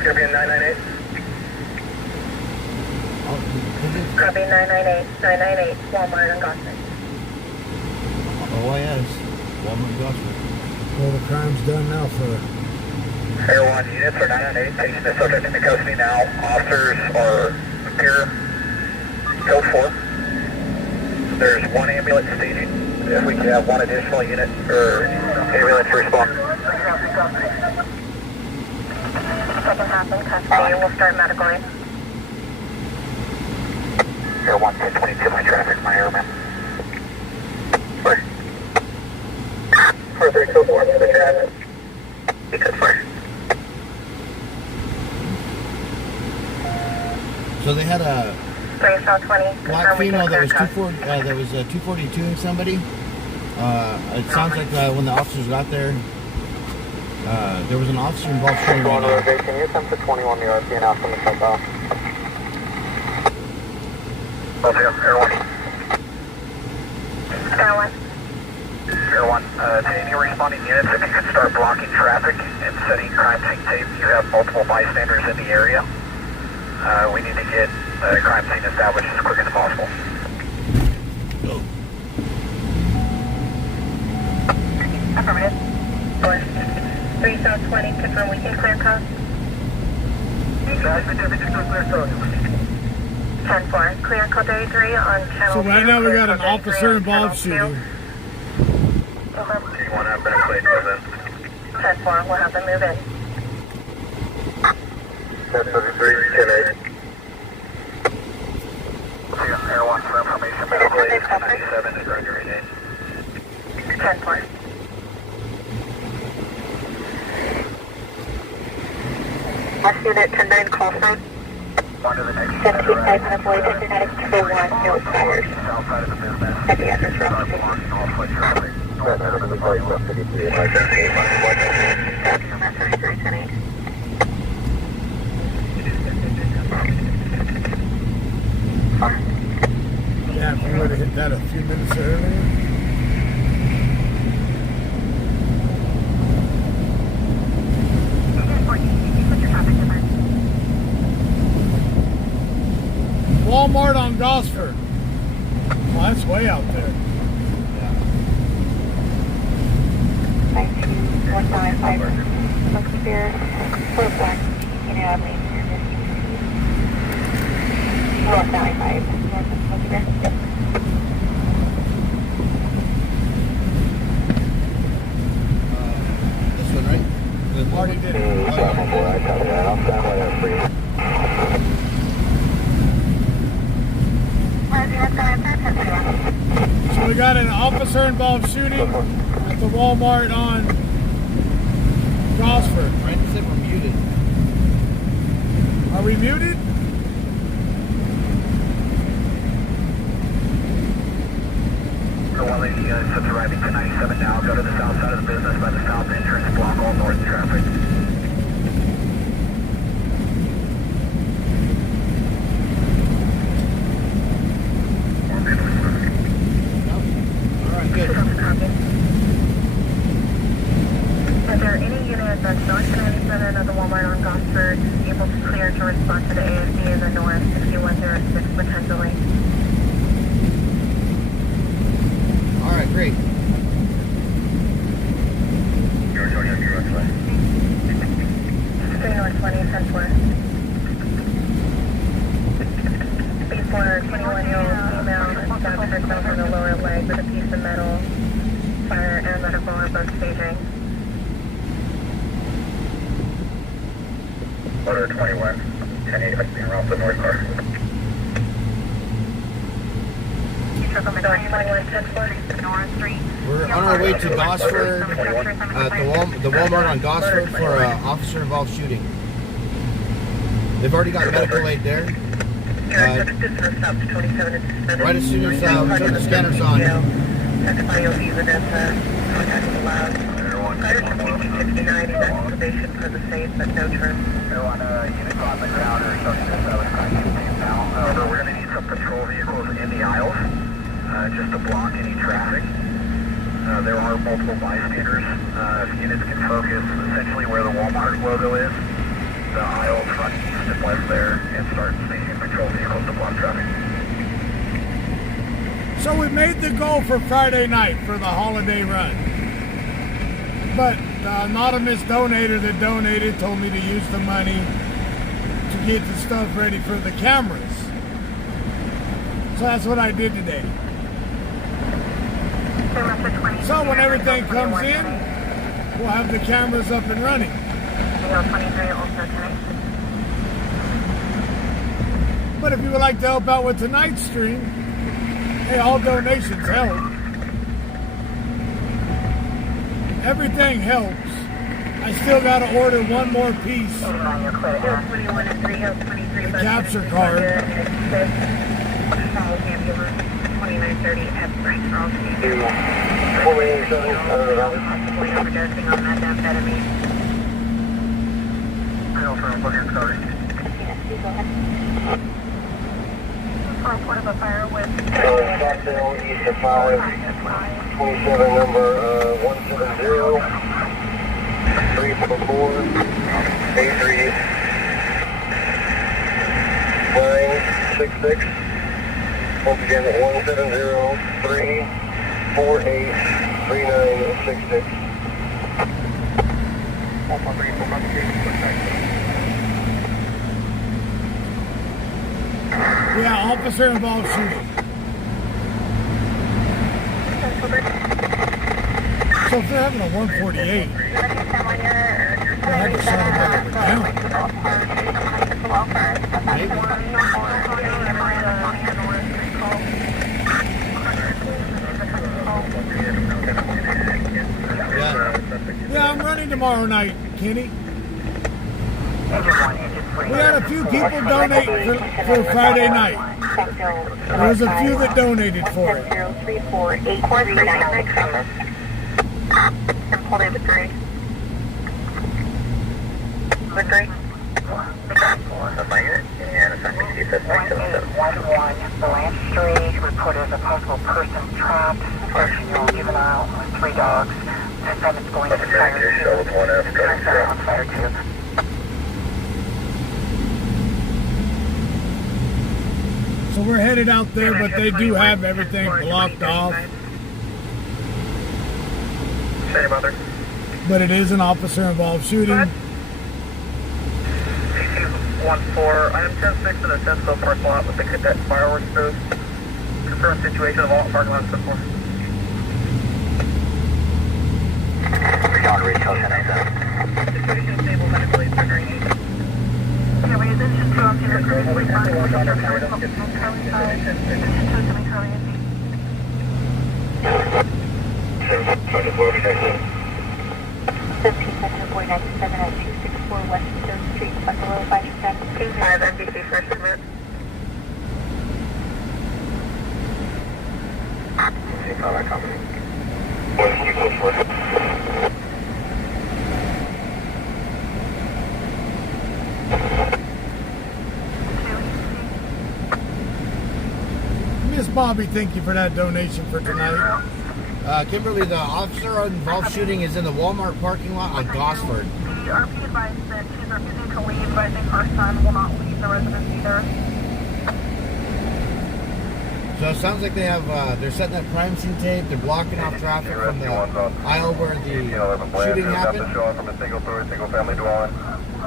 Caribbean 998. Copy 998, 998, Walmart on Gosford. OIS, Walmart Gosford. Well, the crime's done now for... Air 1 units are 998, taking the subject into custody now. Officers are here. Code 4. There's one ambulance staging. If we could have one additional unit or ambulance respond. Second half in custody, we'll start medical aid. Air 1, 1022, my traffic, my airman. 4-3, code 4, the traffic. Code 4. So they had a 320, black female that was 242ing somebody. It sounds like when the officers got there, there was an officer involved. Can you come to 21 URP and out from the front off? Okay, Air 1. Air 1. Air 1, to any responding units, if you could start blocking traffic and setting crime scene tape. You have multiple bystanders in the area. We need to get the crime scene established as quick as possible. Affirmative. 3 South 20, confirm we can clear code. 10-4, clear code 33 on channel. So right 2, now we clear got an code 33 officer on involved channel 2. shooting. You want to have been played with it? 10-4, we'll have them move in. 1033, 10-8. Air 1 for information, medical aid 97 is graduated. 10-4. Last unit 10-9, call sign. On to the next 10-5, unemployed, genetic 2-1, no fires. Outside of the business. At the address room. Blocking all foot traffic. North out of the party. Yeah, if we would have hit that a few minutes earlier. Walmart on Gosford. Well, that's way out there. 195. Looks clear. For black, you know, I'm leaving here. North 95. North of Smoky Bear. This one, right? The Already did it. So we got an officer involved shooting at the Walmart on Gosford. Right, they said we're muted. Are we muted? For 180 units that's arriving to 97 now, go to the south side of the business by the south entrance, block all north traffic. Alright, good. Are there any units that's north 97 of the Walmart on Gosford able to clear to respond to the ASD in the north 6106 potentially? Alright, great. You're joining us, you're right. 3 north 20, 10-4. Before 21-year-old female stabbed herself in the lower leg with a piece of metal. Fire and medical are both staging. Order 21, 10-8, being around the north car. Circle middle 21, 10-4. North 3. We're on our way to Gosford, the Walmart on Gosford for an officer involved shooting. They've already got medical aid there. Right as soon as the scanner's on. Everybody will use it as contact allowed. Carter 1569, he's at probation for the safe, but no turn. Units on the ground are starting to establish crime scene tape now. However, we're going to need some patrol vehicles in the aisles just to block any traffic. There are multiple bystanders. If units can focus essentially where the Walmart logo is, the aisle front east and west there and start stationing patrol vehicles to block traffic. So we made the goal for Friday night for the holiday run. But the anonymous donator that donated told me to use the money to get the stuff ready for the cameras. So that's what I did today. So when everything comes in, we'll have the cameras up and running. But if you would like to help out with tonight's stream, hey, all donations help. Everything helps. I still got to order one more piece. The capture card. 2930 at Frank Charles. Possibly overdosing on methamphetamine. Report of a fire with Stockdale east of 5, 27 number 170, 344, 83, 966. Once again, 170, 348, 3966. Yeah, officer involved shooting. So if they're having a 148, I had to shut them down. Yeah, I'm running tomorrow night, Kenny. We had a few people donate for Friday night. There was a few that donated for it. 0348396. Victory. Blanche Street, reported as a possible person trapped. 13-year-old juvenile, 3 dogs. Defendant's going to fire 2. On fire 2. So we're headed out there, but they do have everything blocked off. But it is an officer-involved shooting. 14, item 10-6 in the Cisco parking lot with the cadet fireworks booth. Confirm situation of all parking lots before. Recon, reach Ocean 97. Situation stable, medically triggering 8. Okay, we attention to up to the current response to the Charlie side. Attention to Charlie and 15-497 at 264 West 3rd Street, Buffalo, 5 NBC first movement. Miss Bobby, thank you for that donation for tonight. Kimberly, the officer involved shooting is in the Walmart parking lot on Gosford. The RP advised that she's refusing to leave, but I think her son will not leave the residence either. So it sounds like they have, they're setting that crime scene tape, they're blocking off traffic from the aisle where the shooting happened. Showing from a single-story, single-family dwelling.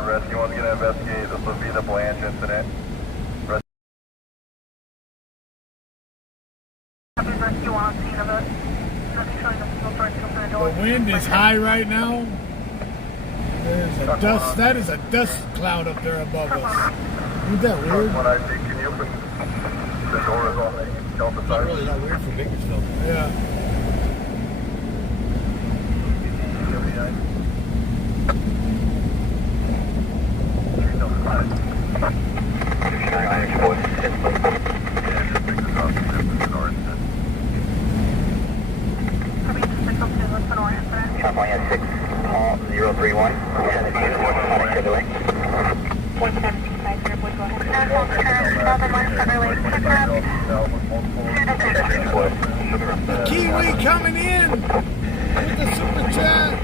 Rescue one's going to investigate. This will be the Blanche incident. Rescue on scene of it. The wind is high right now. There's a dust, that is a dust cloud up there above us. Isn't that weird? When I see, can you open the doors on the shelter It's not side? really that weird for Bakersfield. Yeah. California 6031. And if you want to take away. 11750, boy, go ahead. Kiwi coming in with the super chat.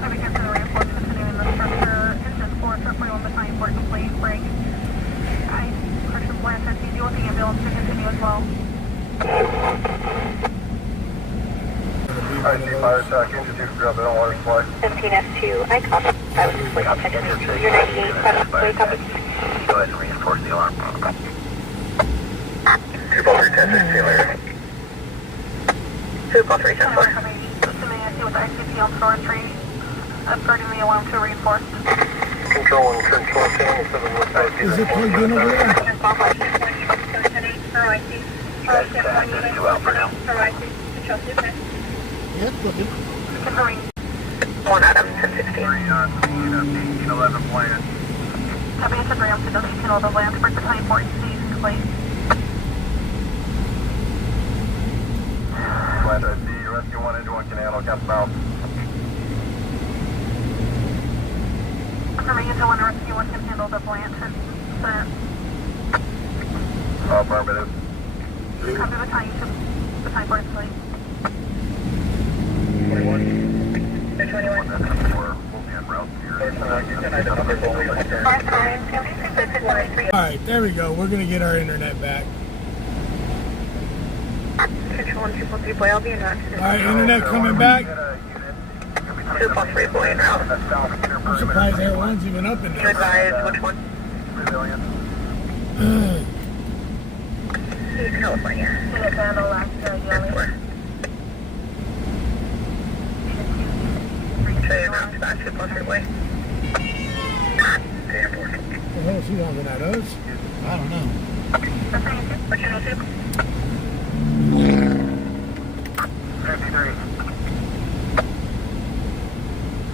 Coming in for the reinforcement, continuing the structure, engine drop it on water supply. 17F2, I copy. I was just like, I'll check it. You're 98, 7, I copy. Go ahead and reinforce the alarm. 2-3-10-16 later. 2-3-10-4. With ICP on floor 3, upgrading the alarm to reinforce. Control 1, turn 14, Is it plugged in over there? Yeah, it's plugged in. Confirming. 1 Adam, 10-16. 11 plan. Copy, it's a ramp to W10 over land for the 2014 season complete. Flat ID, rescue 1 into 1 canal, cap mouth. Confirming into 1 rescue 1 can handle the Blanchard. Affirmative. Copy the time to the time for sleep. 21. 21. We'll be en route here. Alright, there we go. We're going to get our internet back. Control 1, 2-3 boy, I'll be in route. Alright, internet coming back. 2-3 boy en route. I'm surprised everyone's even up in You there. advise which one? East California. Unit Vandal, Alaska, Yellow. Trade route to back 2-3 boy. What the hell is he holding at us? I don't know. What's your name? 53.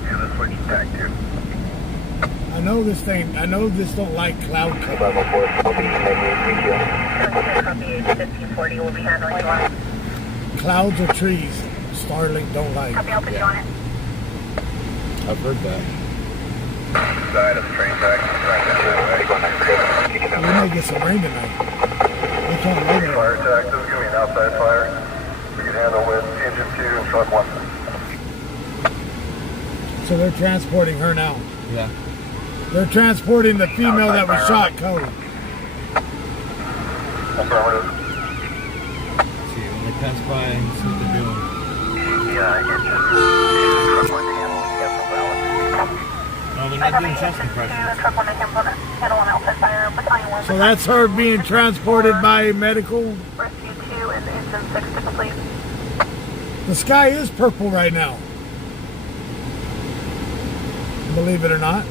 Yeah, let's switch back to I know this don't like cloud cover. level 4, copy, Copy 1540, we'll be handling you on it. Clouds or trees, Starlink don't like. Copy, I'll put you on it. I've heard that. side of the train track. We might get some rain tonight. We can't wait there. Fire attack, this is going to be an outside fire. We can handle with engine 2 and truck 1. So they're transporting her now. Yeah. They're transporting the female that was shot, Cody. Affirmative. See, when they pass by and see what they're doing. Yeah, engine 2, truck 1 handle. Oh, they're not doing chest compression. Truck 1 handle on outfit fire, battalion 1. So that's her being transported by medical. Rescue 2 and engine 6 to complete. The sky is purple right now. Believe it or not.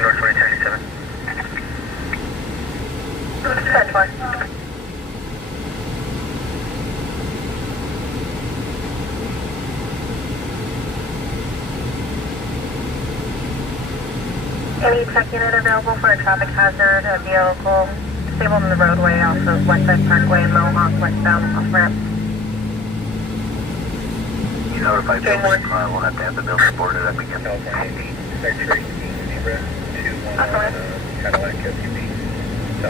North 2037. That's fine. Any tech unit available for a traffic hazard, a vehicle disabled on the roadway off of Westside Parkway, Mohawk, westbound off ramp. You notified the building, we'll have to have the building reported up again.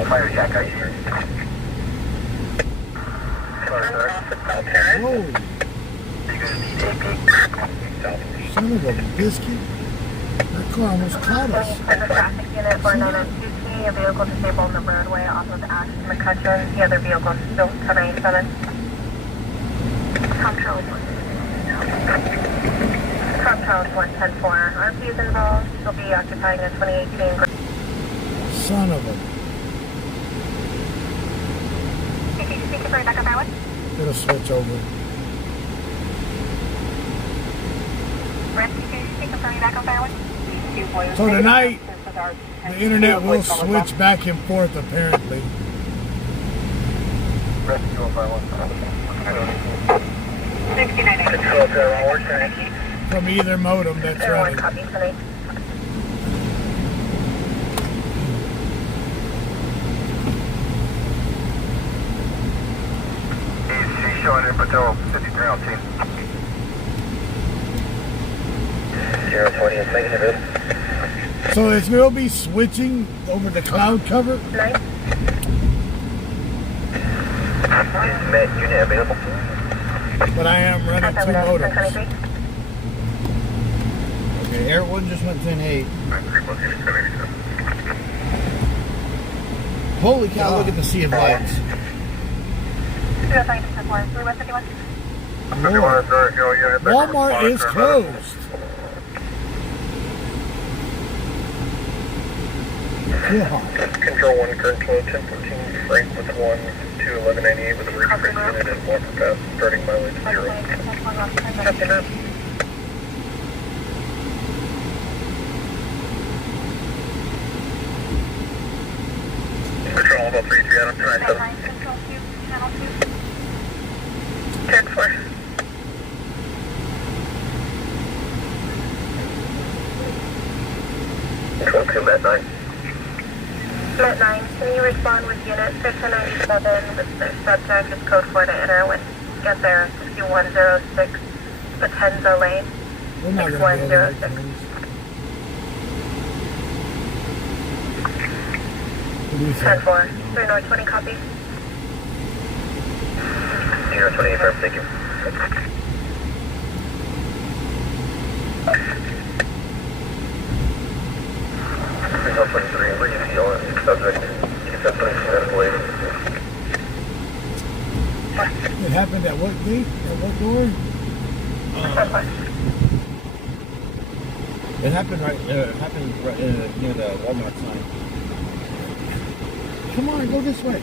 Fire jack, I hear. Whoa, You're gonna need AP. son of a biscuit. That car almost caught us. And the traffic unit for 902T, a vehicle disabled on the roadway off of Ashton McCutcheon. The other vehicle is still 1097. Tom Charles 1. Tom Charles 110-4. RP is involved. She'll be occupying a 2018. Son of a. It'll switch over. So tonight, the internet will switch back and forth apparently. Rescue 151. 69. From either modem that's Everyone running. copy tonight. He's showing in patrol 53 on team. 020 is negative. So it will be switching over to cloud cover. Nice. Is med unit available? But I am running two modems. Okay, Air 1 just went 10-8. Holy cow, look at the sea of lights. Lord. Walmart is closed. God. Control 1, current flow 1014, Frank with 1 to 1198 with a refresh unit and Walker Pass, starting mileage 0. Copy that. Control level 33 Adam, 27. 10-4. Control 2, Met 9. Met 9, can you respond with unit 697 with the subject is code 4 to enter when get there 6106 Potenza Lane, We're not going to be able to 6106. make What do you think? 10-4, 3 North 20 copy. 028 firm, thank you. Control 23, where you feel it, subject, It happened at what gate? At what door? It happened right near the Walmart sign. Come on, go this way.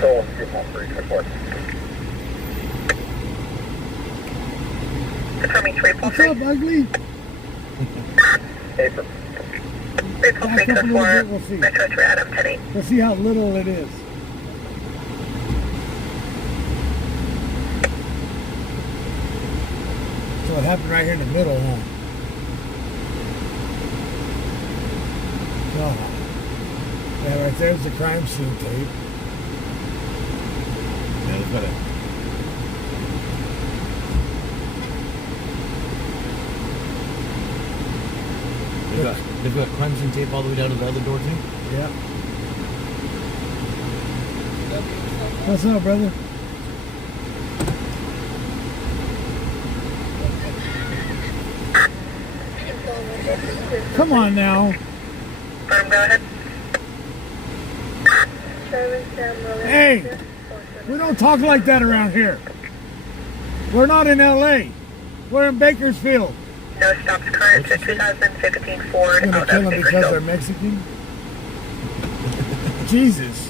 So, you're on 3, report. Confirming 3, What's up, ugly? April. 3, 4, 3, 4, We'll see. Metro 3, Adam, 10-8. Let's see how little it is. So it happened right here in the middle, huh? God. Yeah, right there's the crime scene tape. Yeah, they've got it. They've got crime scene tape all the way down to the other door too. Yeah. What's up, brother? Come on now. Firm, go ahead. Hey, we don't talk like that around here. We're not in LA. We're in Bakersfield. No stops current to 2015 Ford You're gonna out kill of them because they're Bakersfield. Mexican? Jesus.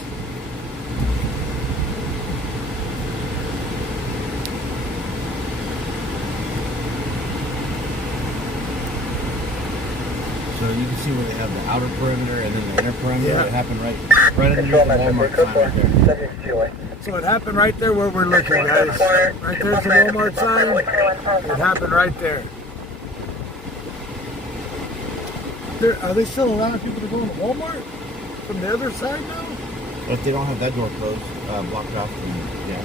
So you can see where they have the outer perimeter and then the inner perimeter. Yeah. It happened right underneath Control the Metro Walmart 3, sign right there. 72. So it happened right there where we're looking, guys. Right there's the Walmart sign. It happened right there. Are they still allowing people to go into Walmart from the other side now? If they don't have that door closed, blocked off, then yeah.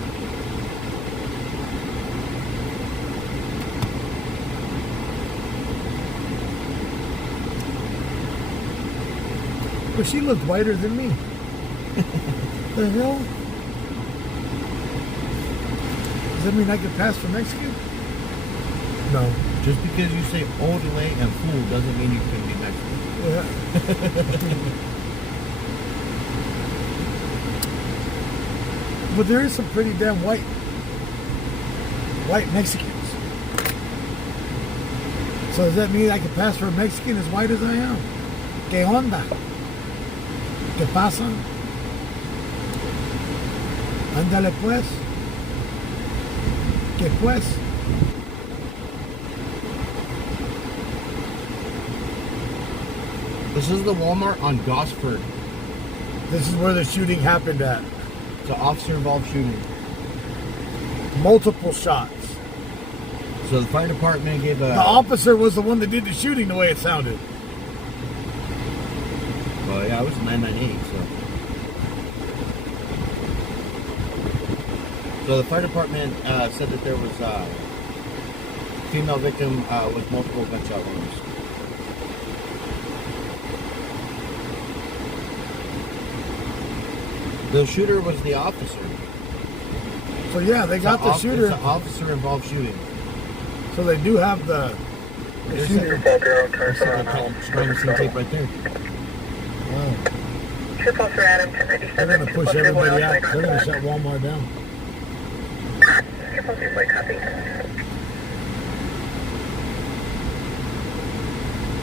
But she looked whiter than me. The hell? Does that mean I can pass for Mexican? No. Just because you say orderly and fool doesn't mean you can be Mexican. Yeah. But there is some pretty damn white Mexicans. So does that mean I can pass for a Mexican as white as I am? ¿Qué onda? ¿Qué pasa? Ándale pues. ¿Qué pues? This is the Walmart on Gosford. This is where the shooting happened at. It's an officer-involved shooting. Multiple shots. So the fire department gave a... The officer was the one that did the shooting the way it sounded. Well, yeah, it was 998, so the fire department said that there was a female victim with multiple gunshot wounds. The shooter was the officer. So yeah, they got the shooter. It's an officer-involved shooting. So they do have the shooter. Crime scene tape right there. Wow. Triple for Adam, 1097. They're going to push everybody out. They're going to shut Walmart down. Triple 3 copy.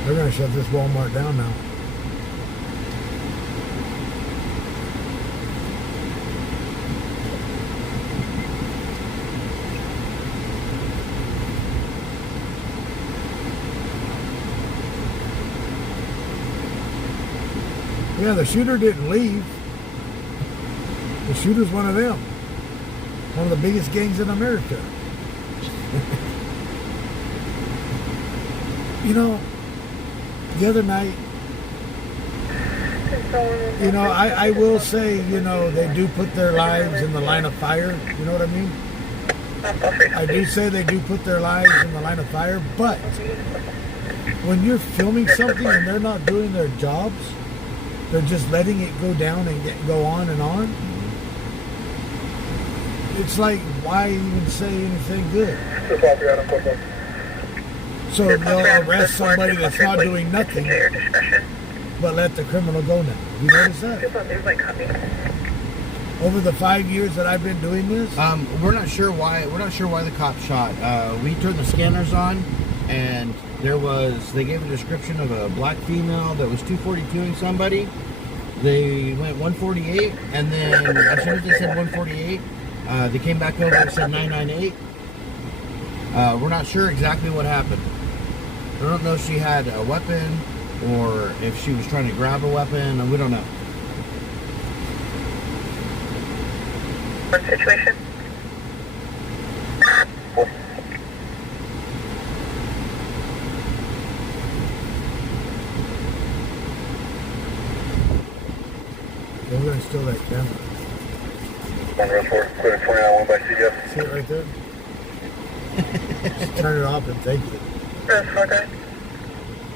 They're going to shut this Walmart down now. Yeah, the shooter didn't leave. The shooter's one of them. One of the biggest gangs in America. You know, the other night, you know, I will say, you know, they do put their lives in the line of fire. You know what I mean? I do say they do put their lives in the line of fire, but when you're filming something and they're not doing their jobs, they're just letting it go down and go on and on. It's like, why even say anything good? So they'll arrest somebody that's not doing nothing, but let the criminal go now. You notice that? Over the 5 years that I've been doing this, we're not sure why. We're not sure why the cop shot. We turned the scanners on, and they gave a description of a black female that was 242ing somebody. They went 148, and then as soon as they said 148, they came back over and said 998. We're not sure exactly what happened. I don't know if she had a weapon or if she was trying to grab a weapon, and we don't know. What situation? they're going to steal that camera. 104, clear 29, 1 by CF. See it right there? Just turn it off and take it.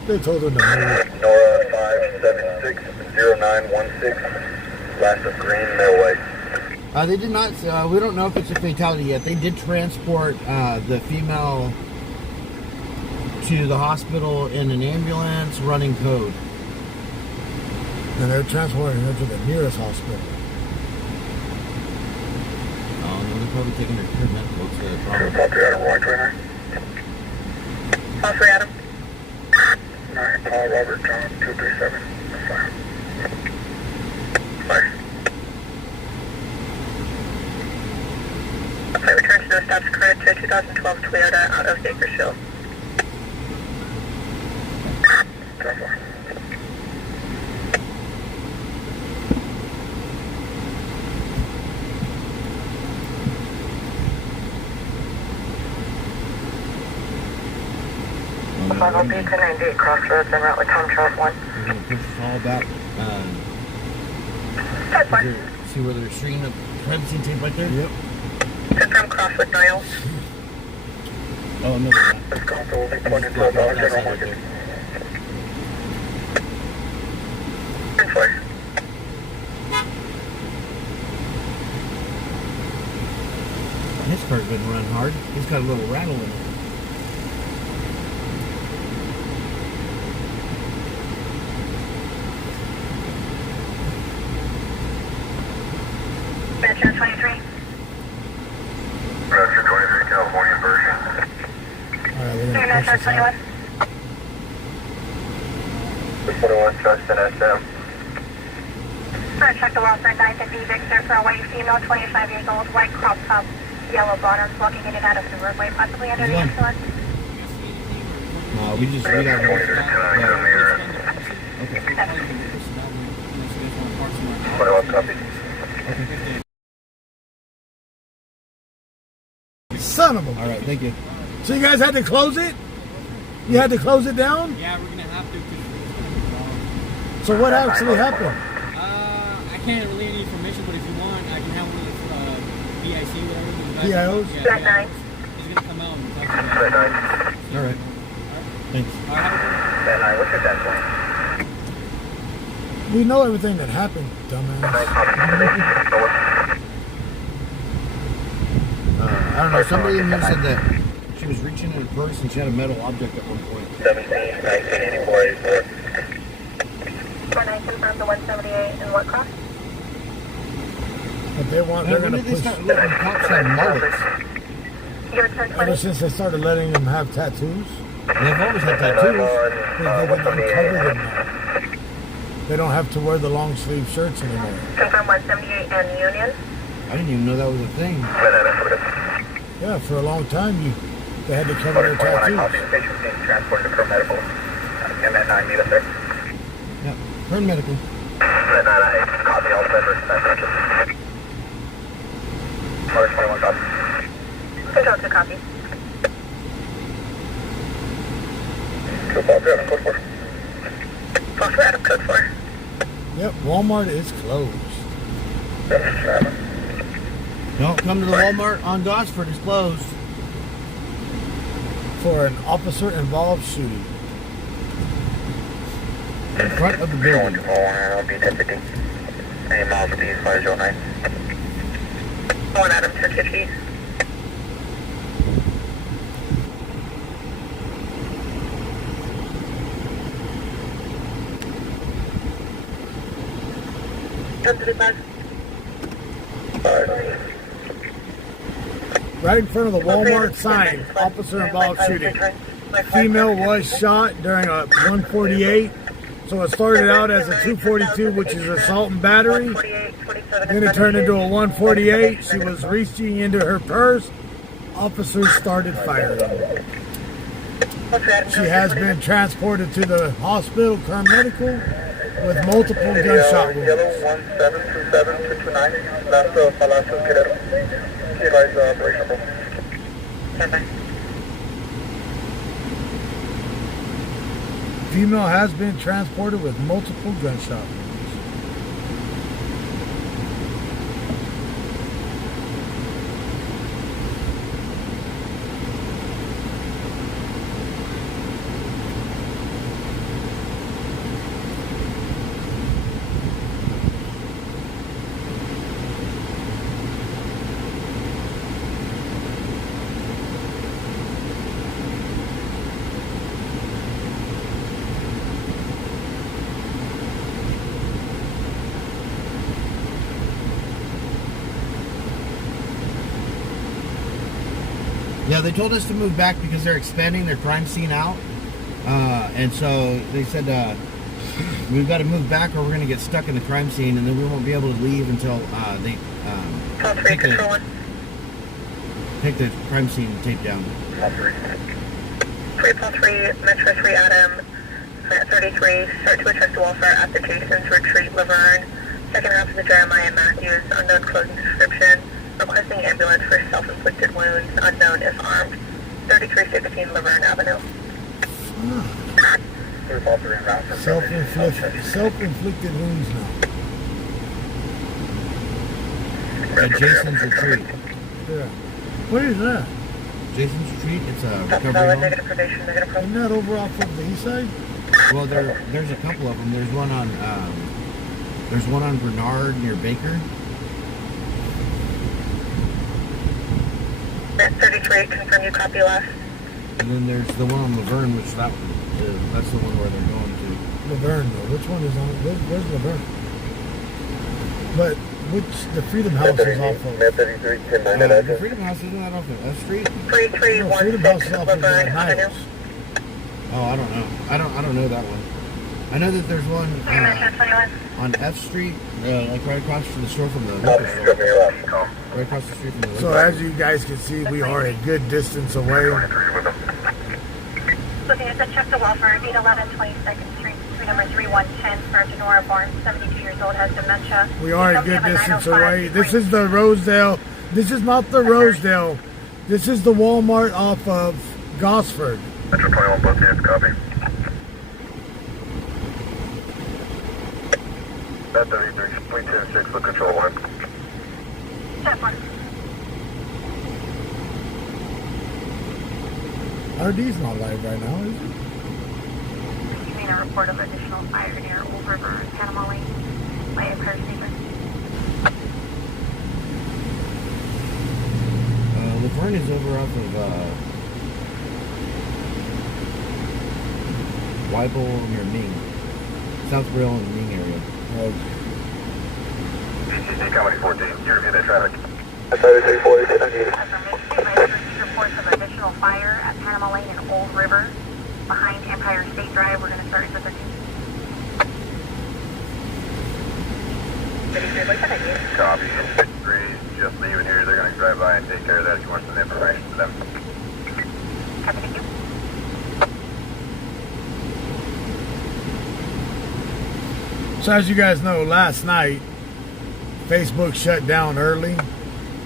They told them to move. Nora 5760916, last of Green Millway. They did not. We don't know if it's a fatality yet. They did transport the female to the hospital in an ambulance running code. And they're transporting her to the nearest hospital. Oh, no, they're probably taking her to medical to the problem. Adam, Roy Trainer. Call for Adam. 9, Paul Robert John 237. Fire. Flight return to no stops current to 2012 Toyota out of Bakersfield. Level B 1098 Crossroads en route with Tom Charles 1. We're going to push this all back. That's fine. See where they're stringing up crime scene tape right there? Yep. Confirm Crosswood Niles. Oh, no, they're not. This console will be pointed to a Dollar General Market. 10-4. His car's been run hard. He's got a little rattle in it. Venture 23. Rapture 23, California version. Alright, we're going to push this out. 21, Justin SM. Check the Walford 9th and B Victor for a white female, 25 years old, white crop top, yellow bottoms, walking in and out of the roadway, possibly under the influence. No, we got Rapture 23, can I come here? Okay. 21, copy. Son of a... All right, thank you. So you guys had to close it? You had to close it down? Yeah, we're gonna have to. So what actually happened? I can't relay any information, but if you want, I can have one of the BIC, whatever. PIOs? Yeah, Flat 9. he's gonna come out and talk to you. Flat 9. All right. Thanks. All right, have a good one. Flat 9, what's your dead point? We know everything that happened, dumbass. don't know. Somebody in here said that she was reaching in her purse and she had a metal object at one point. 17, 1984, 84. 49 confirmed the 178 and what cross? But they're When going to did they push. start letting cops have mullets? You're at 20. Ever since they started letting them have tattoos, They've always had tattoos. they can uncover them now. They don't have to wear the long sleeve shirts anymore. Confirm 178 and Union. I didn't even know that was a thing. Yeah, for a long time they had to cover their tattoos. Patient being transported to medical. And then 9 meet us there. Yep. Burn medical. And then I copy all members. Mother 21 copy. Control to copy. Code 4, Adam, code 4. Code 4, Adam, code 4. Yep, Walmart is closed. Don't come to the Walmart on Gosford. It's closed. For an officer-involved shooting. In front of the building. I'll be 1050. Any miles will be 509. 1 Adam, 1050. Right in front of the Walmart sign, officer-involved shooting. Female was shot during a 148. So it started out as a 242, which is assault and battery. Then it turned into a 148. She was reaching into her purse. Officers started firing. She has been transported to the hospital, Kern Medical, with multiple gunshot wounds. Yellow 1727229. Last Palacio Querétaro. Realize operational. Female has been transported with multiple gunshot wounds. Yeah, they told us to move back because they're expanding their crime scene out. And so they said, we've got to move back or we're going to get stuck in the crime scene and then we won't be able to leave until they take the crime scene tape down. 3+3, Metro 3 Adam, 33, start to attest to welfare applications, retreat Laverne, second half of the Jeremiah Matthews, unknown closing description, requesting ambulance for self-inflicted wounds, unknown if armed, 3316 Laverne Avenue. Self-inflicted wounds now. At Jason's Retreat. Yeah. What is that? Jason's Retreat, it's a recovery Valid, home. negative probation, negative probation. Isn't that over off of the east side? Well, there's a couple of them. There's one on Bernard near Baker. 33, confirm you copy last. And then there's the one on Laverne, which that's the one where they're going to. Laverne, though. Which one is on? Where's Laverne? But the Freedom House is off of. The Freedom House isn't that off of F Street? 3316 Laverne Avenue. Oh, I don't know. I don't know that one. I know that there's one on F Street, like right across from the store from the liquor store. Right across the street from the liquor So store. as you guys can see, we are a good distance away. Looking at the check the welfare, 811 22nd Street, suite number 3110, for Denora Barnes, 72 years old, has dementia. We are a good distance away. This is the Rosedale. This is not the Rosedale. This is the Walmart off of Gosford. Metro 21, both units, copy. That 33, 326, look control 1. Step 1. RD's not live right now, is it? You mean a report of additional fire near Old River, Panama Lane, by a car station. Laverne is over off of Weibel near Ming. South Brill and Ming area. BCC Company 14, you review that traffic. Report some additional fire at Panama Lane and Old River behind Empire State Drive. We're going to start at 13. Copy. 53, just leaving here. They're going to drive by and take care of that if you want some information to them. Copy, thank you. So as you guys know, last night, Facebook shut down early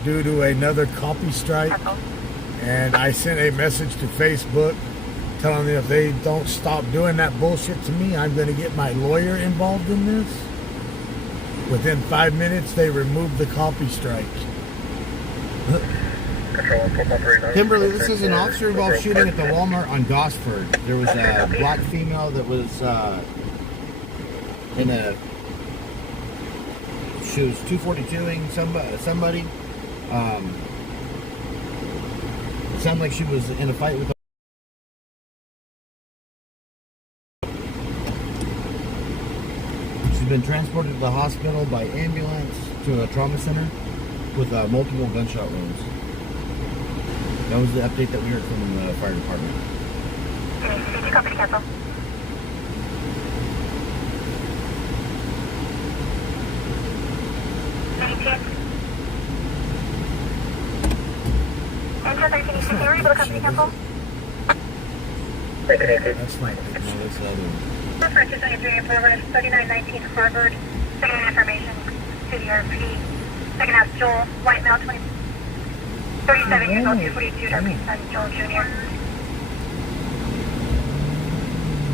due to another copy strike. And I sent a message to Facebook telling them if they don't stop doing that bullshit to me, I'm going to get my lawyer involved in this. Within 5 minutes, they removed the copy strike. Kimberly, this is an officer-involved shooting at the Walmart on Gosford. There was a black female that was she was 242ing somebody. It sounded like she was in a fight with. She's been transported to the hospital by ambulance to a trauma center with multiple gunshot wounds. That was the update that we heard from the fire department. Did you copy to cancel? Enter 13, are you able to copy to cancel? That's fine. No, that's the other one. This Francis 23 in progress, 3919 Harvard. Second information to the RP. Second half Joel, white male, 37 years old, 242, son Joel Jr.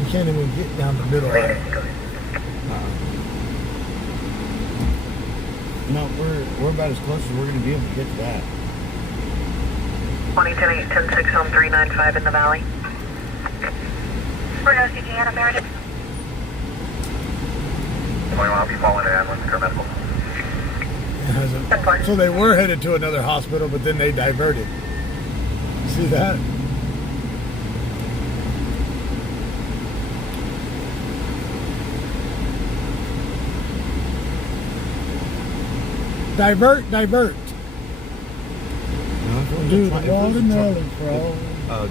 You can't even get down the middle. No, we're about as close as we're going to be able to get to that. 2010 10-6 home 395 in the valley. We're no CG Anna Meredith. 21, I'll be following the ambulance for medical. So they were headed to another hospital, but then they diverted. See that? Divert. No, Dude, watermelon, bro.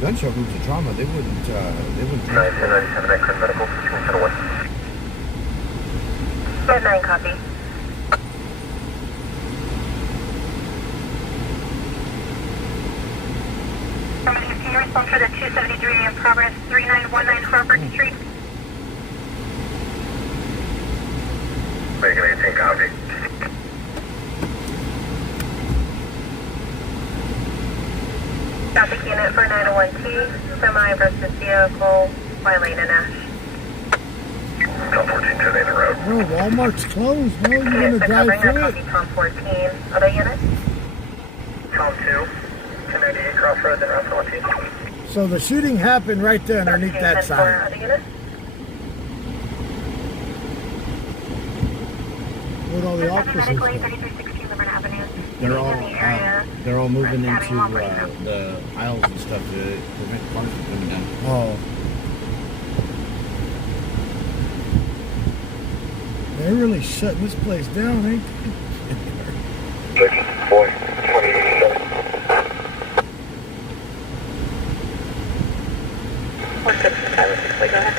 Gunshot wounds of trauma. They wouldn't. 997 X medical. Consider what? 9 copy. Can you respond for the 273 in progress, 3919 Harvard Street? Making 18 copy. Traffic unit for 901T, semi versus vehicle, Lane and Ash. Tom 14 to the road. Bro, Walmart's closed, bro. You're going to drive through it. Tom 14, other unit? Tom 2, 1098 Crossroads and Route 14. So the shooting happened right there underneath that sign. Other unit? With all the officers. Medically, 3316 Laverne Avenue. They're all moving into the aisles and stuff to prevent cars from coming down. Oh. They're really shutting this place down, ain't they? 4, 27. 165, go ahead.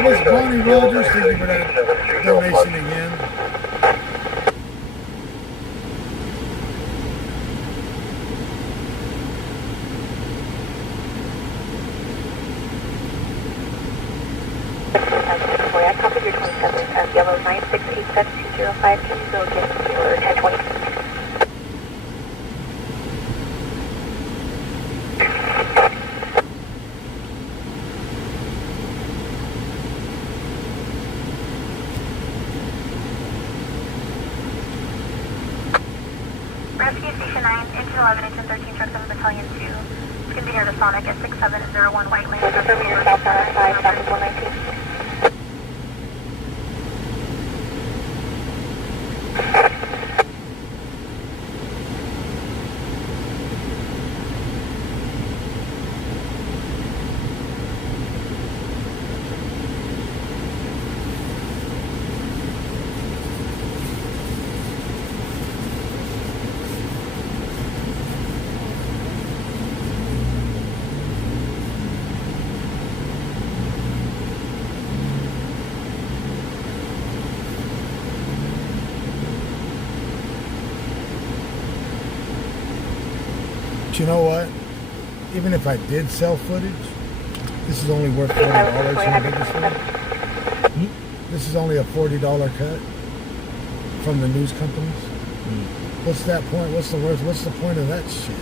Miss Bonnie Rogers, thank you for that donation again. I copied your 27 as yellow 9687205. Can you go get your 1020? Rescue Station 9, into 11, into 13, truck 7 Battalion 2. Continue to Sonic at 6701 White Lane. Over your southbound 5, south 119. But you know what? Even if I did sell footage, this is only worth $40 in Bakersfield. This is only a $40 cut from the news companies. What's that point? What's the worth? What's the point of that shit?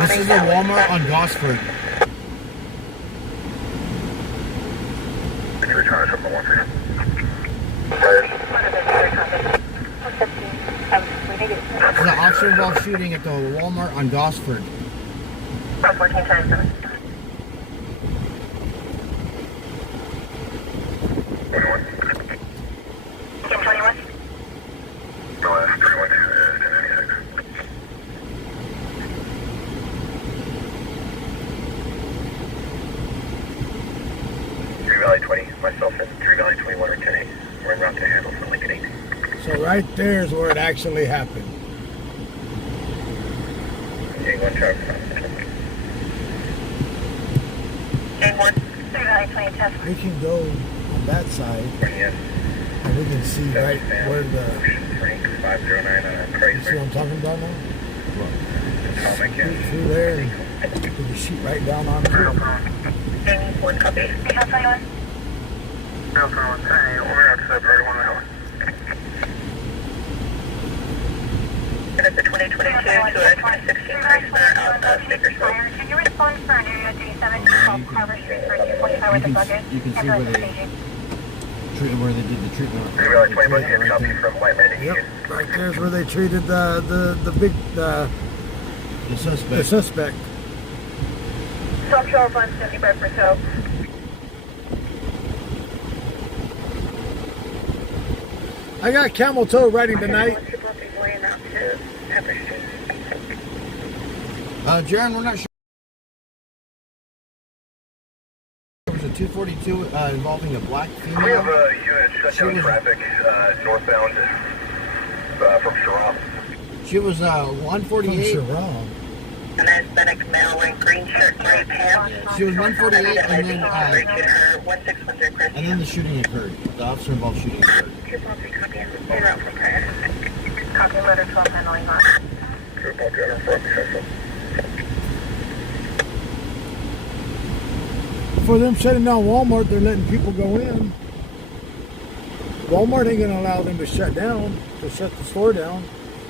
This is a Walmart on Gosford. There's an officer involved shooting at the Walmart on Gosford. 14 times 7. 21. Team 21. No, that's 312 is 1096. Three Valley 20, myself and 3 Valley 21 are 10-8. We're en route to handle for Lincoln 8. So right there is where it actually happened. Gang 1 truck. Gang 1. 3 Valley 20 test. We can go on that side Yes. and we can see right where the... Frank 509 on You see Chrysler. what I'm talking about now? Atomic and Through there, and we can shoot right down onto it. Gang 1 copy. Team 21. We're out to the bird 1 hour. And it's a 2022 to a 2016 Chrysler out of Bakersfield. Can you respond for an area D7 called Carver Street for 245 with the bucket? You can see where they did the treatment. 3 Valley 20 bus hit copy from White Landing. Yep, right there's where they treated the The suspect. suspect. South Shore of 170 Bedford Hill. I got camel toe riding tonight. People will be going out to Pepper Street. Jaron, we're not sure. There was a 242 involving a black We female. have a unit shut down traffic northbound from Sherrod. She was From 148. Sherrod. An aesthetic male wearing green shirt, gray pants. She was 148, and then her 1610 Chris. and then the shooting occurred. The officer involved shooting occurred. 243 copy and you're out from Paris. Copy letter 12 handling on. For them shutting down Walmart, they're letting people go in. Walmart ain't gonna allow them to shut down, to shut the store down.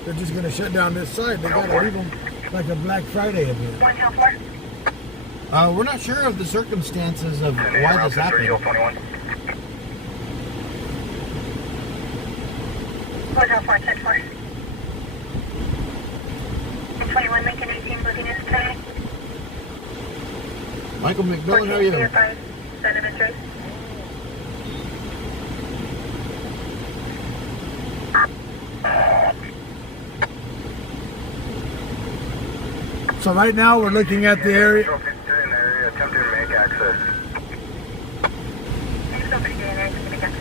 They're just gonna shut down this side. They gotta leave them like a Black Friday event. 1 Hill 4. We're not sure of the circumstances of why this happened. 1 Hill 4, 10 4. 21 Lincoln 18 booking in today. Michael McMillan, how are you? Cinnamon Trace. So right now we're looking at the area. Attempting to make access. Somebody getting there, somebody got to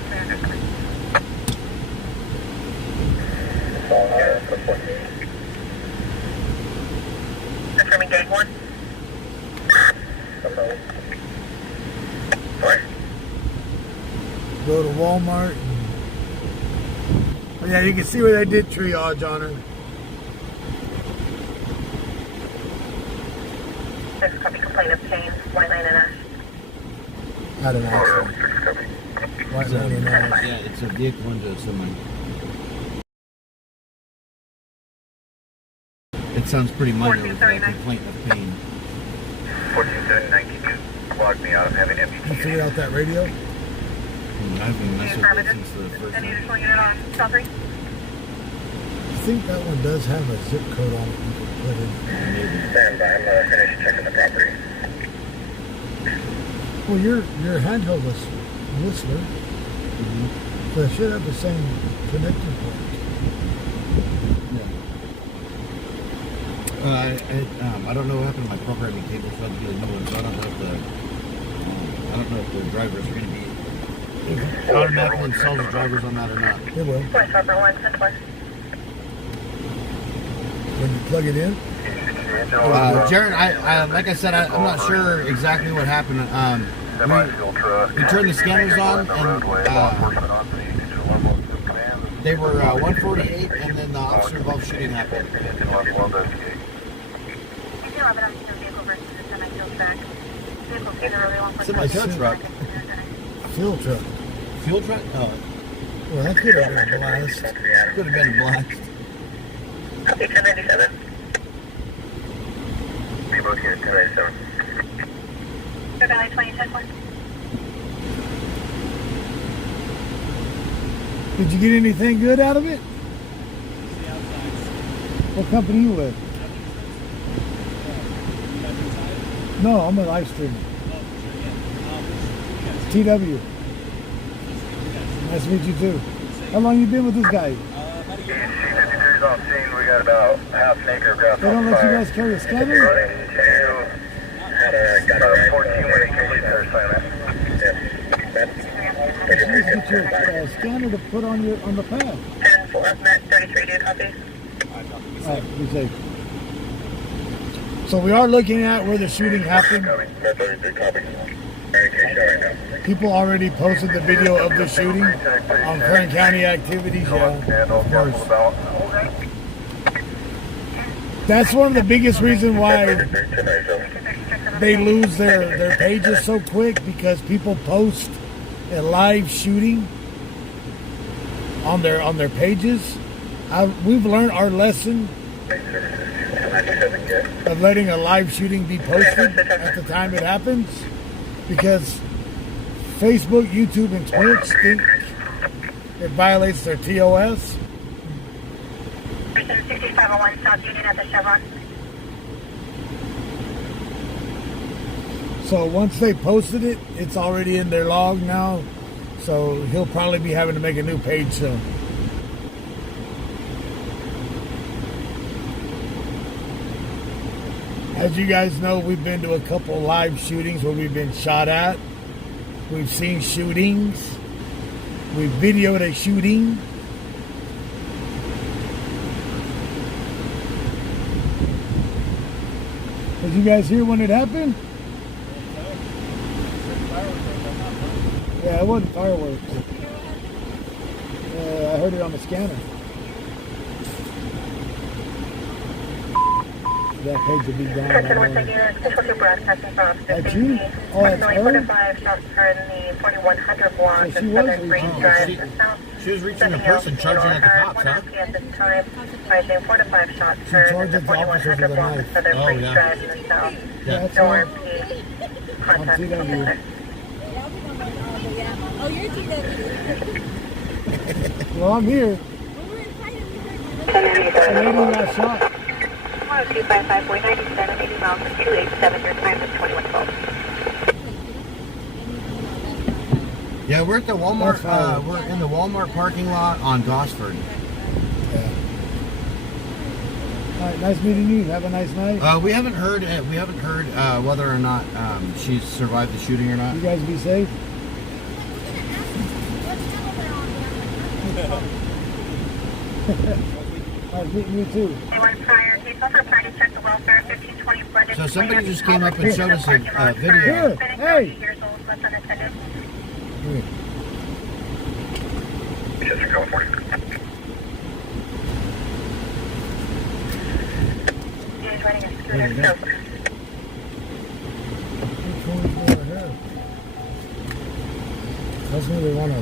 confirming gang 1. Go to Walmart. Oh, yeah, you can see where they did triage on her. This copy complaint obtained. White Lane and Ash. Had an accident. White lane and Ash. Yeah, it's a vehicle into a semi. It sounds pretty minor with a complaint of pain. 1492 logged me out of having empty. You figured out that radio? I've been messing with it since the first Any one. additional unit on South 3? I think that one does have a zip code on it you can put in. Stand by, I'm finished checking the property. Well, your handheld was Whistler. So it should have the same connecting point. I don't know what happened to my programming cable, so I had to get a new one. So I don't know if the drivers are going to be automatically install the drivers on that or not. It will. West Harper 1, 10 4. When you plug it in, Jaron, I like I said, I'm not sure exactly what happened. semi-fuel truck. We turned the scanners on, and they were 148, and then the officer involved shooting happened. Semi-fuel truck. Fuel truck. Fuel truck? Oh, Well, that could have been a blast. could have been a blast. Copy 1097. People here, 1097. Valley 2010. Did you get anything good out of it? What company you with? No, I'm a live streamer. TW. Nice to meet you too. How long you been with this guy? C-53's on scene. We got about half an acre of grass. They don't let you guys carry a scanner? Running to 14 when he completes their assignment. You just get your scanner to put on the pad. 10-4, Met 33, do you copy? Alright, be safe. So we are looking at where the shooting happened. People already posted the video of the shooting on Kern County activities. Yeah, of course. That's one of the biggest reasons why they lose their pages so quick, because people post a live shooting on their pages. We've learned our lesson of letting a live shooting be posted at the time it happens, because Facebook, YouTube, and Twitch think it violates their TOS. 6501 South Union at the Chevron. So once they posted it, it's already in their log now. So he'll probably be having to make a new page soon. As you guys know, we've been to a couple live shootings where we've been shot at. We've seen shootings. We've videoed a shooting. Did you guys hear when it happened? Yeah, it wasn't fireworks. I heard it on the scanner. That page will be down. Attention, once again, official two broadcasting from That's you? Oh, that's her? 45 shots are in the 4100 block of So she was Southern Green reaching- Drive. She was reaching a person charging at the cops, huh? At this time, rising 4 to 5 shots She are in charged the at the officer 4100 with a block of knife. Southern Oh, Green yeah. Drive in the south. Yeah. That's No her. RMP. Contact On TW. officer. Oh, you're TW. Well, I'm here. A lady got shot. 255 boy 97, 80 miles and 287. Your time is 2112. Yeah, we're at the Walmart. That's fine. We're in the Walmart parking lot on Gosford. Yeah. All right, nice meeting you. Have a nice night. We haven't heard. Whether or not she's survived the shooting or not. You guys be safe. Nice meeting you too. They were prior. They suffered prior to check the welfare. 1520 Brendan. So somebody just came up and showed us a video. Here, hey. Years old, left unattended. Here. Chester, California. He was riding a There scooter. you go. So, Which one's over here? That's where they want to.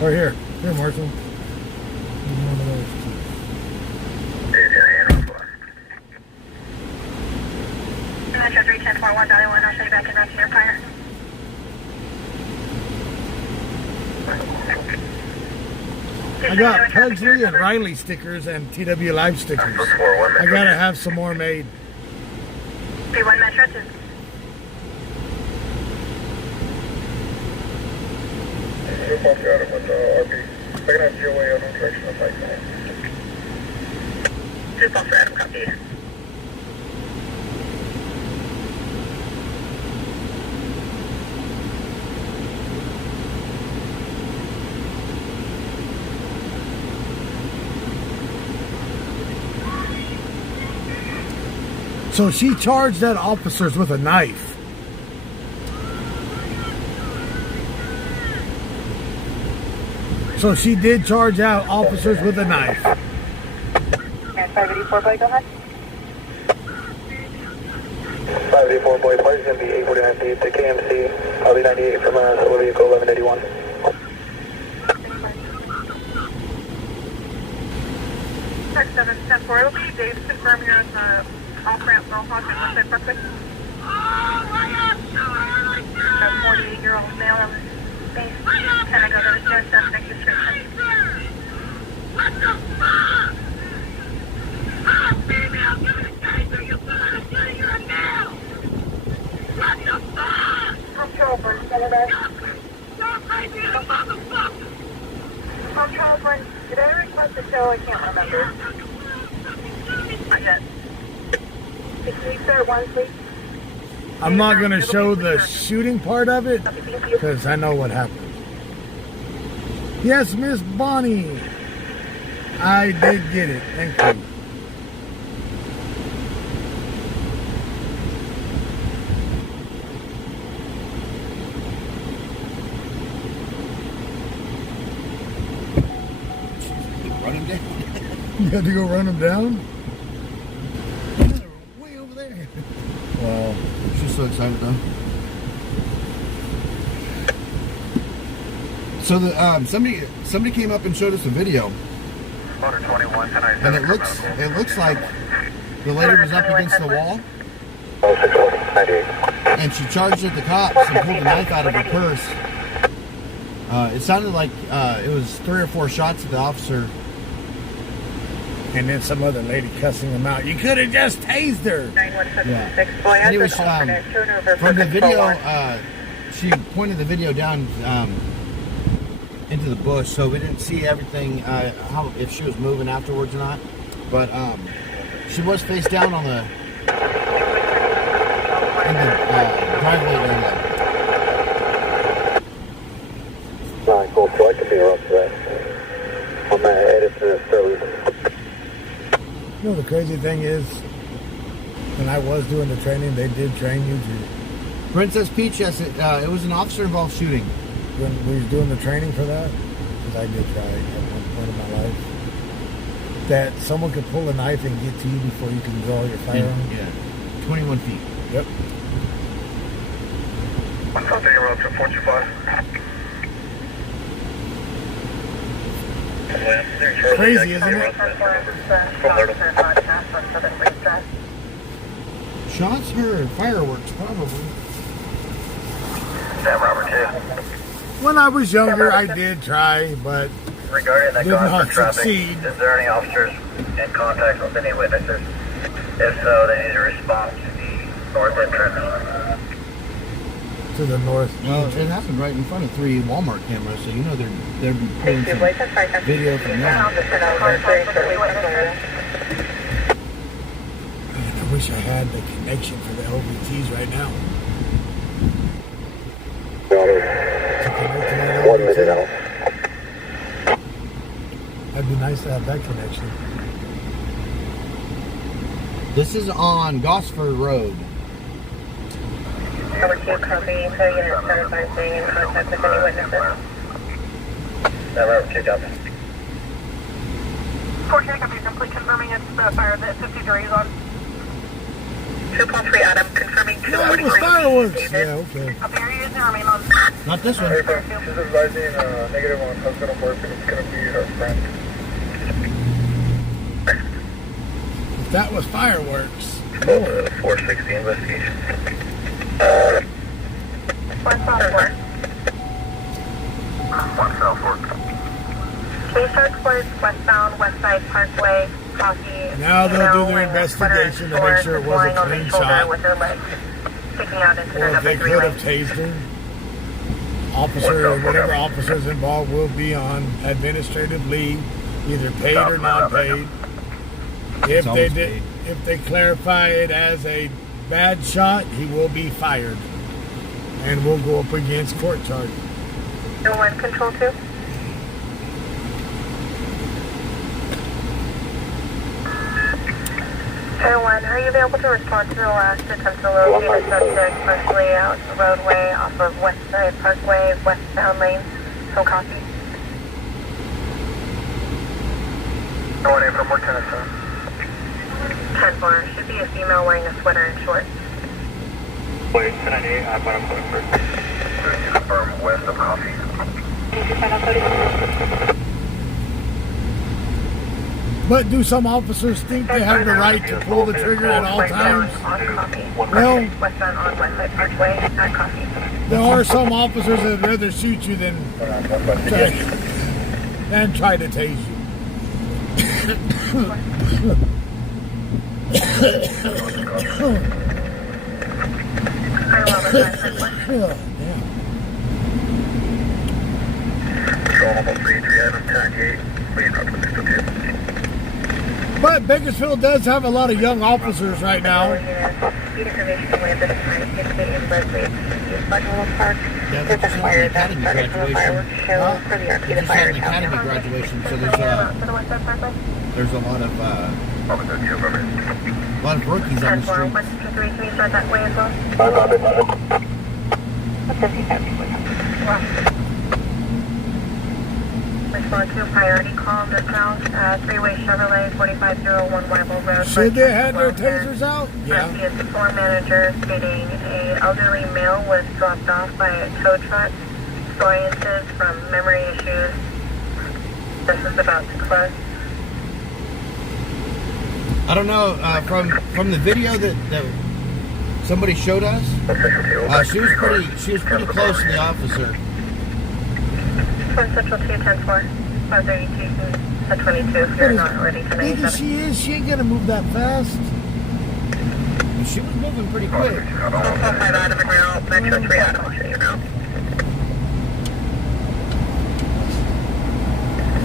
Or here. Here, Marshall. Give me one of those two. Metro 31041, Valley 1, I'll show you back in route to your prior. I got Pugsley and Riley stickers and TW Live stickers. I gotta have some more made. 31 Metro 2. Two Foster Adam, copy. So she charged at officers with a knife. So she did charge out officers with a knife. And 584, go ahead. 584 boy, party's going to be 849 feet to KMC. I'll be 98 from Solar Vehicle 1181. Text 710-4, it'll be Dave, confirm you're at the off-ramp Mohawk and Westside Parkway. A 48-year-old male on the base. Can I go to the just next description? What the fuck? I'm female, give me the case or you're gonna get here now! What the fuck? I'm Charlesburn, Senator. You're crazy little motherfucker! I'm Charlesburn. Did I request the show? I can't remember. Not yet. Can you start one, please? I'm not going to show the shooting part of it because I know what happened. Yes, Miss Bonnie. I did get it. Thank you. Run him down. You had to go run him down? Way over there. Well, She's so excited though. So the somebody came up and showed us a video, Motor 21, and it looks like the lady was up against the wall, and she charged at the cops and pulled a knife out of her purse. It sounded like it was 3 or 4 shots at the officer. and then some other lady cussing him out. You could have just tased her. 91766, boy, And as it the was, alternate, turn over from for the control video, one. she pointed the video down into the bush, so we didn't see everything, how if she was moving afterwards or not. But she was face down on the in the driveway area. Alright, cool. So I can be up to that. I'm headed to the road. You know, the crazy thing is, when I was doing the training, they did train you to, Princess Peach, yes, it was an officer-involved shooting. when we was doing the training for that, because I did try at one point in my life, that someone could pull a knife and get to you before you can draw your firearm. Yeah, 21 feet. Yep. 150 road to 425. Crazy, isn't it? Shots heard, fireworks, probably. Sam Robert 2. When I was younger, I did try, but Regarding the did not Gosford traffic, succeed. is there any officers in contact with any witnesses? If so, they need to respond to the north entrance. To the north. Well, it happened right in front of 3 Walmart cameras, so you know they're pulling some video from there. I wish I had the connection for the LVTs right now. To connect to that 1 minute LVT. out. That'd be nice to have that connection. This is on Gosford Road. Number 2, copy. Per unit started by being in contact with any witnesses. Sam Robert 2, Delta. 14 copy, complete confirming it's the fire that 50 degrees on. 2.3 Adam, confirming Yeah, it was 243. fireworks. David. Yeah, okay. Up here, you and remain on. Not this one. She's advising negative on husband of work, and it's going to be her friend. If that was fireworks. 460 investigation. 154. 174. K-Shark Court, westbound, Westside Parkway, coffee. Now they'll do their wearing a investigation sweater to make sure it was a lying on clean the shoulder shot. with her legs sticking out into Or the if number they 3 could lane. have tased him. Officer or whatever officers involved will be on administrative leave, either paid or not paid. If they always did, paid. if they clarify it as a bad shot, he will be fired, and we'll go up against court charges. No one, control 2. Air 1, are you available to respond to the last attempt to locate a subject partially out the roadway off of West Side Parkway, westbound lane? So copy. Going in from Montana, sir. 10-4, should be a female wearing a sweater and shorts. Wait, 10-8, I'm going to first. Confirm west of Coffee. But do some officers think they have the right to pull the trigger at all times? Well, Westbound on West Side Parkway at Coffee. there are some officers that would rather shoot you than try to tase you. Control almost 3 Adam 10-8. Leading up to Mr. 2. But Bakersfield does have a lot of young officers right now. Yeah, that's just an academy graduation. Just had an academy graduation, so there's a lot of rookies on the street. That way as well. Respond to priority call, discount, three-way Chevrolet, 4501 Wyville Road. Should they have their tasers out? Yeah. The floor manager stating a elderly male was dropped off by a tow truck. Variances from memory issues. This is about to close. I don't know, from the video that somebody showed us, she was pretty close to the officer. 1 Central 2, 10-4, 532, 22, if you're not ready to Big as she is, she ain't gonna move that fast. She was moving pretty quick. 5 out of the ground, Metro 3 out of the ground.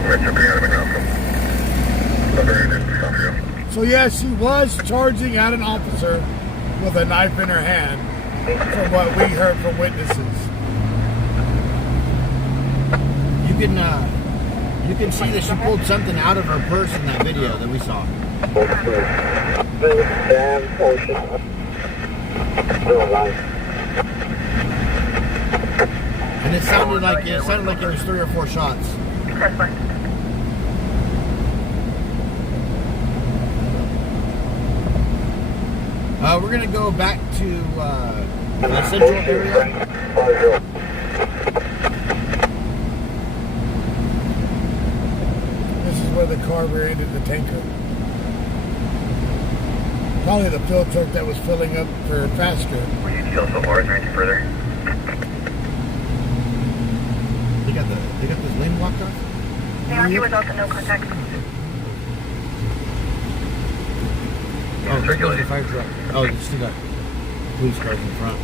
Metro 3 out of the ground from Southfield. So yeah, she was charging at an officer with a knife in her hand, from what we heard from witnesses. You can see that she pulled something out of her purse in that video that we saw. And it sounded like it was 3 or 4 shots. We're gonna go back to the central area. Where the car rear-ended the tanker. Probably the fill truck that was filling up for faster. Were you details so far? Is there anything further? They got this lane blocked off? Yeah, he was also no contact. Oh, there goes the fire truck. Oh, you still got police cars in front.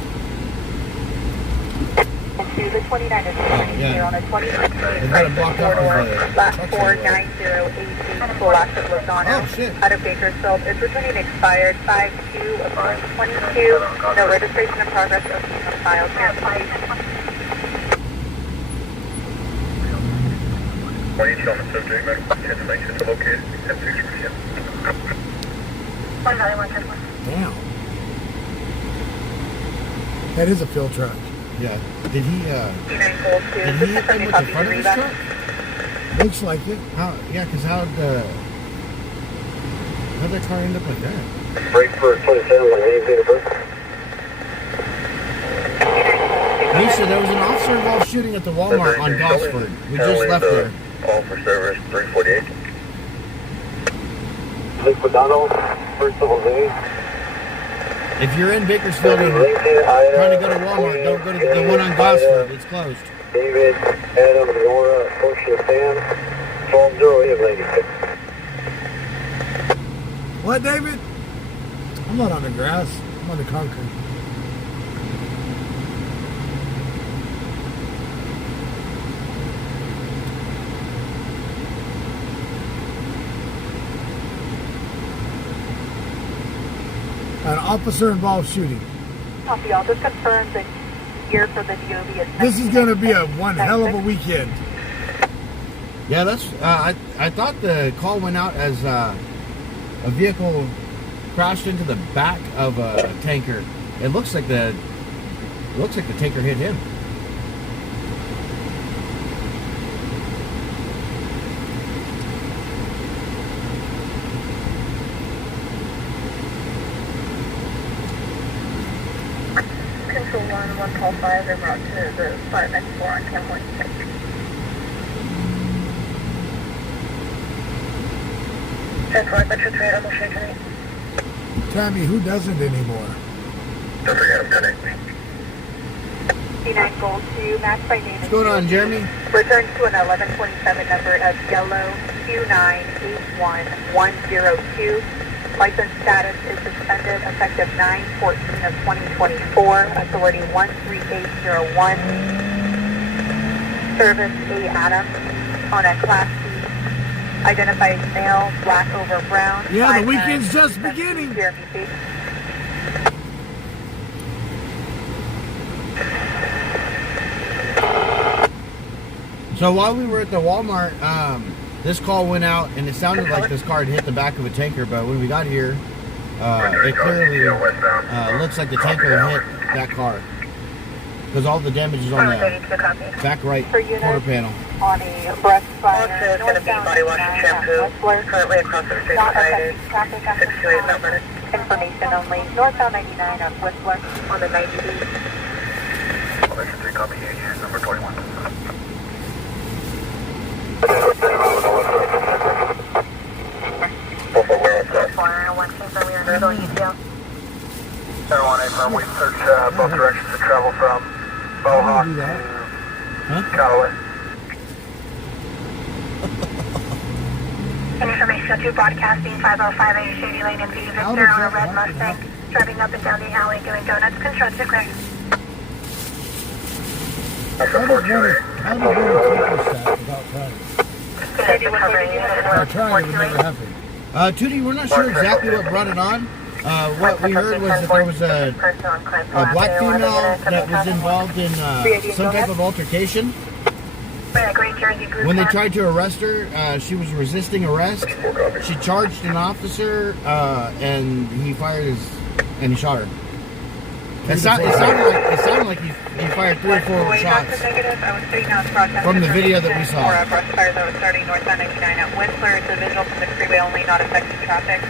To the 29 is yeah. on a 20 They've got it blocked off with last the 49018 to last of Lozano Oh, shit. out of Bakersfield is returning expired 5-2 of 22. No registration in progress of filed. Why didn't you on the subject, man? 10 sanctions are located. 10-6%. Damn. That is a fill truck. Yeah. Did he hit them with the front of his truck? Looks like it. Yeah, because how'd that car end up like that? Break for 27 on any date of birth. Misha, there was an officer involved shooting at the Walmart on Gosford. We just left there. Call for service 348. Liquid Donald, first of all, If you're in Bakersfield and trying to go to Walmart, don't go to the one on Gosford. It's closed. David, Adam, Nora, Portia, Sam, 1208 What, David? I'm not on the grass. I'm on the concrete. An officer involved shooting. Copy all. Just confirm the year for the DOB is. This is going to be a one hell of a weekend. Yeah, that's. I thought the call went out as a vehicle crashed into the back of a tanker. It looks like the tanker hit him. Control 1, 125, en route to the spot next floor on Cam 1. Central, Metro 3, I'm shaking. Tammy, who doesn't anymore? Don't forget, I'm cutting. C9 Gold 2, match by name. What's going on, Jeremy? Returns to an 1127 number of yellow Q981102. License status is suspended effective 9/14 of 2024. Authority 13801. Service A. Adams on a Class C. Identified male, black over brown. Yeah, the weekend's just beginning. Jeremy B. So while we were at the Walmart, this call went out, and it sounded like this car had hit the back of a tanker, but when we got here, it clearly looks like the tanker hit that car. Because all the damage is on the back right quarter panel. On a breast fire. Also, it's going to be body wash and shampoo. Currently across the street beside 628 number. Information only. Northbound 99 on Whistler on the 90 B. Elevation 3, copy, number 21. From we search both directions to travel from Mohawk to Callaway. Information 2 broadcasting 5058 Shady Lane in V Victor on a red Mustang. Driving up and down the alley doing donuts. Construction clear. How did one take this without trying? By trying, it would never happen. Tootie, we're not sure exactly what brought it on. What we heard was that there was a black female that was involved in some type of altercation. When they tried to arrest her, she was resisting arrest. She charged an officer, and he fired and he shot her. It sounded like he fired 3 or 4 shots from the video that we saw. Brush fires that was starting northbound 99 at Whistler. It's a visual from the freeway only, not affecting traffic.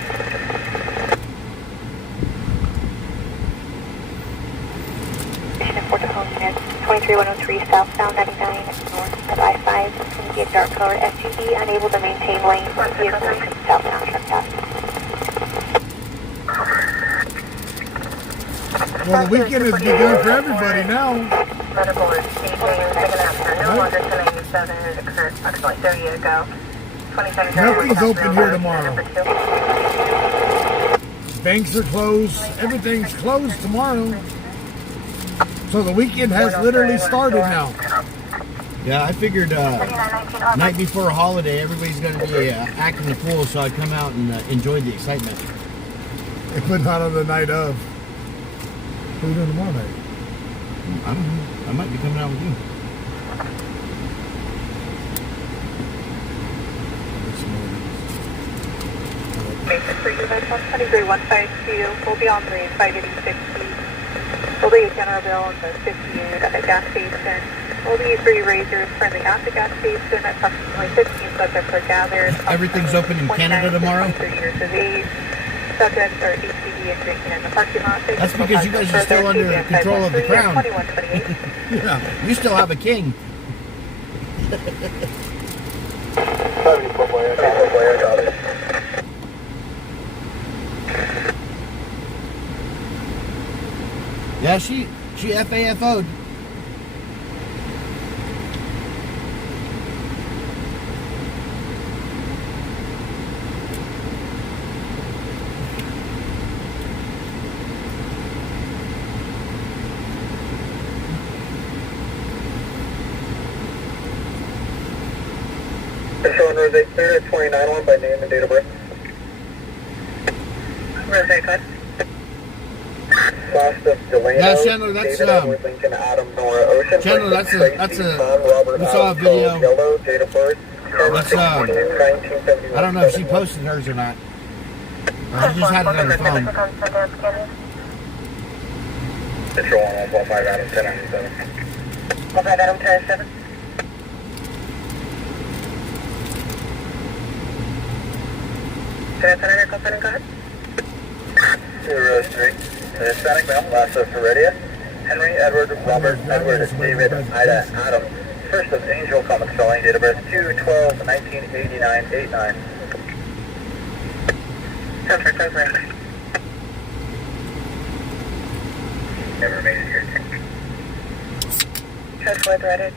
Port Home Unit 23103 southbound 99 north of I-5. Immediate dark colored SUV unable to maintain lane. Vehicle southbound truck pass. Well, the weekend has begun for everybody now. Medical is AJ second afternoon, no longer 1087. It occurred approximately 30 ago. 27 Nothing's open here tomorrow. Banks are closed. Everything's closed tomorrow. So the weekend has literally started now. Yeah, I figured night before a holiday, everybody's going to be acting the fool, so I'd come out and enjoy the excitement. But not on the night of. What are you doing tomorrow night? I don't know. I might be coming out with you. For you, 123-152, we'll be on the 586 We'll be a general bill on the 50 unit at the gas station. We'll be 3 razors currently at the gas station. Approximately 15 subjects are gathered. Everything's open in Canada tomorrow? 23 years of age. Subjects are HCV and drinking in the parking lot. That's because you guys are still under control of the crown. Yeah, you still have a king. Yeah, she FAFO'd. Showing Rose clear, 29-1 by name and date of birth. Rose code. Yeah, Chandler, that's Chandler, that's a we saw a video. That's I don't know if she posted hers or not. He just had it on the phone. Control 115 Adam 1097. 15 Adam 1097. Senator, go ahead. 03. Hispanic male, last of Heredia. Henry, Edward, Robert, Edward, David, Ida, Adam. First of Angel, common spelling, date of birth 2/12/1989, 89. 10-4. Never made it here. 10-4, ready.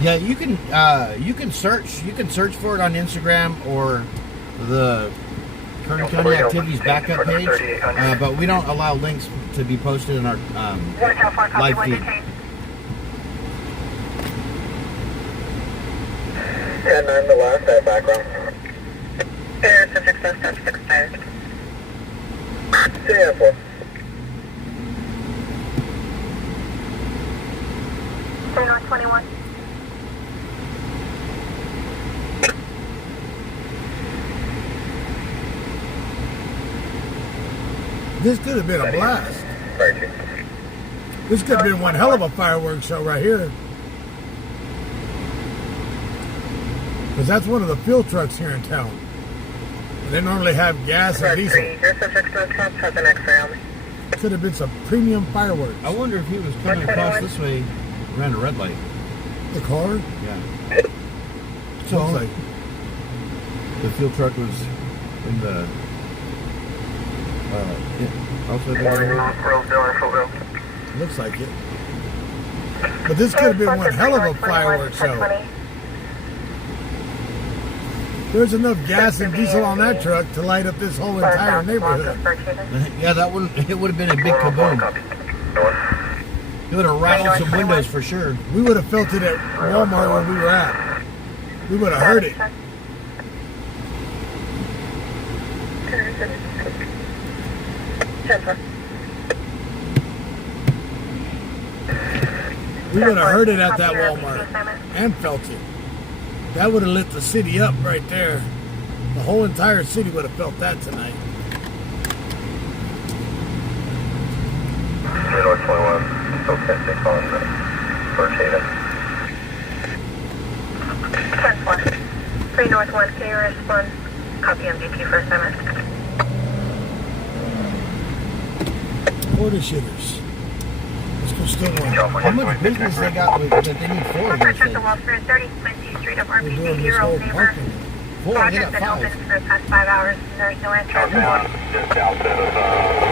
Yeah, you can search for it on Instagram or the Kern County Activities backup page, but we don't allow links to be posted in our live feed. 10-9, the last, background. Air subject suspect expired. 2-4. 21. This could have been a blast. This could have been one hell of a fireworks show right here. Because that's one of the fuel trucks here in town. And they normally have gas and diesel. Your subject has an X-ray on me. Could have been some premium fireworks. I wonder if he was coming across this way, ran a red light. The car? Yeah. So like the fuel truck was in the also there. looks like it. But this could have been one hell of a fireworks show. There's enough gas and diesel on that truck to light up this whole entire neighborhood. Yeah, that one, it would have been a big kaboom. It would have rattled some windows for sure. We would have felt it at Walmart where we were at. We would have heard it. We would have heard it at that Walmart and felt it. That would have lit the city up right there. The whole entire city would have felt that tonight. North 21, okay, they call it First Haven. 10-4. 3 North 1, can you respond? Copy MDT for assignment. Quarter shitters. Let's go still one. How much business they got with that they need four of those Check the things? wall for 30 Quincy Street of We're doing RPC, this your whole old neighbor. parking. Four, they Roger's got been open five. for the past 5 hours. There's no answer. Just outside of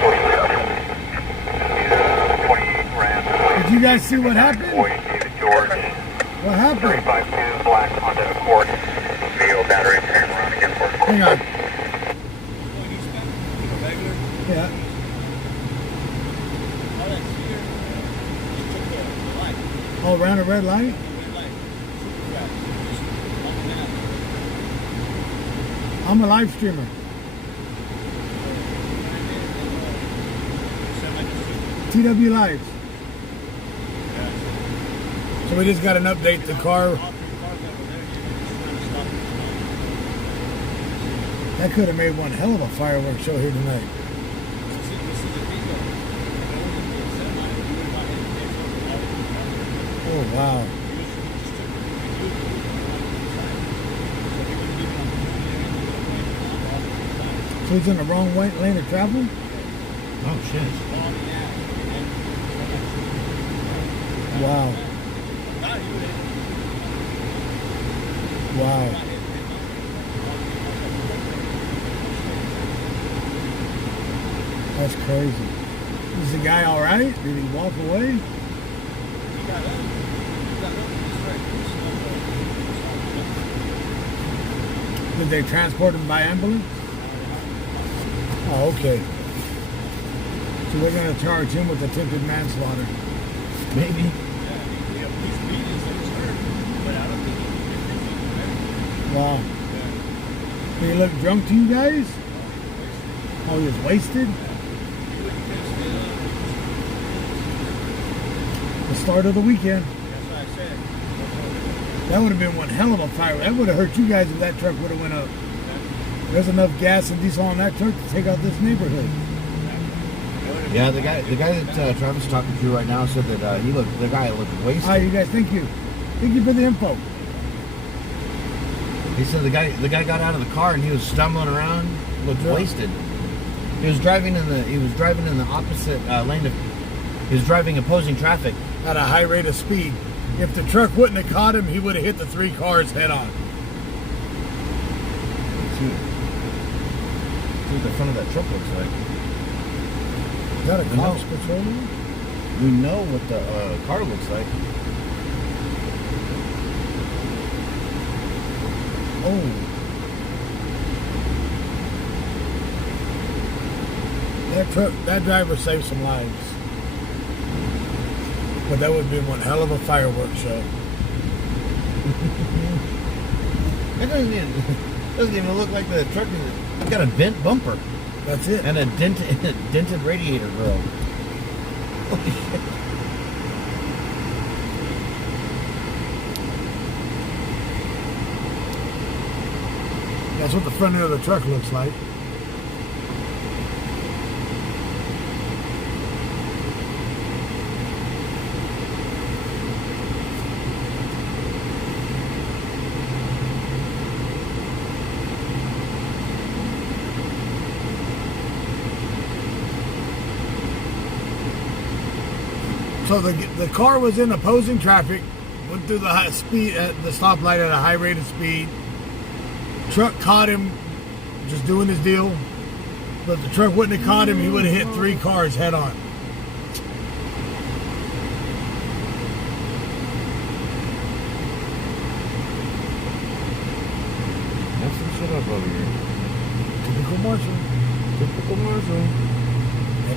43. 20 Rand. Did you guys see what happened? Boy, David George. What happened? 352 Black Honda Accord. Video battery, turn around again for Hang on. Yeah. Oh, ran a red light? I'm a live streamer. TW Live. So we just got an update. The car. That could have made one hell of a fireworks show here tonight. Oh, wow. So he's in the wrong lane of travel? Oh shit! Wow. Wow. That's crazy. Is the guy all right? Did he walk away? Did they transport him by ambulance? Oh, okay. So we're going to charge him with attempted manslaughter. Maybe. Wow. Did he look drunk to you guys? Oh, he was wasted? The start of the weekend. That would have been one hell of a fire. That would have hurt you guys if that truck would have went up. There's enough gas and diesel on that truck to take out this neighborhood. Yeah, the guy that Travis is talking to right now said that the guy looked wasted. All right, you guys, thank you. Thank you for the info. He said the guy got out of the car and he was stumbling around, looked wasted. He was driving in the opposite lane of. He was driving opposing traffic At a high rate of speed. If the truck wouldn't have caught him, he would have hit the 3 cars head on. See what the front of that truck looks like. Is that a cops patrolling? We know what the car looks like. Oh. That driver saved some lives. But that would have been one hell of a fireworks show. It doesn't even look like the truck. It's got a bent bumper. That's it. And a dented radiator grill. Holy shit. That's what the front end of the truck looks like. So the car was in opposing traffic, went through the high speed at the stoplight at a high rate of speed. Truck caught him just doing his deal, but if the truck wouldn't have caught him, he would have hit 3 cars head on. That's some shit up over here. Typical Marshall. Typical Marshall.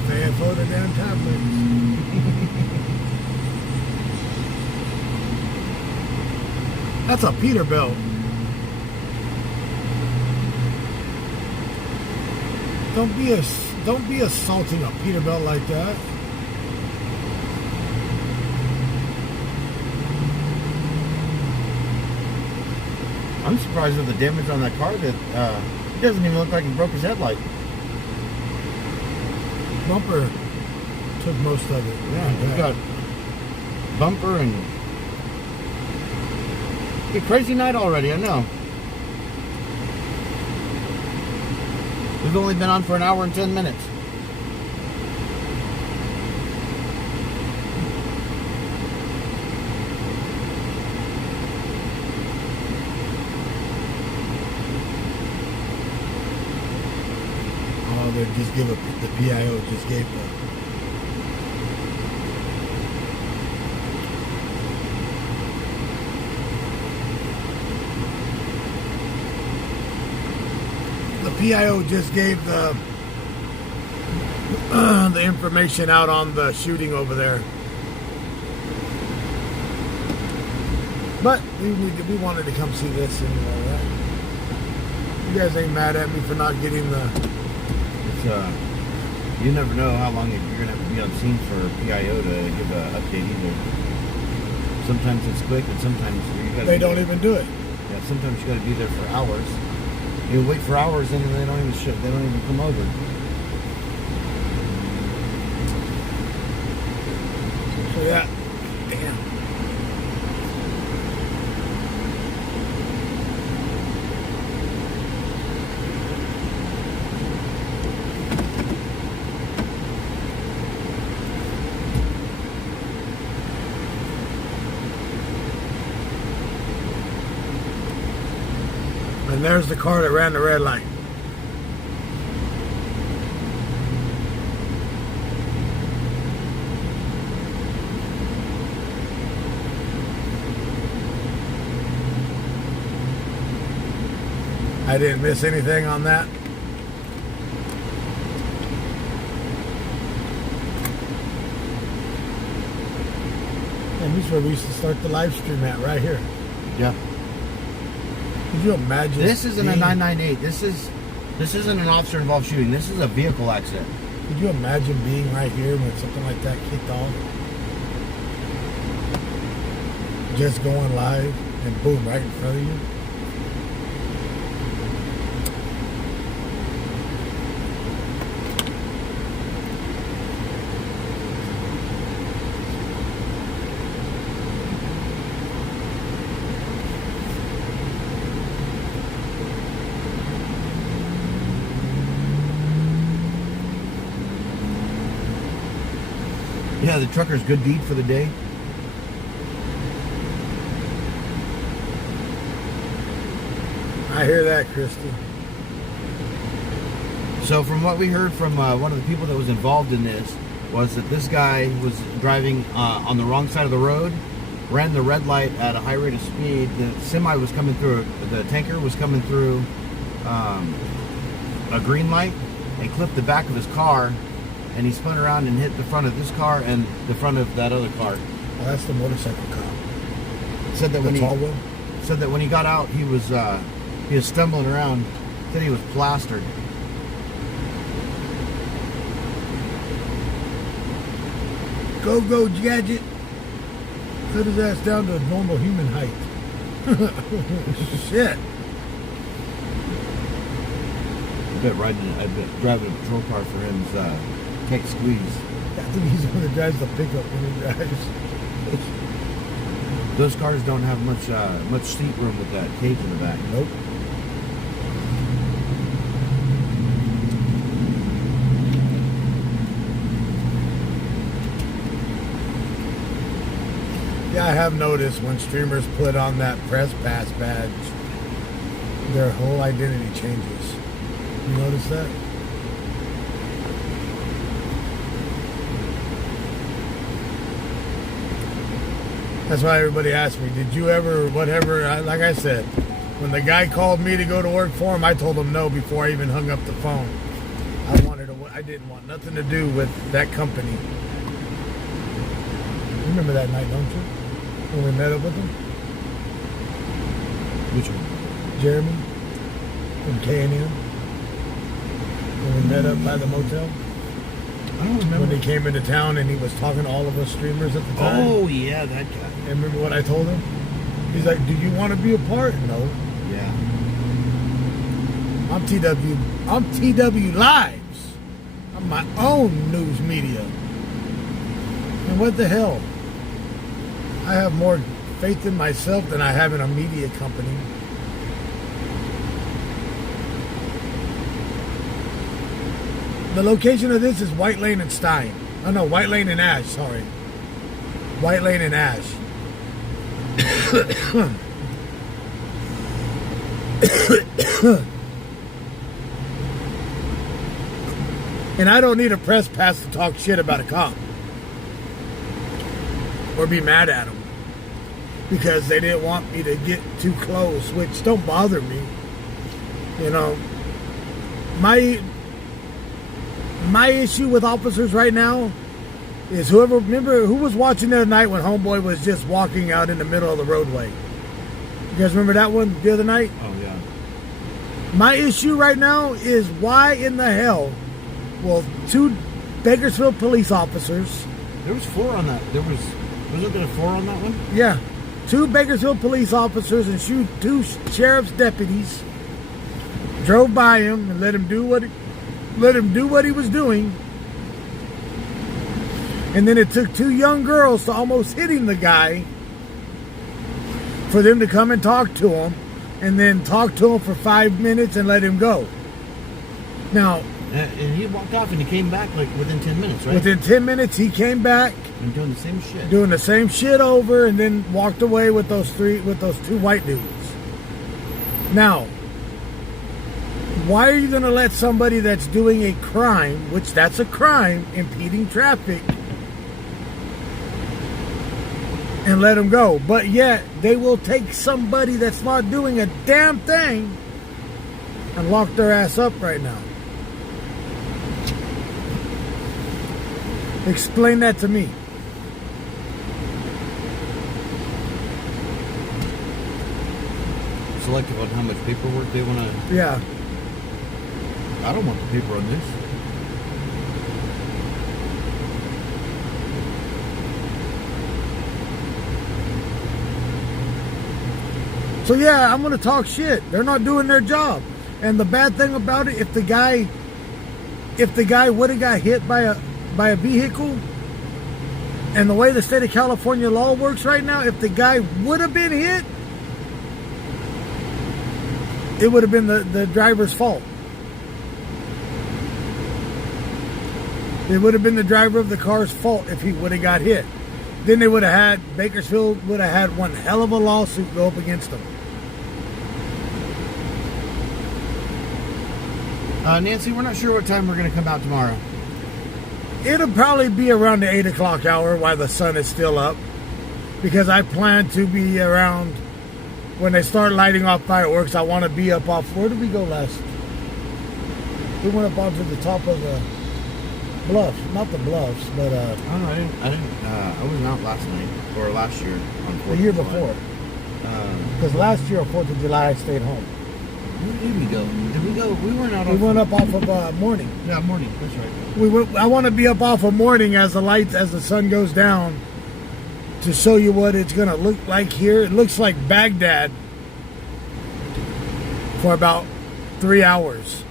FAF floated down tablets. That's a Peterbilt. Don't be assaulting a Peterbilt like that. I'm surprised with the damage on that car that it doesn't even look like he broke his headlight. Bumper took most of it. Yeah, he's got bumper and a crazy night already, I know. We've only been on for an hour and 10 minutes. Oh, they just give the PIO just gave the PIO just gave the information out on the shooting over there. But we wanted to come see this anyway, right? You guys ain't mad at me for not getting the... You never know how long you're going to have to be on scene for PIO to give an update either. Sometimes it's quick and sometimes they don't even do it. Yeah, sometimes you got to be there for hours. You wait for hours and they don't even they don't even come over. So yeah, damn. And there's the car that ran the red light. I didn't miss anything on that. And this is where we used to start the live stream at, right here. Yeah. Could you imagine? This isn't a 998. This isn't an officer-involved shooting. This is a vehicle accident. Could you imagine being right here when something like that kicked off? Just going live and boom, right in front of you. Yeah, the trucker's good deed for the day. I hear that, Christy. So from what we heard from one of the people that was involved in this was that this guy was driving on the wrong side of the road, ran the red light at a high rate of speed. The semi was coming through, the tanker was coming through a green light and clipped the back of his car, and he spun around and hit the front of this car and the front of that other car. Well, that's the motorcycle cop. Said that The tall one? said that when he got out, he was stumbling around. Said he was plastered. Go, Gadget. Put his ass down to a normal human height. Shit. I bet driving a patrol car for him is tight squeeze. I think he's the one that drives the pickup when he drives. Those cars don't have much seat room with that cage in the back. Nope. Yeah, I have noticed when streamers put on that press pass badge, their whole identity changes. You notice that? That's why everybody asked me, did you ever, whatever, like I said, when the guy called me to go to work for him, I told him no before I even hung up the phone. I didn't want nothing to do with that company. You remember that night, don't you? When we met up with him? Which one? Jeremy from K&M. When we met up by the motel. I don't remember. When he came into town and he was talking to all of us streamers at the time. Oh, yeah, that guy. And remember what I told him? He's like, do you want to be a part? No. Yeah. I'm TW Lives. I'm my own news media. And what the hell? I have more faith in myself than I have in a media company. The location of this is White Lane and Stein. Oh no, White Lane and Ash, sorry. White Lane and Ash. And I don't need a press pass to talk shit about a cop. Or be mad at them. Because they didn't want me to get too close, which don't bother me. You know, my issue with officers right now is remember who was watching the other night when homeboy was just walking out in the middle of the roadway? You guys remember that one the other night? Oh, yeah. My issue right now is why in the hell will 2 Bakersfield police officers... There was 4 on that. Wasn't there 4 on that one? Yeah. 2 Bakersfield police officers and 2 sheriff's deputies drove by him and let him do what he was doing. And then it took 2 young girls to almost hitting the guy for them to come and talk to him, and then talk to him for 5 minutes and let him go. Now, and he walked off and he came back like within 10 minutes, right? Within 10 minutes he came back and doing the same shit. Doing the same shit over, and then walked away with those 2 white dudes. Now, why are you going to let somebody that's doing a crime, which that's a crime, impeding traffic, and let them go? But yet, they will take somebody that's not doing a damn thing and lock their ass up right now. Explain that to me. Selective on how much paperwork they want to... Yeah. I don't want the paper on this. So yeah, I'm gonna talk shit. They're not doing their job. And the bad thing about it, if the guy would have got hit by a vehicle, and the way the state of California law works right now, if the guy would have been hit, it would have been the driver's fault. It would have been the driver of the car's fault if he would have got hit. Then they would have had, Bakersfield would have had one hell of a lawsuit go up against them. Nancy, we're not sure what time we're going to come out tomorrow. It'll probably be around the 8 o'clock hour while the sun is still up. Because I plan to be around, when they start lighting off fireworks, I want to be up off, where did we go last? We went up onto the top of the bluffs, not the bluffs, but I don't know. I wasn't out last night or last year on 4th the year of July. before. Because last year on 4th of July, I stayed home. Where did we go? Did we go? We weren't out. We went up off of Morning. Yeah, Morning. That's right. I want to be up off of Morning as the sun goes down, to show you what it's gonna look like here. It looks like Baghdad for about 3 hours.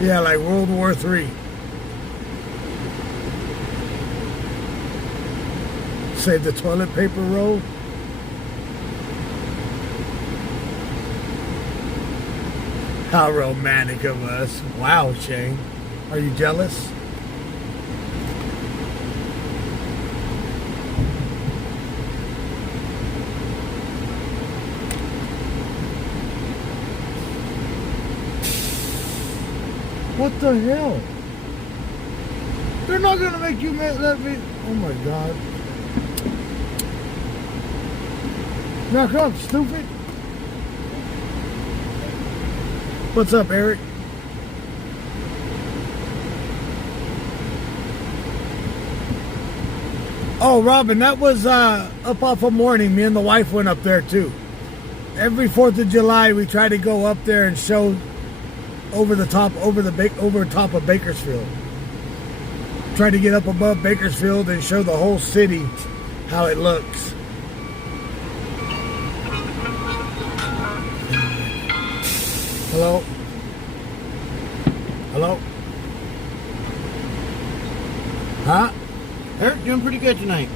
Yeah, like World War III. Save the toilet paper roll. How romantic of us. Wow, Shane. Are you jealous? What the hell? They're not gonna make you let me. Oh my God. Now come, stupid. What's up, Eric? Oh, Robin, that was up off of Morning. Me and the wife went up there too. Every 4th of July, we try to go up there and show over top of Bakersfield. Try to get up above Bakersfield and show the whole city how it looks. Hello? Hello? Huh? Eric, doing pretty good tonight.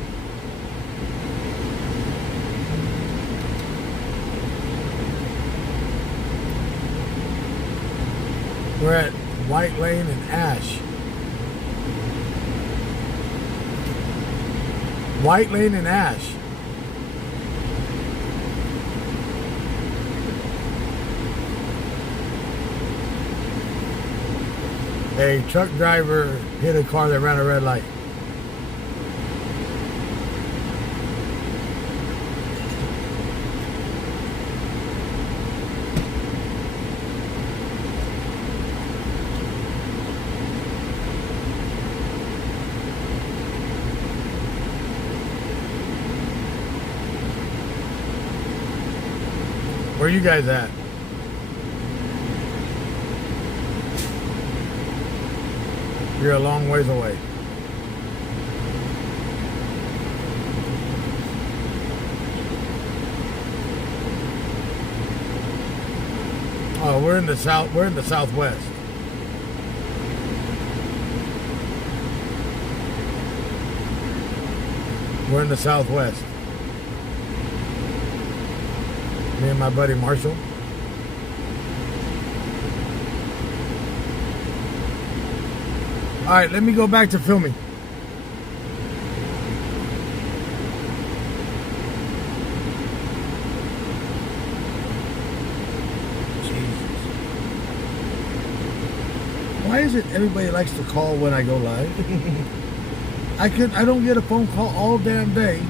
We're at White Lane and Ash. White Lane and Ash. A truck driver hit a car that ran a red light. Where you guys at? You're a long ways away. Oh, we're in the south. We're in the southwest. We're in the southwest. Me and my buddy Marshall. All right, let me go back to filming. Jesus. Why is it everybody likes to call when I go live? I don't get a phone call all damn day.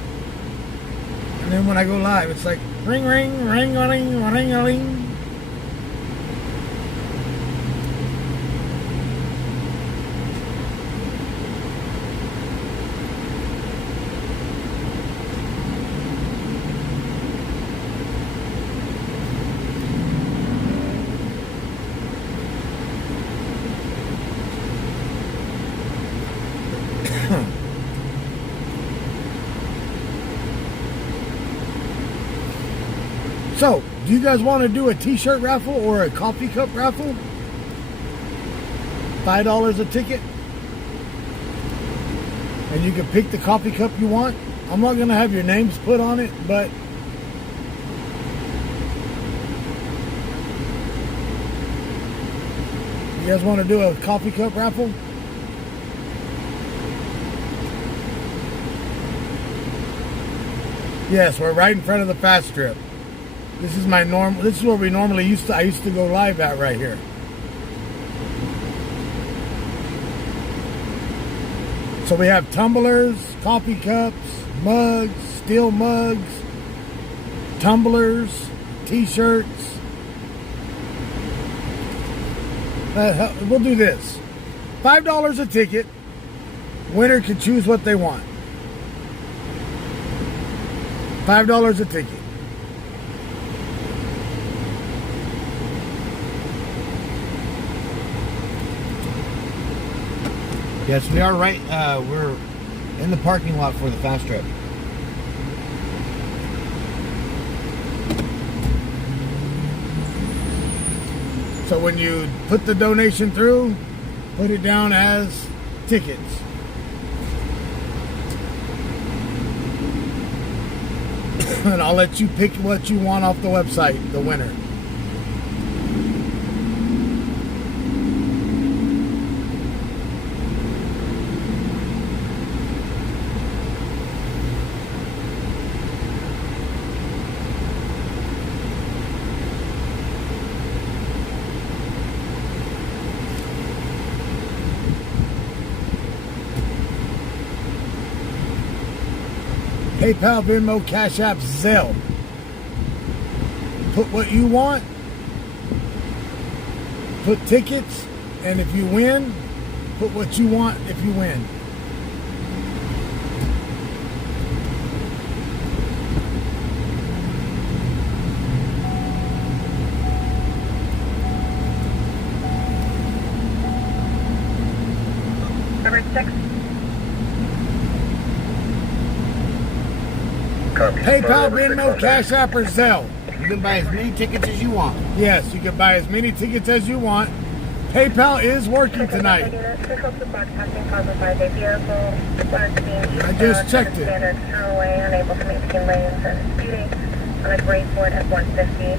And then when I go live, it's like ring, ring, ring, ring, ring, ring. So, Do you guys want to do a t-shirt raffle or a coffee cup raffle? $5 a ticket. And you can pick the coffee cup you want. I'm not going to have your names put on it, but you guys want to do a coffee cup raffle? Yes, we're right in front of the fast strip. This is my normal. This is where we normally I used to go live at right here. So we have tumblers, coffee cups, mugs, steel mugs, tumblers, t-shirts. We'll do this. $5 a ticket. Winner can choose what they want. $5 a ticket. Yes, we are right. We're in the parking lot for the fast trip. So when you put the donation through, put it down as tickets. And I'll let you pick what you want off the website, the winner. PayPal, Venmo, Cash App, Zelle. Put what you want. Put tickets. And if you win, put what you want if you win. Number 6. PayPal, Venmo, Cash App, or Zelle. You can buy as many tickets as you want. Yes, you can buy as many tickets as you want. PayPal is working tonight. I just checked it. Unable to maintain lanes and speeding on a gray Ford F-150.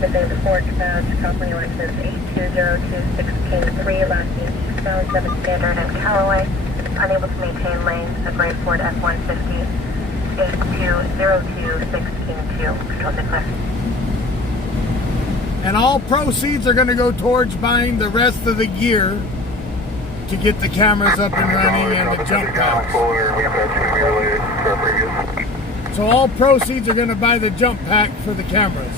Missing the Ford badge, California license 820263, last name eastbound, 7 Standard and Callaway. Unable to maintain lanes, a gray Ford F-150. 820262, control declare. And all proceeds are going to go towards buying the rest of the gear to get the cameras up and running and the jump packs. So all proceeds are going to buy the jump pack for the cameras.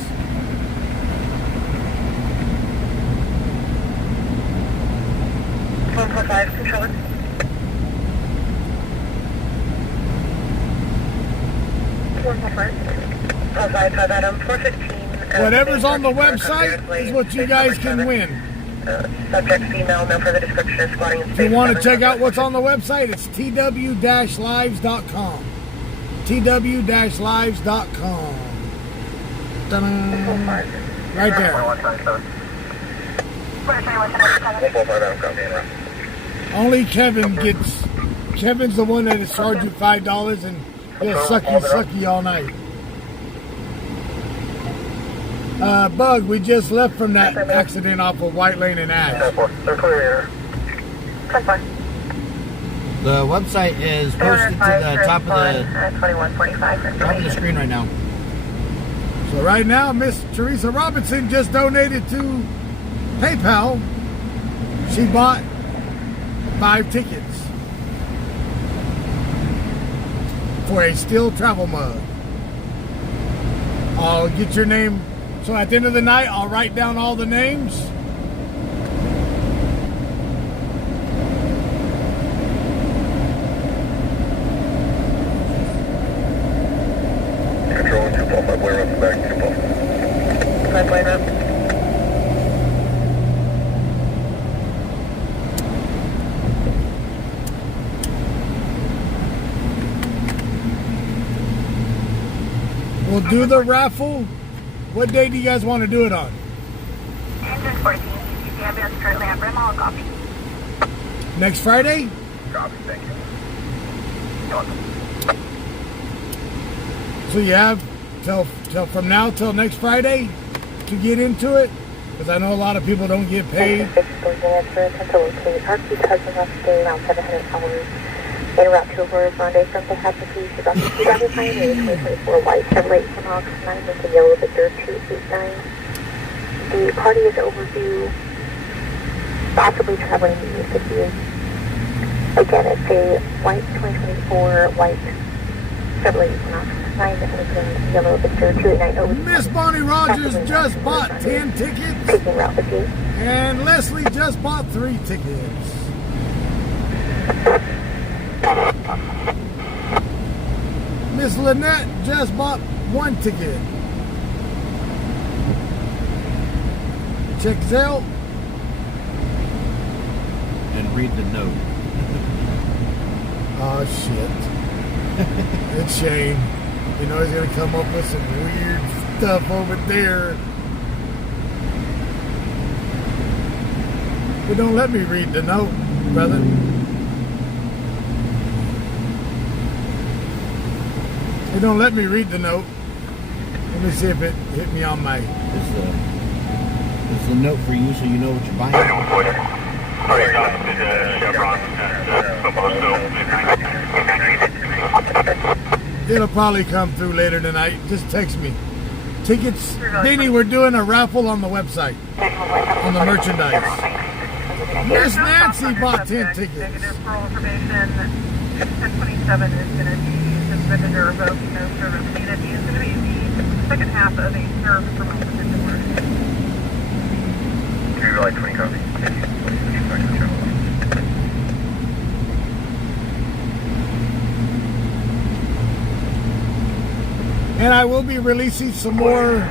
Five controller. Whatever's on the website is what you guys can win. Subject female, no further description of squatting in space. If you want to check out what's on the website, it's tw-lives.com. tw-lives.com. Ta-da. Right there. Only Kevin gets. Kevin's the one that has charged you $5 and he'll sucky all night. Bug, we just left from that accident off of White Lane and Ash. The website is posted to the top of the screen right now. So right now, Miss Teresa Robinson just donated to PayPal. She bought 5 tickets for a steel travel mug. I'll get your name. So at the end of the night, I'll write down all the names. Control 245, we're up the back, 245. Right way up. We'll do the raffle What day do you guys want to do it on? Engine 14, the ambulance currently at Brim, all copy. Next Friday? Copy, thank you. So you have till from now till next Friday to get into it? Because I know a lot of people don't get paid. 6 units for attempt to locate Arctic Hudson left day around 700 hours. En route to Aurora Grande from the Pacific, about 2,000 Pioneer 2024 white Chevrolet Equinox 9 Lincoln Yellow Victor 289. The party is overdue, possibly traveling to New City. Again, it's a white 2024 white Chevrolet Equinox 9 Lincoln Yellow Victor 289 over. Miss Bonnie Rogers just bought 10 tickets. Taking route 58. And Leslie just bought 3 tickets. Miss Lynette just bought 1 ticket. Check Zelle. And read the note. Oh shit. It's Shane. You know he's gonna come up with some weird stuff over there. But don't let me read the note, brother. They don't let me read the note. Let me see if it hit me on my... It's the note for you so you know what you're buying. It'll probably come through later tonight. Just text me. Tickets. Denny, we're doing a raffle on the website. On the merchandise. Miss Nancy bought 10 tickets. Negative parole information. 1027 is going to be suspended or revoked. No service needed. He is going to be the second half of a term criminal petition work. Can you like 20 copies? And I will be releasing some more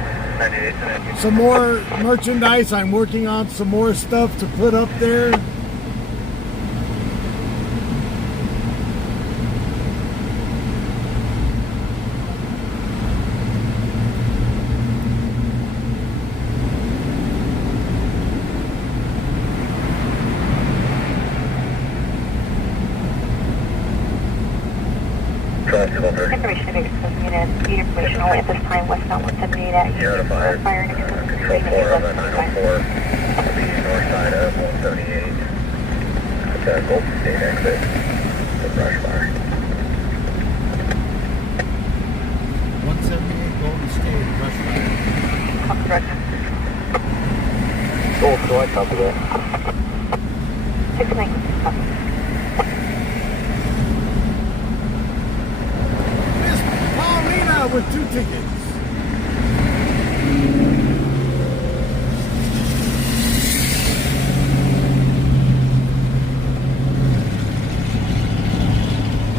merchandise. I'm working on some more stuff to put up there. Information unit, need information only at this time, westbound 178 at Notified. fire and Control 4 of the 904 will be north side of 178 at the Golden State exit, the brush fire. 178 Golden State, Rush Fire. Correct. Gold, so I copy that. 69, copy. Miss Paulina with 2 tickets.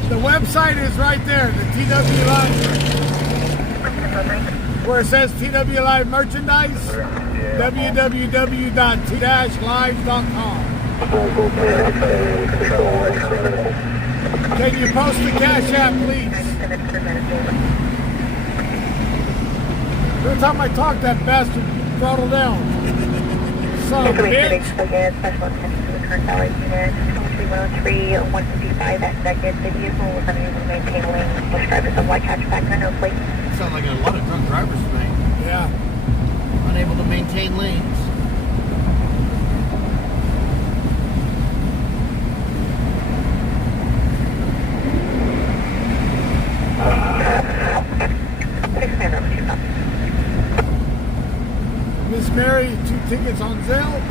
The website is right there, the TW Live, where it says TW Live merchandise, www.t-lives.com. Can you post the Cash App, please? Every time I talk, that bastard throttle down. Son of a bitch. Special attention to the current valley unit. 103, 155, expected. The vehicle was unable to maintain lane. Described as a white hatchback, no plate. Sounds like a lot of drunk drivers tonight. Yeah. Unable to maintain lanes. Miss Mary, 2 tickets on Zelle.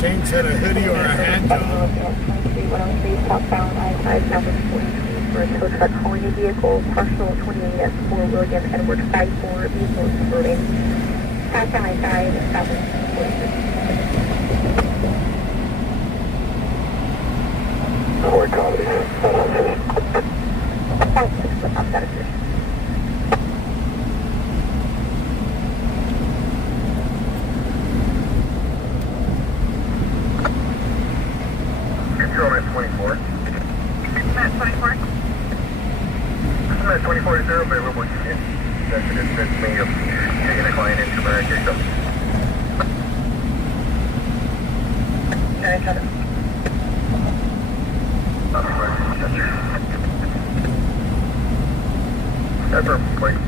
Shane said a hoodie or a hand 23 southbound I-5 southwest 43 for a tow truck hauling a vehicle, parcel 28 at 4 William Edward 54, vehicle is moving. Southbound I-5 southwest 43. Ford Comedy. South 6 foot off that assist. Control at 24. At 24. I'm at 24 to 0, available unit. That's a distance me of taking a client into America. Alright, got it. Ever, please.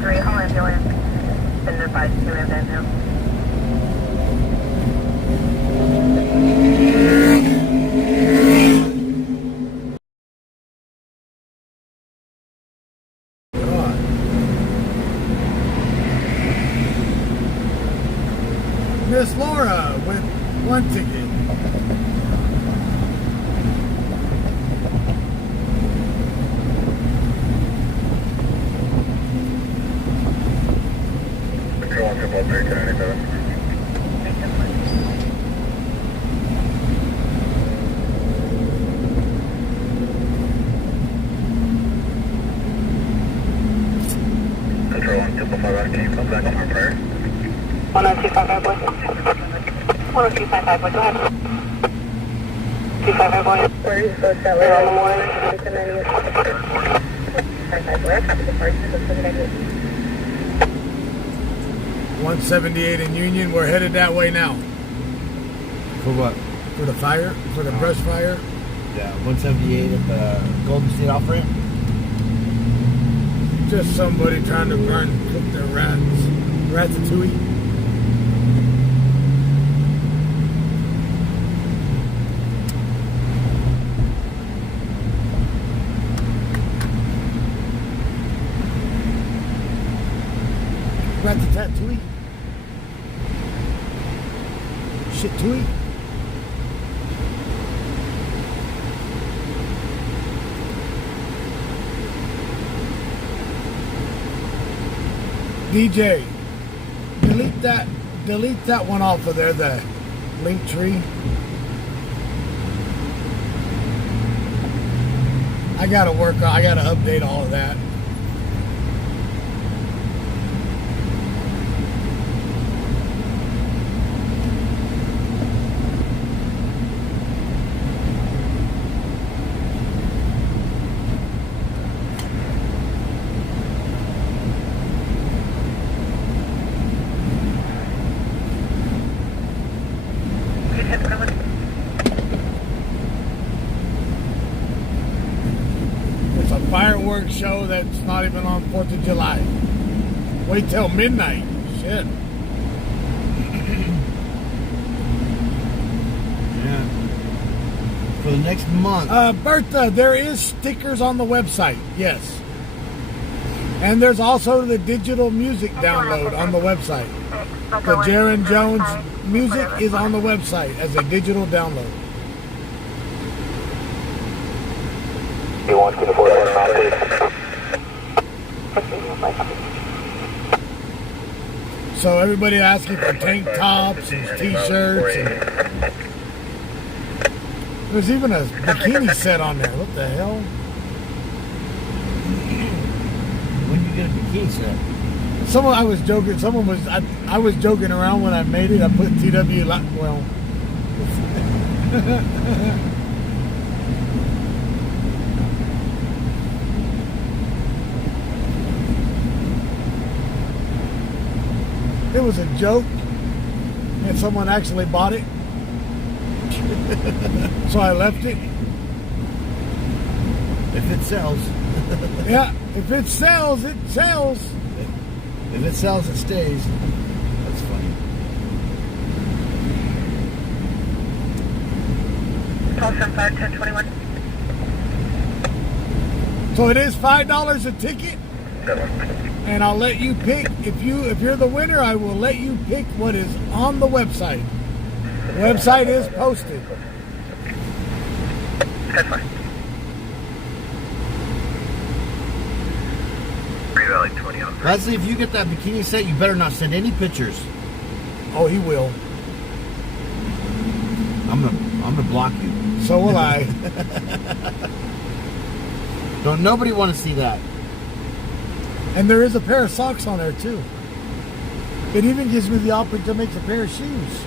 Three, hall ambulance. Been advised to event now. God. Miss Laura with one ticket. Control on 213, 1087. Control on 255, can you come back on our prayer? 10255, boys. 10255, boys, go ahead. 255, boys. Where are you supposed to go? On the morning. 255, boys. Copy the party. Looks like an idea. 178 in Union. We're headed that way now. For what? For the fire, for the brush fire. Yeah, 178 at the Golden State off ramp. Just somebody trying to cook their ratatouille. Ratatouille. Shit-touille. DJ, delete that one off of there, the link tree. I gotta update all of that. Fireworks show that's not even on 4th of July. Wait till midnight. Shit. Yeah. For the next month. Bertha, there is stickers on the website. Yes. And there's also the digital music download on the website. The Jaron Jones music is on the website as a digital download. You want to afford that amount, So everybody asking for tank tops and t-shirts. And there's even a bikini set on there. What the hell? When you get a bikini set? I was joking. I was joking around when I made it. I put TW, well. It was a joke, and someone actually bought it. So I left it. If it sells. Yeah, if it sells, it sells. If it sells, it stays. That's funny. Impulse 5, 1021. So it is $5 a ticket, and I'll let you pick. If you're the winner, I will let you pick what is on the website. The website is posted. That's fine. Valley 20 on. Leslie, if you get that bikini set, you better not send any pictures. Oh, he will. I'm gonna block you. So will I. Don't nobody want to see that. And there is a pair of socks on there too. It even gives me the option to make a pair of shoes.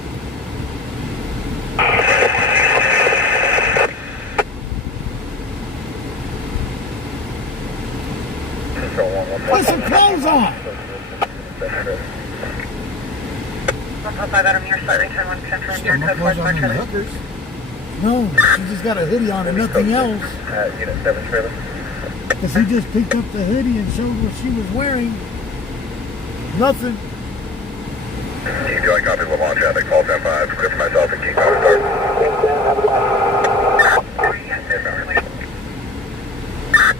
Put some clothes on. 1.5 Adam, you're slightly 10-1 from your No code clothes 4 on in the Charlie. hookers. No, she just got a hoodie on and nothing else. Unit 7 trailer. Because he just picked up the hoodie and showed what she was wearing. Nothing. Team joint copy Lamont traffic, Paul 10-5, clear for myself and King Power Start.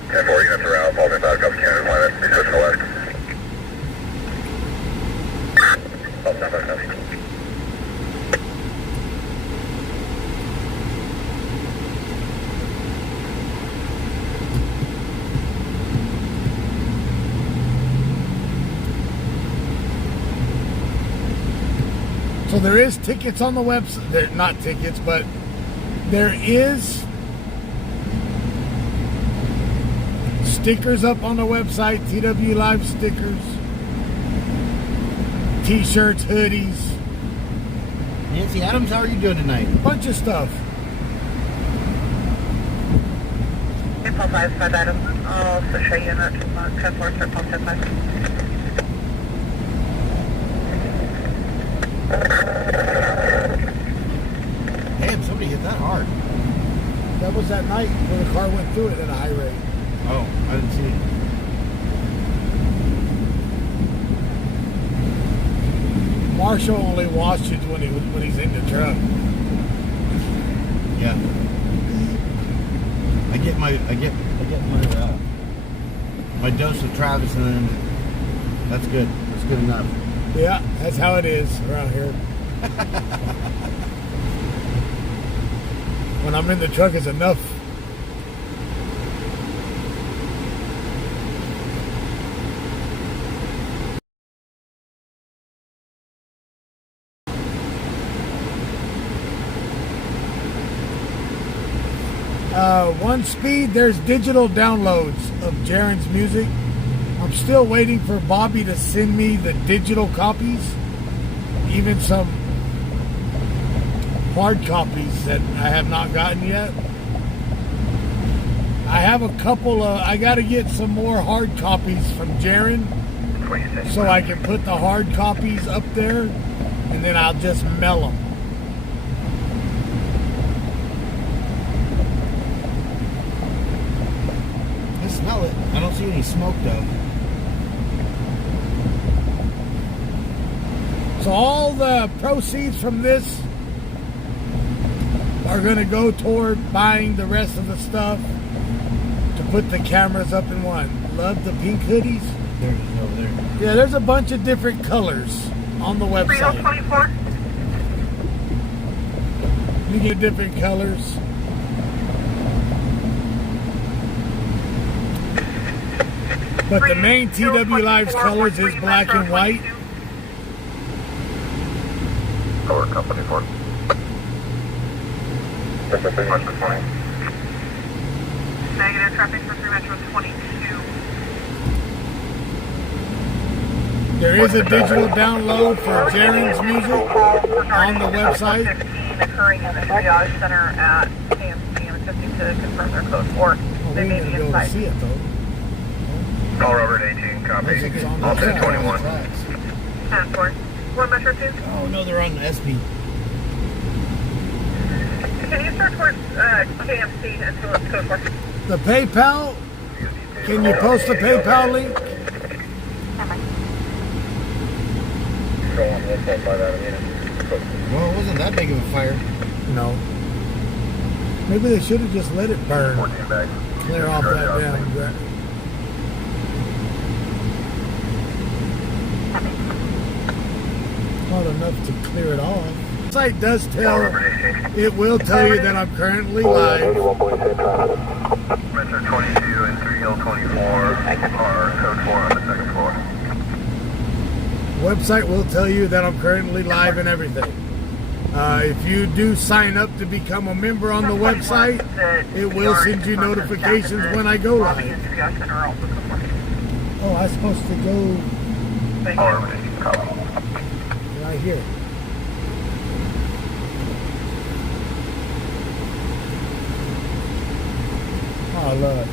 10-4, units around, Paul 10-5, copy Canada, line up, switch to the west. Paul 10-5, copy. So there is tickets on the website. They're not tickets, but there is stickers up on the website. TW Live stickers, T-shirts, hoodies, Nancy Adams, how are you doing tonight? bunch of stuff. Impulse 5 Adam. I'll also show you that 10-4 for Impulse 5. Damn, somebody hit that hard. That was that night where the car went through it at a high rate. Oh, I didn't see it. Marshall only watches when he's in the truck. Yeah. I get my dose of Travis, and then that's good. That's good enough. Yeah, that's how it is around here. When I'm in the truck, it's enough. One speed, there's digital downloads of Jaren's music. I'm still waiting for Bobby to send me the digital copies, even some hard copies that I have not gotten yet. I have a couple of, I got to get some more hard copies from Jaren so I can put the hard copies up there, and then I'll just mail them. I smell it. I don't see any smoke though. So all the proceeds from this are going to go toward buying the rest of the stuff to put the cameras up in one. Love the pink hoodies. There it is over there. Yeah, there's a bunch of different colors on the website. 3024. You get different colors. But the main TW Live's colors is black and white. Color company 4. Negative traffic for 3 Metro 22. There is a digital download for Jaren's music on the website. 15 occurring in the triage center at KMC. I'm attempting to confirm their code 4. Well, They we may ain't be gonna go inside. see it though. Call Robert 18, copy. Music's on the Offset track, 21. on the tracks. 10-4. 1 Metro 2. Oh no, they're on the SP. Can you start towards KMC until it's code 4? The PayPal, can you post the PayPal link? Go on 1.5 out of unit. Well, it wasn't that big of a fire. No. Maybe they should have just let it burn. 14 back. Clear off that down. Not enough to clear it off. The site does tell, it will tell you that I'm currently live. Metro 22 and 3 Hill 24 are code 4 on the second floor. Website will tell you that I'm currently live and everything. If you do sign up to become a member on the website, it will send you notifications when I go live. Oh, I'm supposed to go right here. Oh, look.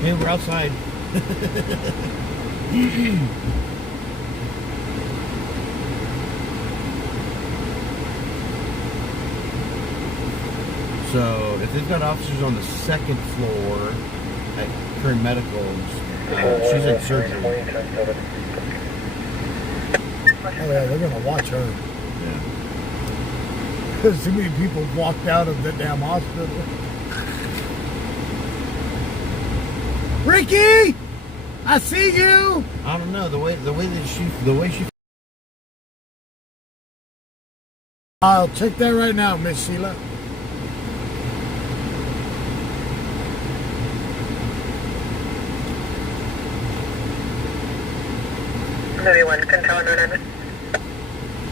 Hey, we're outside. So, if they've got officers on the second floor at Kern Medicals, she's in surgery. Oh yeah, they're gonna watch her. Yeah. Because too many people walked out of the damn hospital. Ricky, I see you. I don't know the way she. I'll check that right now, Miss Sheila. Maybe one control on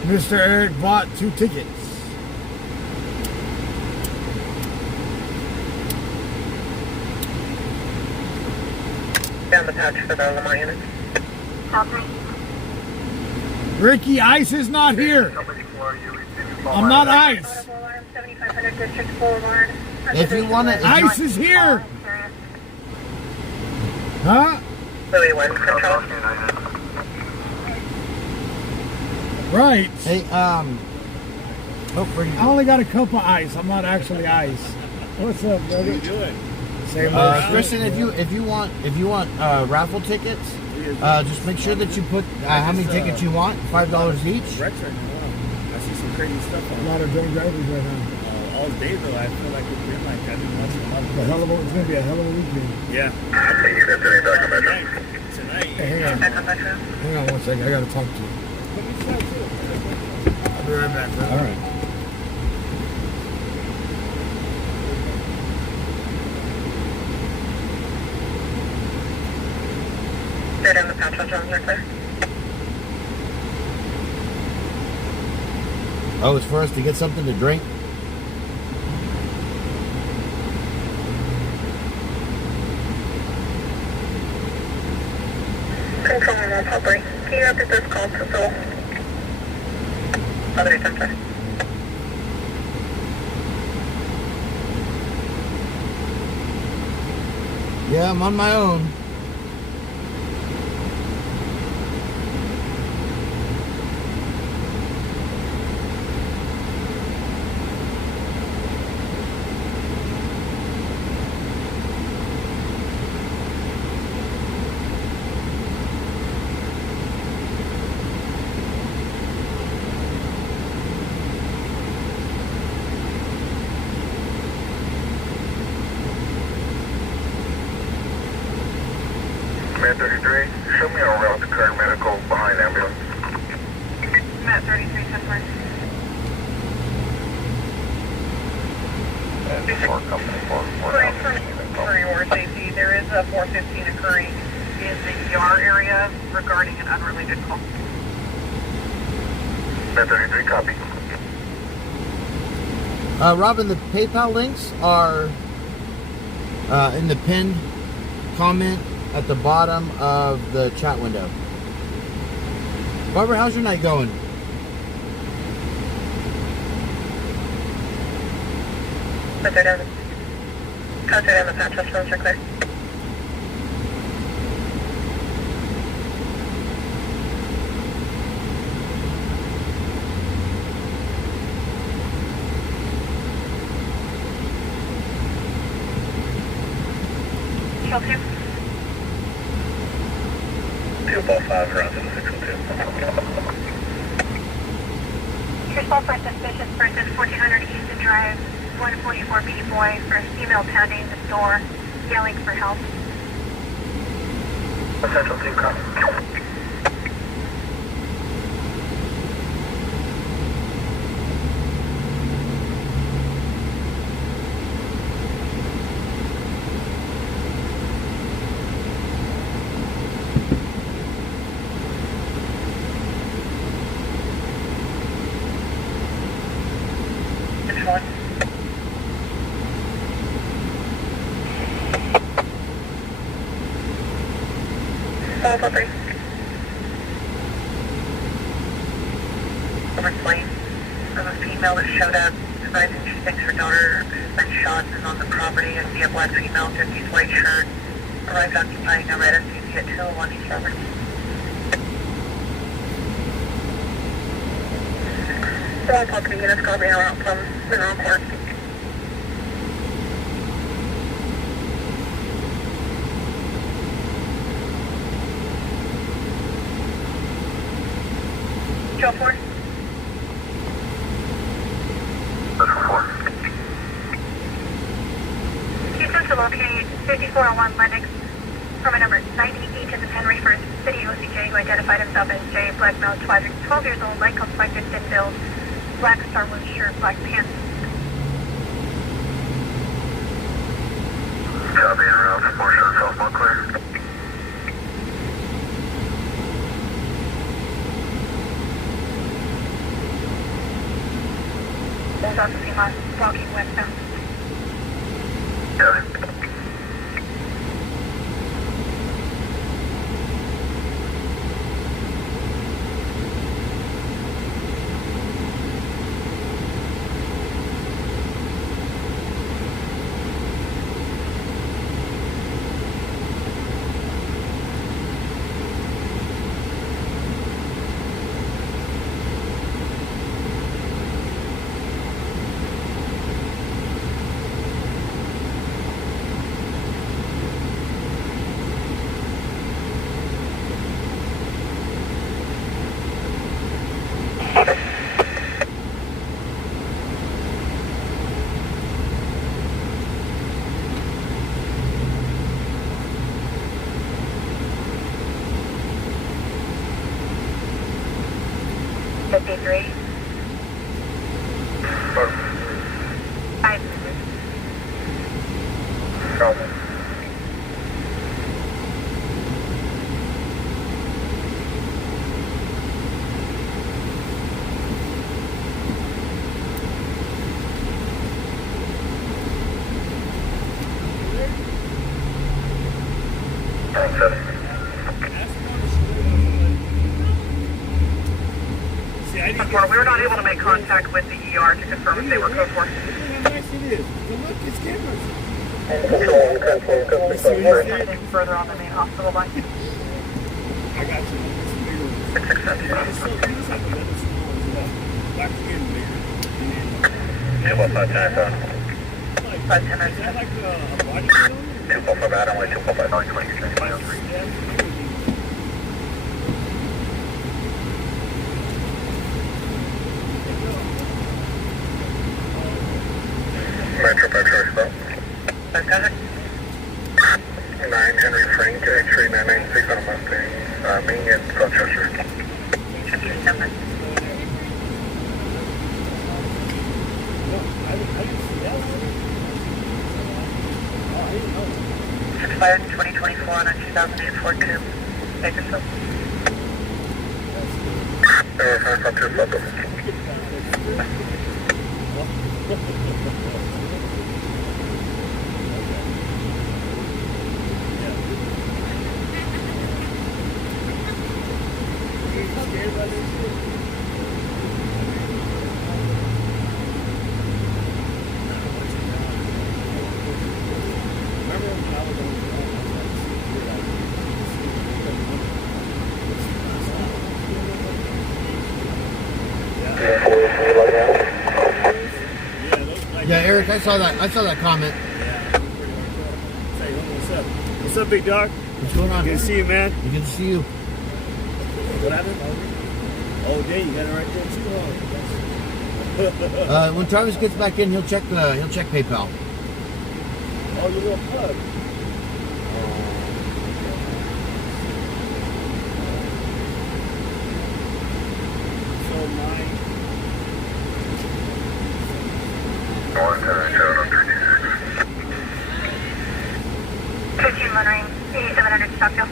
Mr. Eric bought 2 tickets. down the pouch for the Lamar unit. Ricky, Ice is not here. I'm not Ice. 7500 District Boulevard. If you want to, Ice is here. Huh? Louis 1 control. Right. hey, I only got a cup of ice. I'm not actually Ice. What's up, brother? What are you doing? Same old shit. Kristen, if you want raffle tickets, just make sure that you put how many tickets you want. $5 each. Rex right now. I see some crazy stuff A on lot of drunk drivers right now. all day though. I feel like it's been like I've been watching a lot of It's gonna be a hell of a weekend. Yeah. Tonight. Tonight. Hey, hang on 1 second. I gotta talk to you. I'll be right back, bro. All right. They're down the pouch on Jones, you're clear. Oh, it's for us to get something to drink. Control on all property. Can you repeat this call to Phil? Other center. Yeah, I'm on my own. Met 33, show me a route to Kern Medical behind ambulance. Matt 33, 10 And 4 company 4 For your safety, there is a 415 occurring in the ER area regarding an unrelated call. Met 33, copy. Robin, the PayPal links are in the pinned comment at the bottom of the chat window. Barbara, how's your night going? Put her down. Cut her down the patch, those phones are clear. Two ball 5 runs in the 12 for suspicious person, 1400 Easton Drive, 144B boy for female pounding the door, yelling for help. Central 2, copy. Control. Over 3. Over Plain. There's a female that showed up advising she thinks her daughter has been shot and is on the property. I see a black female, 50s white shirt. Arrived occupying a red SUV at 201 East Roberts. All property units covering around from Mineral Park. Joe 4. Central 4. Houston to locate 5401 Lennox from a number 98 as in Henry First City OCJ who identified himself as Jay, black male, 12 years old, light complected, thin build, black Star Wars shirt, black pants. Copy, en route, portion of South clear. There's also female walking westbound. Copy. Three. 5 minutes. Copy. We were not able to make contact with the ER to confirm if they were code 4. Look how nice it is. Look, it's cameras. Anything further on the main hospital line? I got you. It's a bigger one. 667. It's so big, it's like the other small ones as well. Black skin bigger. And then, 245 10 is that like a body kit on it? 245 Adam, 245 on 23. Yeah, Metro Expo. 9 Henry Frank, X-ray 996 on a Mustang, Main and Rochester. I didn't see that one. Oh, I didn't know. Expired in 2024 on a 2008 Ford Coupe, Bakersfield. From 2 South. Scared by this shit? Remember when I was on the phone, I was like, Yeah, Eric, I saw that comment. Yeah, pretty hardcore. Say, what's up? What's up, big dog? What's going on? Good to see you, man. Good to see you. What happened? Oh, dang, you got it right there too, huh? When Travis gets back in, he'll check PayPal. Oh, you little plug. So mine. 15 Monterey, 8700 Stockdale.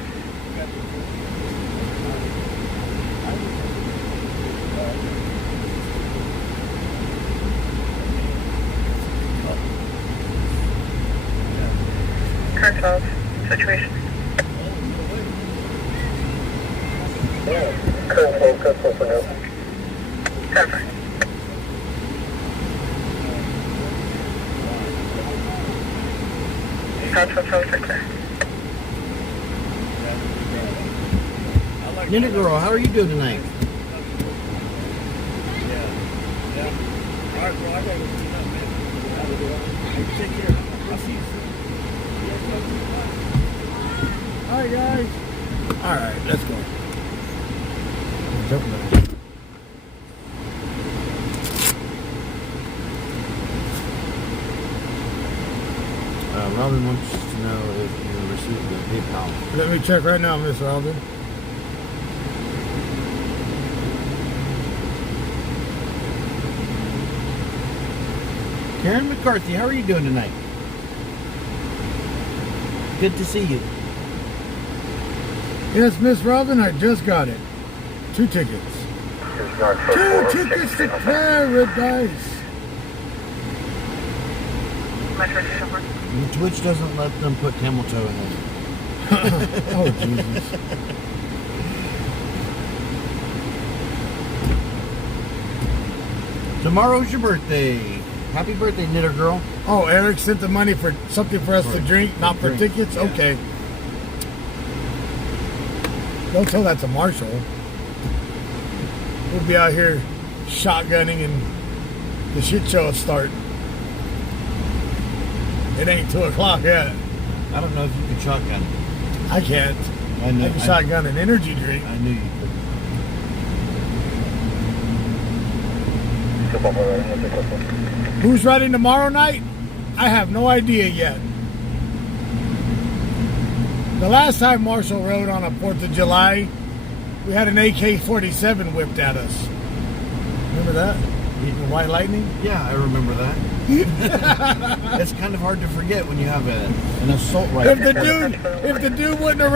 Current 12, situation. Current 12, cut for now. Cover. Current 12, clear. Nina girl, how are you doing tonight? Yeah. All right, bro, I gotta go clean up, man. Take care. I'll see you soon. All right, guys. All right, let's go. Robin wants to know if you received the PayPal. Let me check right now, Miss Robin. Karen McCarthy, how are you doing tonight? Good to see you. Yes, Miss Robin, I just got it. 2 tickets. 2 tickets to paradise. Twitch doesn't let them put camel toe in it. Oh, Jesus. Tomorrow's your birthday. Happy birthday, knitter girl. Oh, Eric sent the money for something for us to drink, not for tickets? Yeah. Okay. Don't tell that to Marshall. We'll be out here shotgunning and the shit show will start. It ain't 2 o'clock yet. I don't know if you can shotgun. I can't. I know. I can shotgun an energy drink. I knew you could. Who's riding tomorrow night? I have no idea yet. The last time Marshall rode on a 4th of July, we had an AK-47 whipped at us. Remember that? The White Lightning? Yeah, I remember that. It's kind of hard to forget when you have an assault rifle. If the dude wouldn't have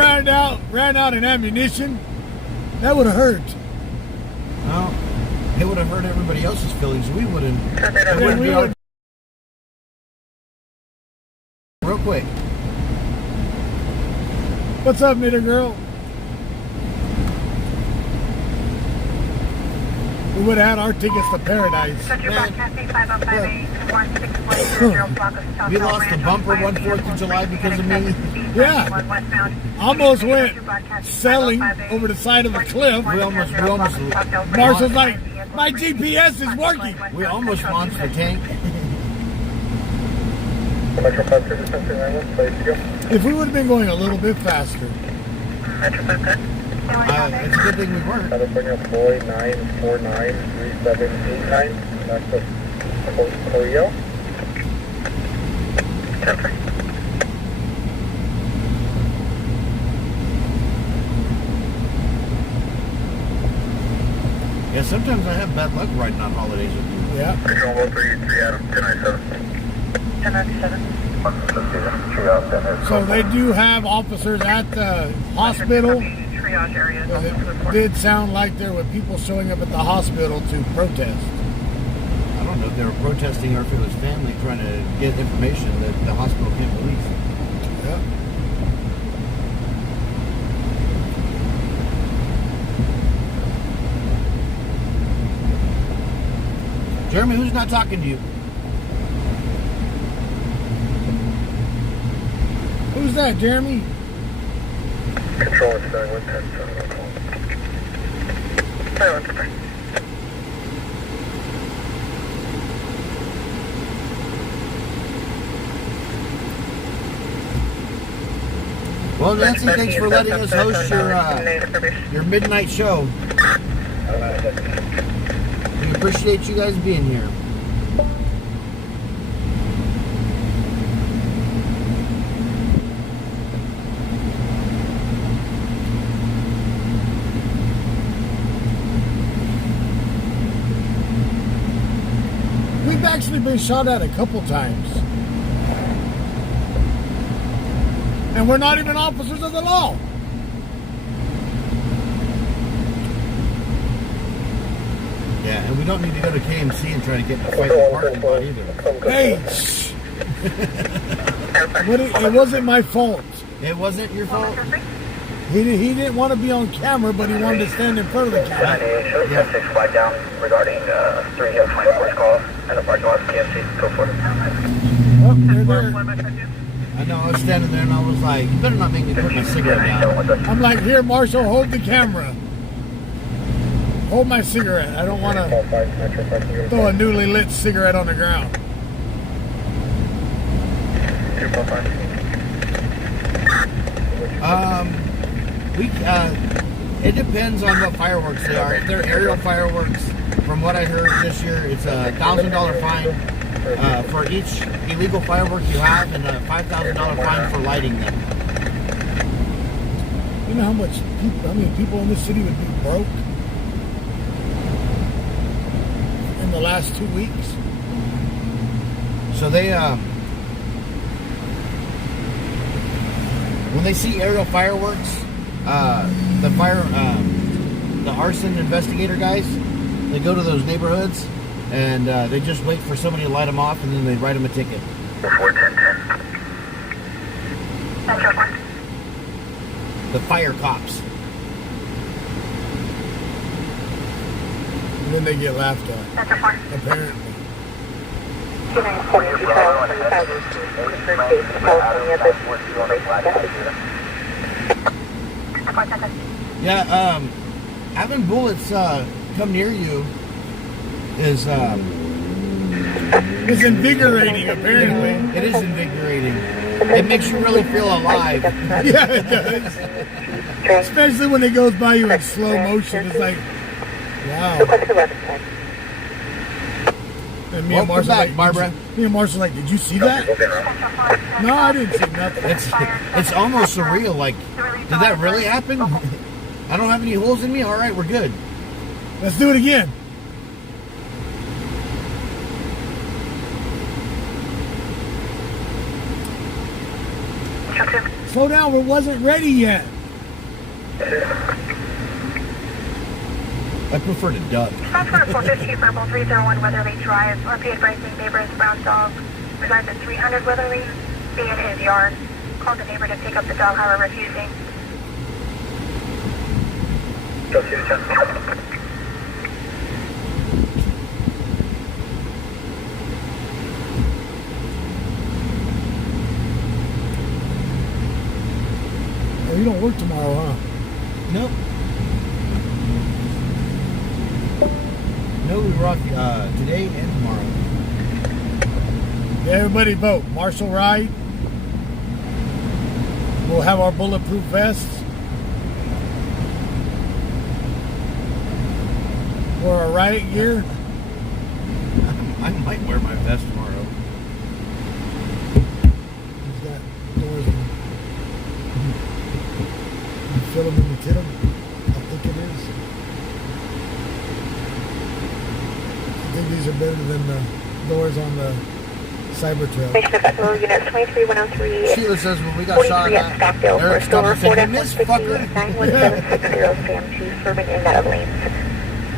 ran out an ammunition, that would have hurt. Well, it would have hurt everybody else's feelings. We wouldn't. Real quick. What's up, knitter girl? We would have had our tickets to paradise. We lost the bumper one 4th of July because of me. Yeah. Almost went sailing over the side of a cliff. We almost. Marshall's like, my GPS is working. We almost launched the tank. If we would have been going a little bit faster. It's a good thing we weren't. California Boy 9493789. That's the Korea. Yeah, sometimes I have bad luck riding on holidays with you. Yeah. Regional 133 Adam 1097. 1097. So they do have officers at the hospital. Triage area. It did sound like there were people showing up at the hospital to protest. I don't know if they were protesting or if it was family trying to get information that the hospital can't release. Yeah. Jeremy, who's not talking to you? Who's that, Jeremy? Control is 9110. Well, Nancy, thanks for letting us host your midnight show. We appreciate you guys being here. We've actually been shot at a couple times. And we're not even officers of the law. Yeah, and we don't need to go to KMC and try to get in a fight in the parking lot either. Hey, shh. It wasn't my fault. It wasn't your fault? He didn't want to be on camera, but he wanted to stand in front of the camera. 98, show 6 flag down regarding 3 Hill 24's call and the parking lot of KFC. Go for it. Oh, they're there. I know, I was standing there and I was like, you better not make me put my cigarette down. I'm like, here, Marshall, hold the camera. Hold my cigarette. I don't want to throw a newly lit cigarette on the ground. It depends on what fireworks they are. If they're aerial fireworks, from what I heard this year, it's a $1,000 fine for each illegal firework you have, and a $5,000 fine for lighting them. You know how many people in this city would be broke in the last 2 weeks? So they, when they see aerial fireworks, the arson investigator guys, they go to those neighborhoods and they just wait for somebody to light them off, and then they write them a ticket. 41010. The fire cops. And then they get laughed at. Apparently. Yeah, having bullets come near you is It's invigorating, apparently. it is invigorating. It makes you really feel alive. Yeah, it does. Especially when it goes by you in slow motion. It's like, wow. And me and Welcome Marshall back, Barbara. Me and Marshall like, did you see that? No, I didn't see nothing. It's almost surreal. Like, did that really happen? I don't have any holes in me. All right, we're good. Let's do it again. Slow down, it wasn't ready yet. I prefer to duck. Transport 450 Purple 301 Weatherly Drive. RP advising neighbor's brown dog resides at 300 Weatherly. Be in his yard. Called the neighbor to pick up the dog, however, refusing. Oh, you don't work tomorrow, huh? Nope. No, we were off today and tomorrow. Yeah, everybody vote. Marshall ride. We'll have our bulletproof vests. Or our riot gear. I might wear my vest tomorrow. He's got doors in. You fill them and you kid them. I think it is. I think these are better than the doors on the Cyber Trail. Station of Echo Units 23103. Sheila says when we got shot at, Stockdale, Eric first over stopped and said, "You missed, fucker." 91760 Sam 2 serving in that of lanes.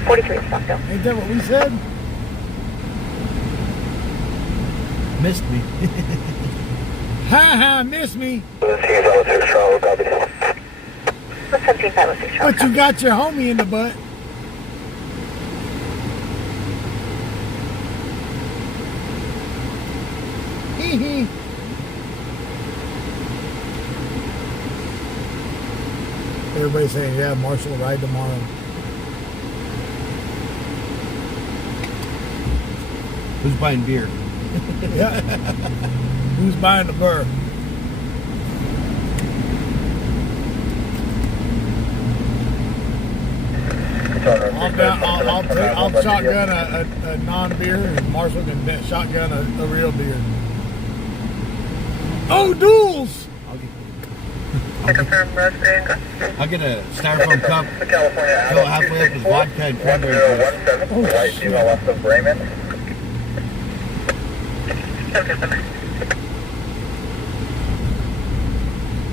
43 Stockdale. Ain't that what we said? Missed me. Ha ha, missed me. 17506 But you got your homie in the butt. Hee hee. Everybody's saying, yeah, Marshall will ride tomorrow. Who's buying beer? Yeah. Who's buying the burr? I'll shotgun a non-beer, and Marshall can shotgun a real beer. Oh, duels! I confirm Rosemary. I'll get a styrofoam cup, The California fill it halfway up with vodka and cranberry juice. 1017, white female west of Raymond.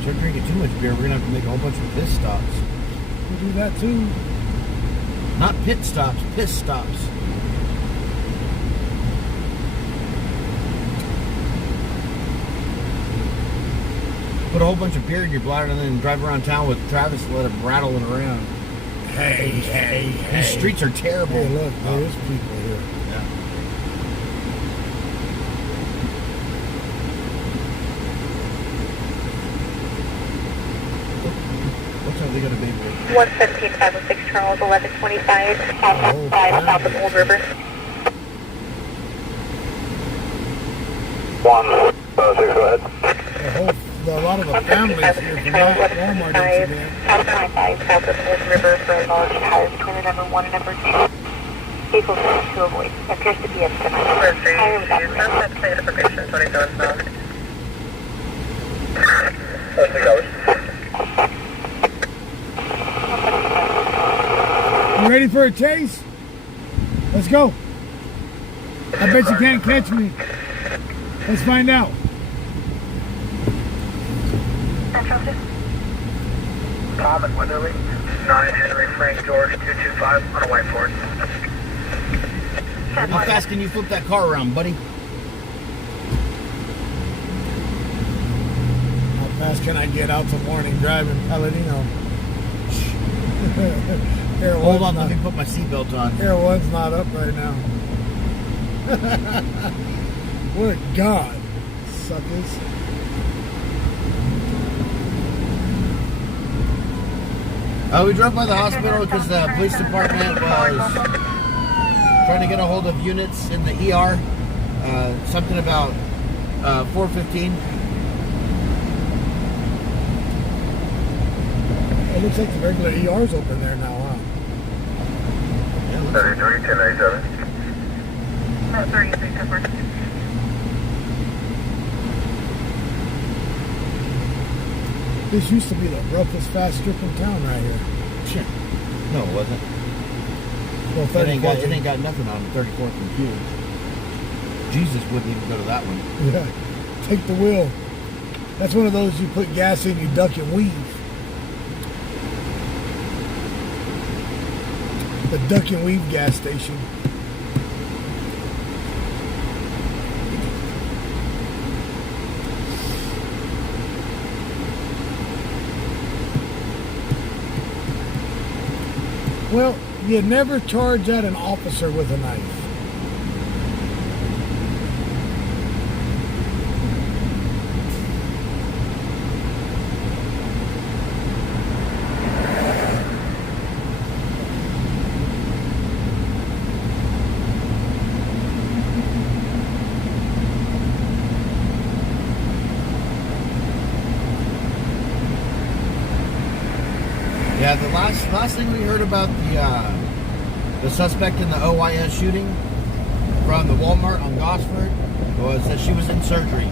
Start drinking too much beer, we're gonna have to make a whole bunch of piss stops. We'll do that too. Not pit stops, piss stops. Put a whole bunch of beer in your bladder and then drive around town with Travis and let him rattle it around. Hey. These streets are terrible. Hey, look, there's people here. Yeah. What's up? They got a big rig. 117, 506 Charles, 1125, south of Old River. 106, go ahead. A lot of the families here from that Walmart incident. South of Old River for a large tire between the number 1 and number 2. Vehicle to avoid. Appears to be a semi. Tire was You ready for a chase? Let's go. I bet you can't catch me. Let's find out. Tom and Weatherly, 9 Henry Frank George 225 on a white Ford. How fast can you flip that car around, buddy? How fast can I get out to morning drive in Palladino? Hold on, let me put my seatbelt on. Air one's not up right now. What a god, suckers. We drove by the hospital because the police department was trying to get a hold of units in the ER. Something about 415. It looks like the regular ER's open there now, huh? 33, 1097. Oh, 33, cover. This used to be the roughest fast strip in town right here. Shit. No, it wasn't. Well, It ain't got nothing on 34th and Pew. Jesus wouldn't even go to that one. Yeah. Take the wheel. That's one of those you put gas in, you duck and weave. The duck and weave gas station. Well, you never charge at an officer with a knife. Yeah, the last thing we heard about the suspect in the OYS shooting from the Walmart on Gosford was that she was in surgery.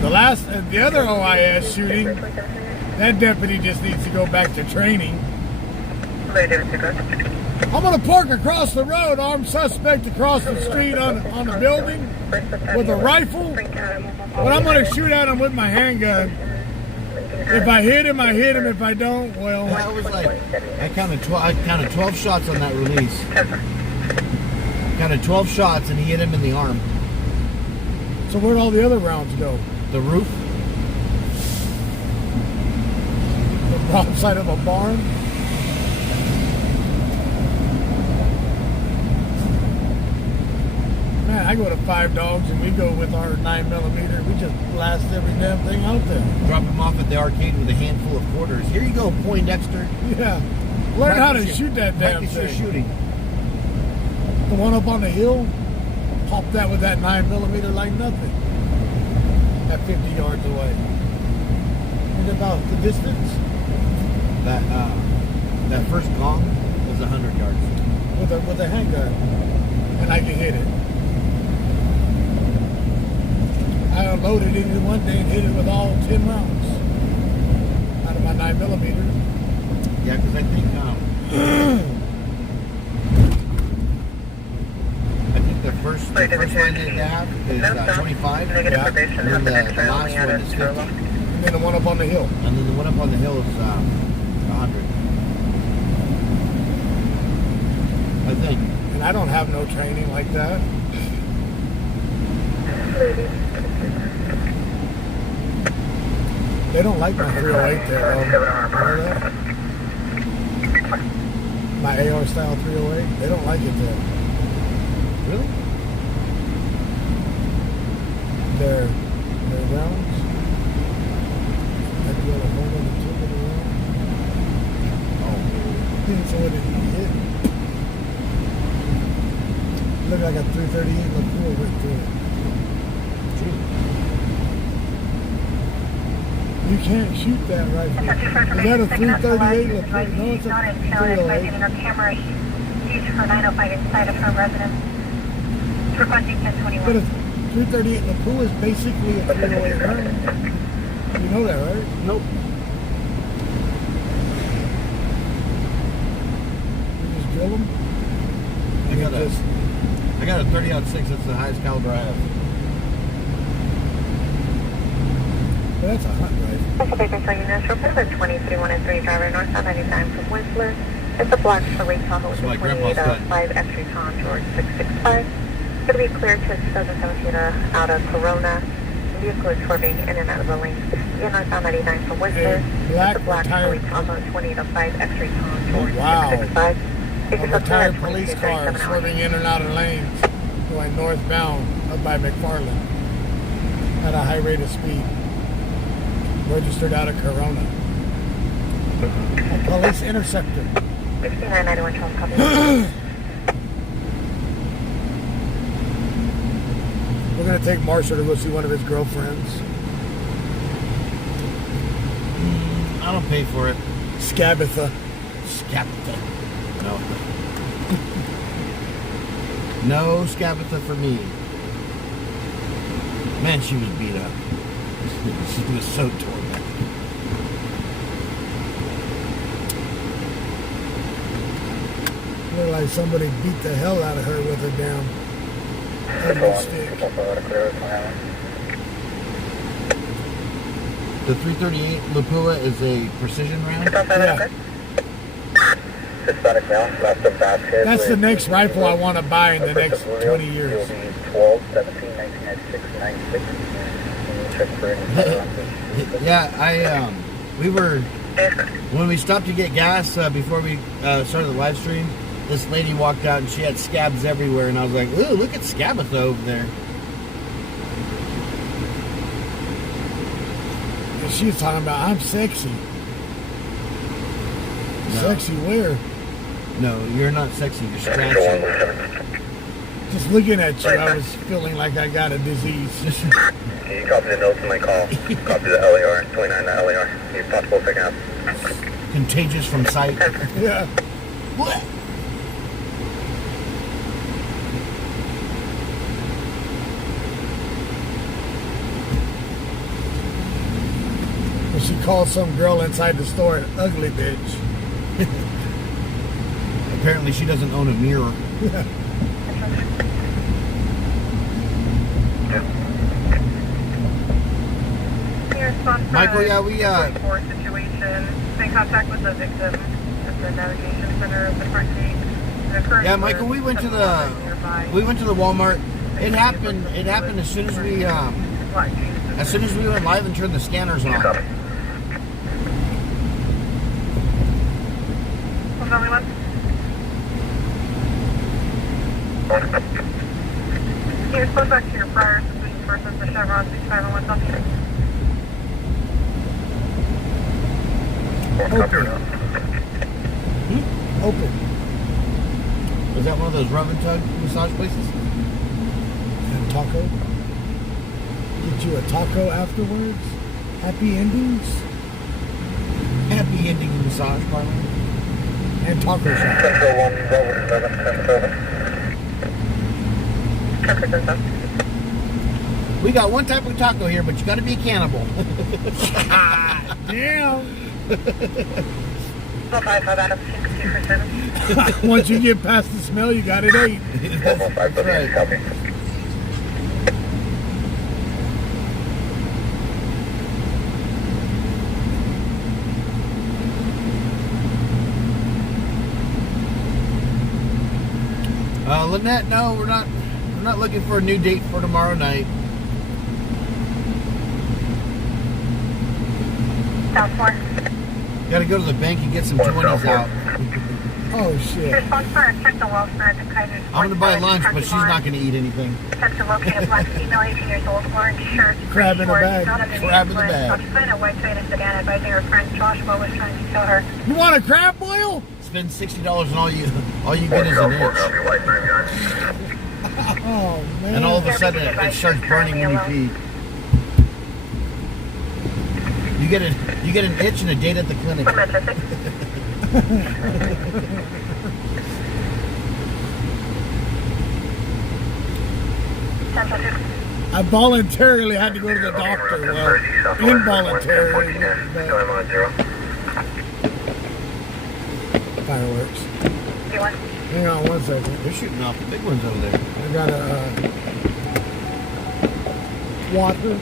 The other OIS shooting, that deputy just needs to go back to training. I'm gonna park across the road, armed suspect across the street on a building with a rifle, but I'm gonna shoot at him with my handgun. If I hit him, I hit him. If I don't, well. That was like, I counted 12 shots on that release. Counted 12 shots and he hit him in the arm. So where'd all the other rounds go? The roof. The broadside of a barn? Man, I go to 5 Dogs and we go with our 9mm. We just blast every damn thing out there. Drop him off at the arcade with a handful of quarters. Here you go, Poindexter. Yeah. Learn how to shoot that damn Practice your thing. shooting. The one up on the hill, pop that with that 9mm like nothing. At 50 yards away. And talking about the distance That first gong was 100 yards. with a handgun, and I can hit it. I unloaded it in one day and hit it with all 10 rounds out of my 9mm. Yeah, because I think the first one they have is 25. Negative Yeah. probation, And then the confidential, last only one out is of 50. Sherlock. And then the one up on the hill. And then the one up on the hill is 100. I think. And I don't have no training like that. They don't like my 308 there, though. You know that? My AR style 308, they don't like it there. Really? Their rounds. I'd be able to hold on the tip of the round. Oh. So what did he hit? Looked like a 338 LaCour went through it. You can't shoot that rifle. Is that a 338 LaCour? No, it's a 308. Our camera used for 905 inside of her residence. Requesting But 1021. a 338 LaCour is basically a 308 round. You know that, right? Nope. You just drill them. I got a 30-06. That's the highest caliber I have. But that's a hunt rifle. Also, Bakersfield units report the 23103 driver northbound 99 from Whistler. It's a black Chevy Tahoe with So my a grandpa's 2805 X-ray Tom George 665. Going to be cleared to 2017 out of Corona. Vehicle is swerving in and out of the lane. Again, northbound 99 from Whistler. Black It's a black retired- Chevy Tahoe 2805 X-ray Tom George Wow. 665. A retired police car swerving in and out of lanes, going northbound up by McFarland at a high rate of speed. Registered out of Corona. A police interceptor. 6991 Charles copy. We're gonna take Marshall to go see one of his girlfriends. I don't pay for it. Scabitha. Scabitha. No. No Scabitha for me. Man, she was beat up. She was so tormented. Looked like somebody beat the hell out of her with a damn ugly stick. The 338 Lapua is a precision round. Yeah. Hispanic male, left of basket. That's the next rifle I want to buy in the next 20 years. 12, 17, 1996, 96. Check for any Yeah, we were, when we stopped to get gas before we started the live stream, this lady walked out and she had scabs everywhere, and I was like, ooh, look at Scabitha over there. And she was talking about, I'm sexy. No. Sexy where? No, you're not sexy, you're scratchy. Just looking at you, I was feeling like I got a disease. Can you copy the notes in my call? Copy the LAR, 29 the LAR. Need possible picking up. Contagious from sight. Yeah. What? And she called some girl inside the store an ugly bitch. Apparently she doesn't own a mirror. Michael, yeah, we situation. In contact with the victim at the navigation center of the front gate. yeah, Michael, we went to the Walmart. It happened as soon as we went live and turned the scanners on. What's only one? Can you respond back to your prior suspicious versus the Chevron 6501 something? Open. Open. Was that one of those rub and tug massage places? And taco. Get you a taco afterwards. Happy endings. Happy ending massage parlor. And taco shop. Central 1, Bravo 7, 10 7. We got one type of taco here, but you got to be a cannibal. Damn. 5 out of 60%. Once you get past the smell, you got it ate. That's right. Copy. Lynette, no, we're not looking for a new date for tomorrow night. South 4. Got to go to the bank and get some 20s out. Oh, shit. Response for check the wall for the Kaiser. I'm going to buy lunch, but she's not going to eat anything. Attempt to locate a black female, 18 years old, orange shirt. Crab in the bag. Crab in the bag. Occupying a white Toyota sedan, advising her friend Joshua was trying to kill her. You want a crab boil? Spend $60 and all you get is an itch. Oh, man. And all of a sudden it starts burning when you pee. You get an itch and a date at the clinic. I voluntarily had to go to the doctor. Well, involuntarily. Fireworks. Hang on one second. They're shooting off the big ones over there. I got a water.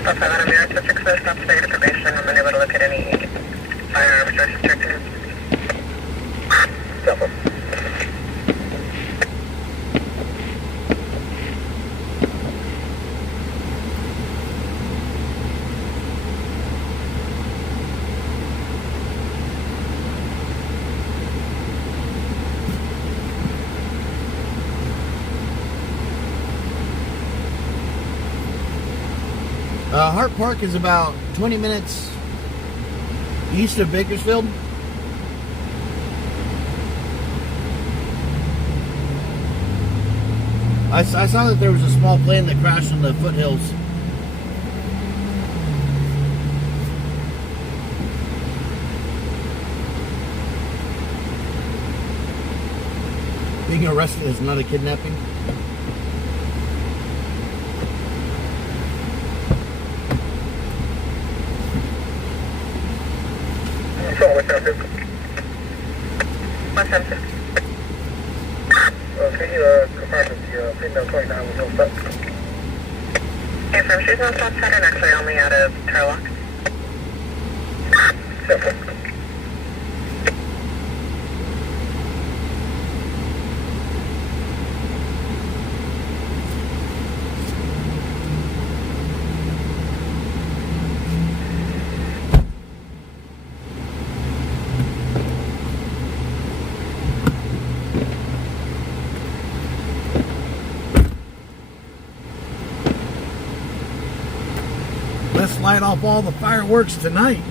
Stop 5 on a mirror to 6 stop to negative probation. I'm unable to look at any firearms restricted. Stop him. Hart Park is about 20 minutes east of Bakersfield. I saw that there was a small plane that crashed in the foothills. Being arrested is not a kidnapping. What's up? Can you confirm that the female 29 was no stop? Confirm she's on stop sign and actually only out of Turlock. Simple. Let's light off all the fireworks tonight.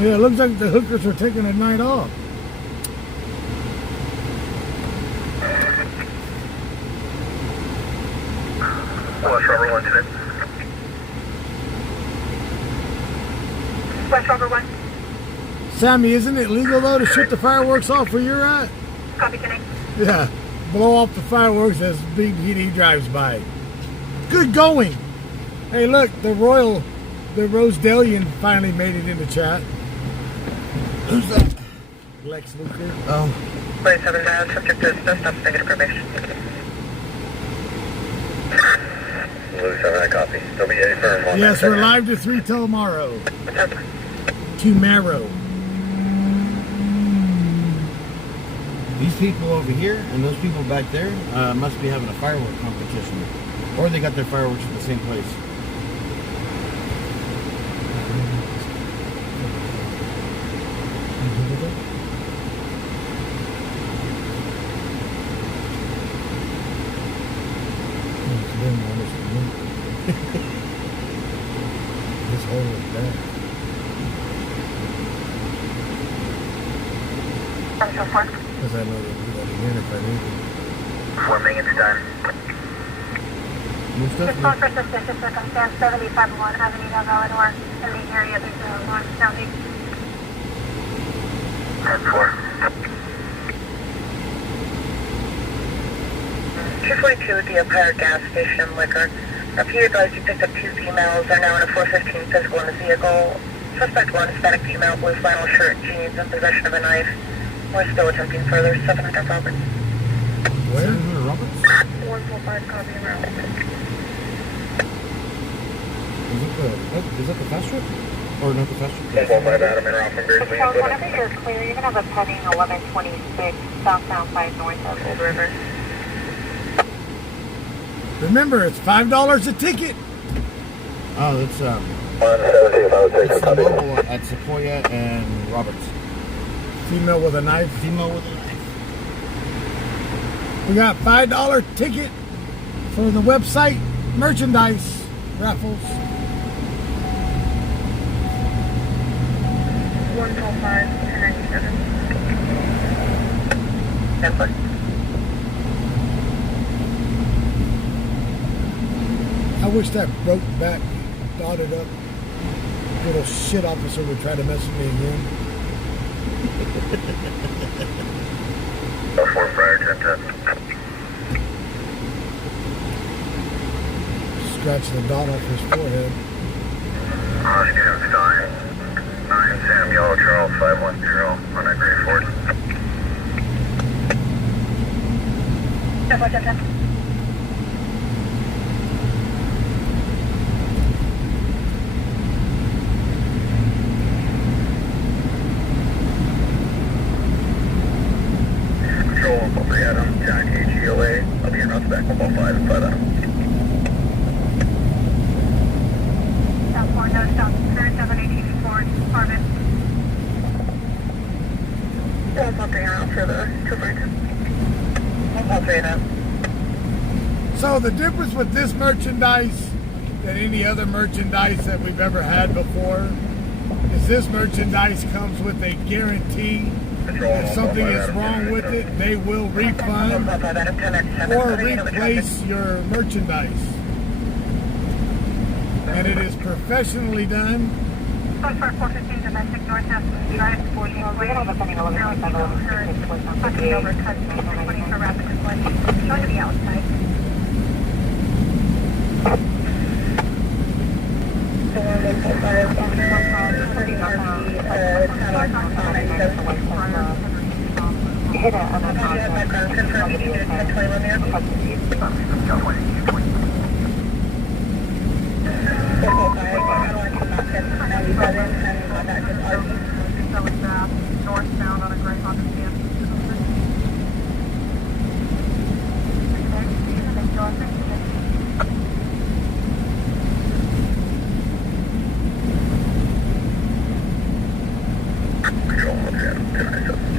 Yeah, it looks like the hookers are taking a night off. West Robert 1 today. West Robert 1. Sammy, isn't it legal though to shoot the fireworks off where you're at? Copy connect. Yeah, blow off the fireworks as BPD drives by. Good going. Hey, look, the Rosedalian finally made it into chat. Who's that? Lex Luthor. Oh. 47 miles, subject to no stop negative probation. Blue 7, I copy. WA firm 1. Yes, we're live to 3 tomorrow. Tomorrow. These people over here and those people back there must be having a firework competition. Or they got their fireworks at the same place. This hole is bad. Central 4. Because I know they do that again if I need to. 4 million's done. Most Just definitely. for suspicious circumstance, 75-1 Avenue Del Valador. In the area, there's no alarm sounding. 10-4. 242 at the Empire gas station, liquor. He advised you picked up 2 females. They're now in a 415 physical in the vehicle. Suspect 1, Hispanic female, blue flannel shirt, jeans, in possession of a knife. We're still attempting further. 700 Roberts. Where? Roberts? 145 copy around. Is that the fast trip? Or not the fast trip? 145 Adam, interrupt from So Bakersfield. whenever you're clear, you're going to have a heading 1126 southbound 5 north of Old River. Remember, it's $5 a ticket. Oh, that's 117, I would take it's a the copy. mobile at Sequoia and Roberts. Female with a knife. Female with a knife. We got $5 ticket for the website merchandise raffles. 125, 1097. 10-4. I wish that broke back, dotted up little shit officer would try to mess with me again. 4 prior 10-10. Scratch the dot off his forehead. Oscar Stein. 9 Sam Yellow Charles 510 on a Gray Ford. 10-4. Control 143 Adam, Jack HEOA. I'll be in route back 115 and 5 Adam. South 4, no stop. Current 718 Ford, Harvest. 143 out for the 2-5. 143 out. So the difference with this merchandise than any other merchandise that we've ever had before is this merchandise comes with a guarantee. If something is wrong with it, they will refund or replace your merchandise. And it is professionally done. Code for 415 domestic north Aspen Drive, 14 way, 0 Tucking over cut, 620 for rapid deployment. Show to the outside. Hit northbound on a gray Honda Civic. Control 143 Adam, 1097.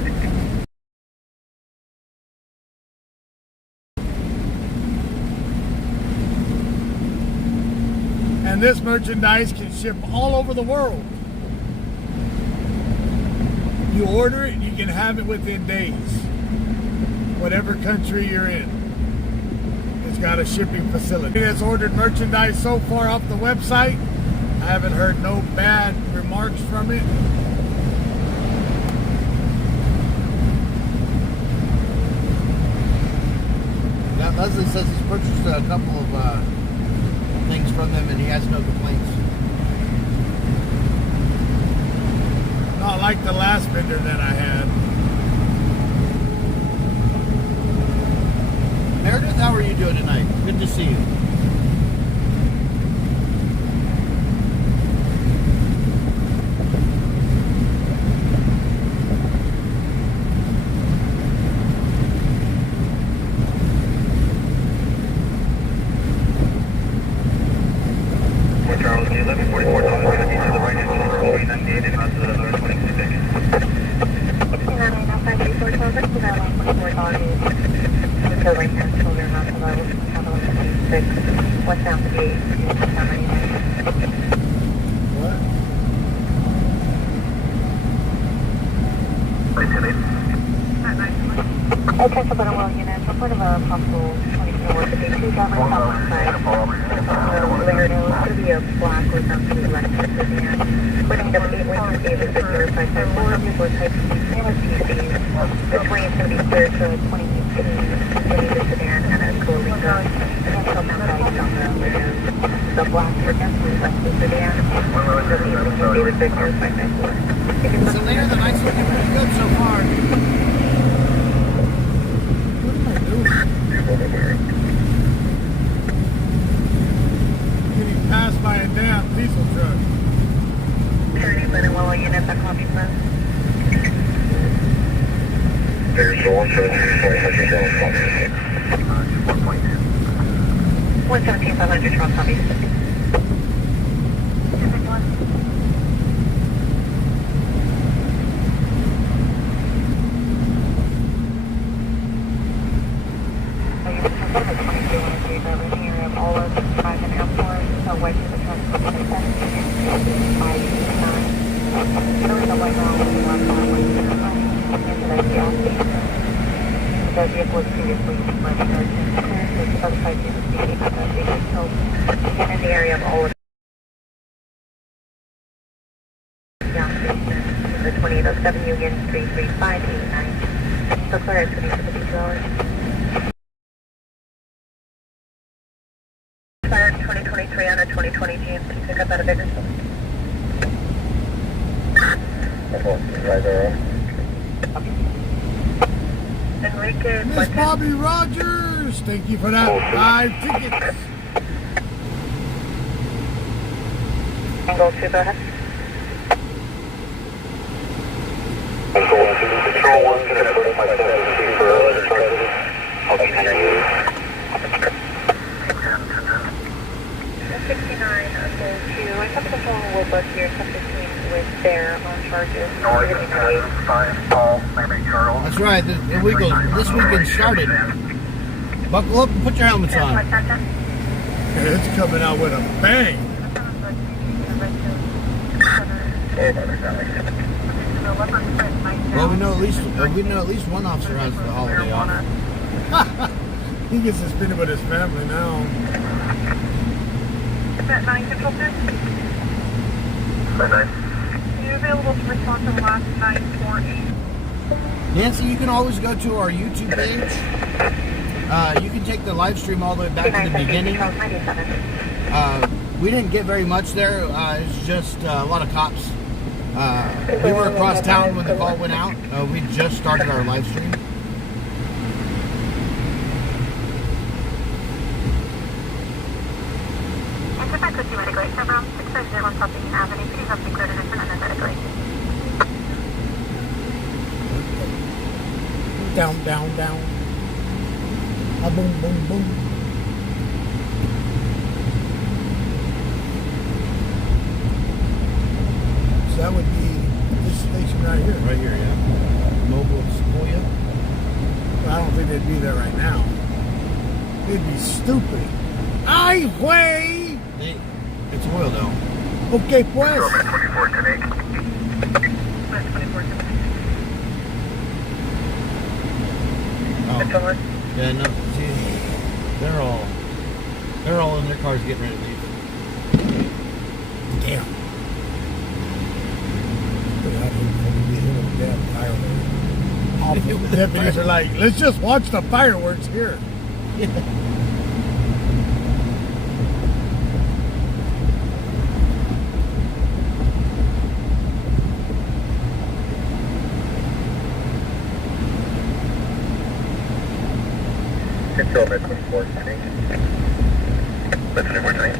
And this merchandise can ship all over the world. You order it, you can have it within days. Whatever country you're in. It's got a shipping facility. It has ordered merchandise so far off the website. I haven't heard no bad remarks from it. Yeah, Leslie says he's purchased a couple of things from them and he has no complaints. Not like the last vendor that I had. Meredith, how are you doing tonight? Good to see you. Charles, 1144 Tom, going to be to the right shoulder, will be ungated onto the 26. What's down the gate? What? Wait, Attention, Butterwell units. Report of a possible 22 work with a 2 driver outside. Laredo, it's going to be a black with some pretty left sedan. Running double 8 wings with David 0554, visual type C, stainless PCs. The 20 is going to be cleared to 2018, the sedan, and a Coalinga. Potential mount values on the Laredo. The black sedan, left the sedan. David Victor 594. So later, the night's looking pretty good so far. Getting passed by a damn diesel truck. Turning Butterwell units on copy plus. There's the 117,500 117,500 truck copies. The vehicle was previously registered and cleared to specified units at the Bakersfield and in the area of all of gas station, the 2807 Union 33589. So clear at 22 hours. Fire 2023 on a 2020 GMC pickup out of Bakersfield. Right there. Enrique, Miss Bobby Rogers, thank you for that 5 tickets. Angle 2, go ahead. Control 1, can I put my 7 for other charges? I'll be hearing 69, Uncle 2. I have the phone will book your 1015 with their on charges. North 5, Paul, Mary Charles. That's right. This weekend started. Buckle up and put your helmets on. It's coming out with a bang. Well, we know at least one officer has the holiday off. He gets suspended with his family now. Is that 9 Control 2? Are you available to respond to the last 948? Nancy, you can always go to our YouTube page. You can take the live stream all the way back to the beginning. We didn't get very much there. It's just a lot of cops. We were across town when the call went out. We just started our live stream. Down, down, down. A boom, boom, boom. So that would be this station right here. Right here, yeah. Mobile Sequoia. I don't think they'd be there right now. They'd be stupid. Ay, güey! It's oil though. Okay, pues. 24 today. 24. Oh. Yeah, no, see, they're all in their cars getting ready to leave. Damn. All the deputies are like, let's just watch the fireworks here. Control at 24 today. Let's do more time.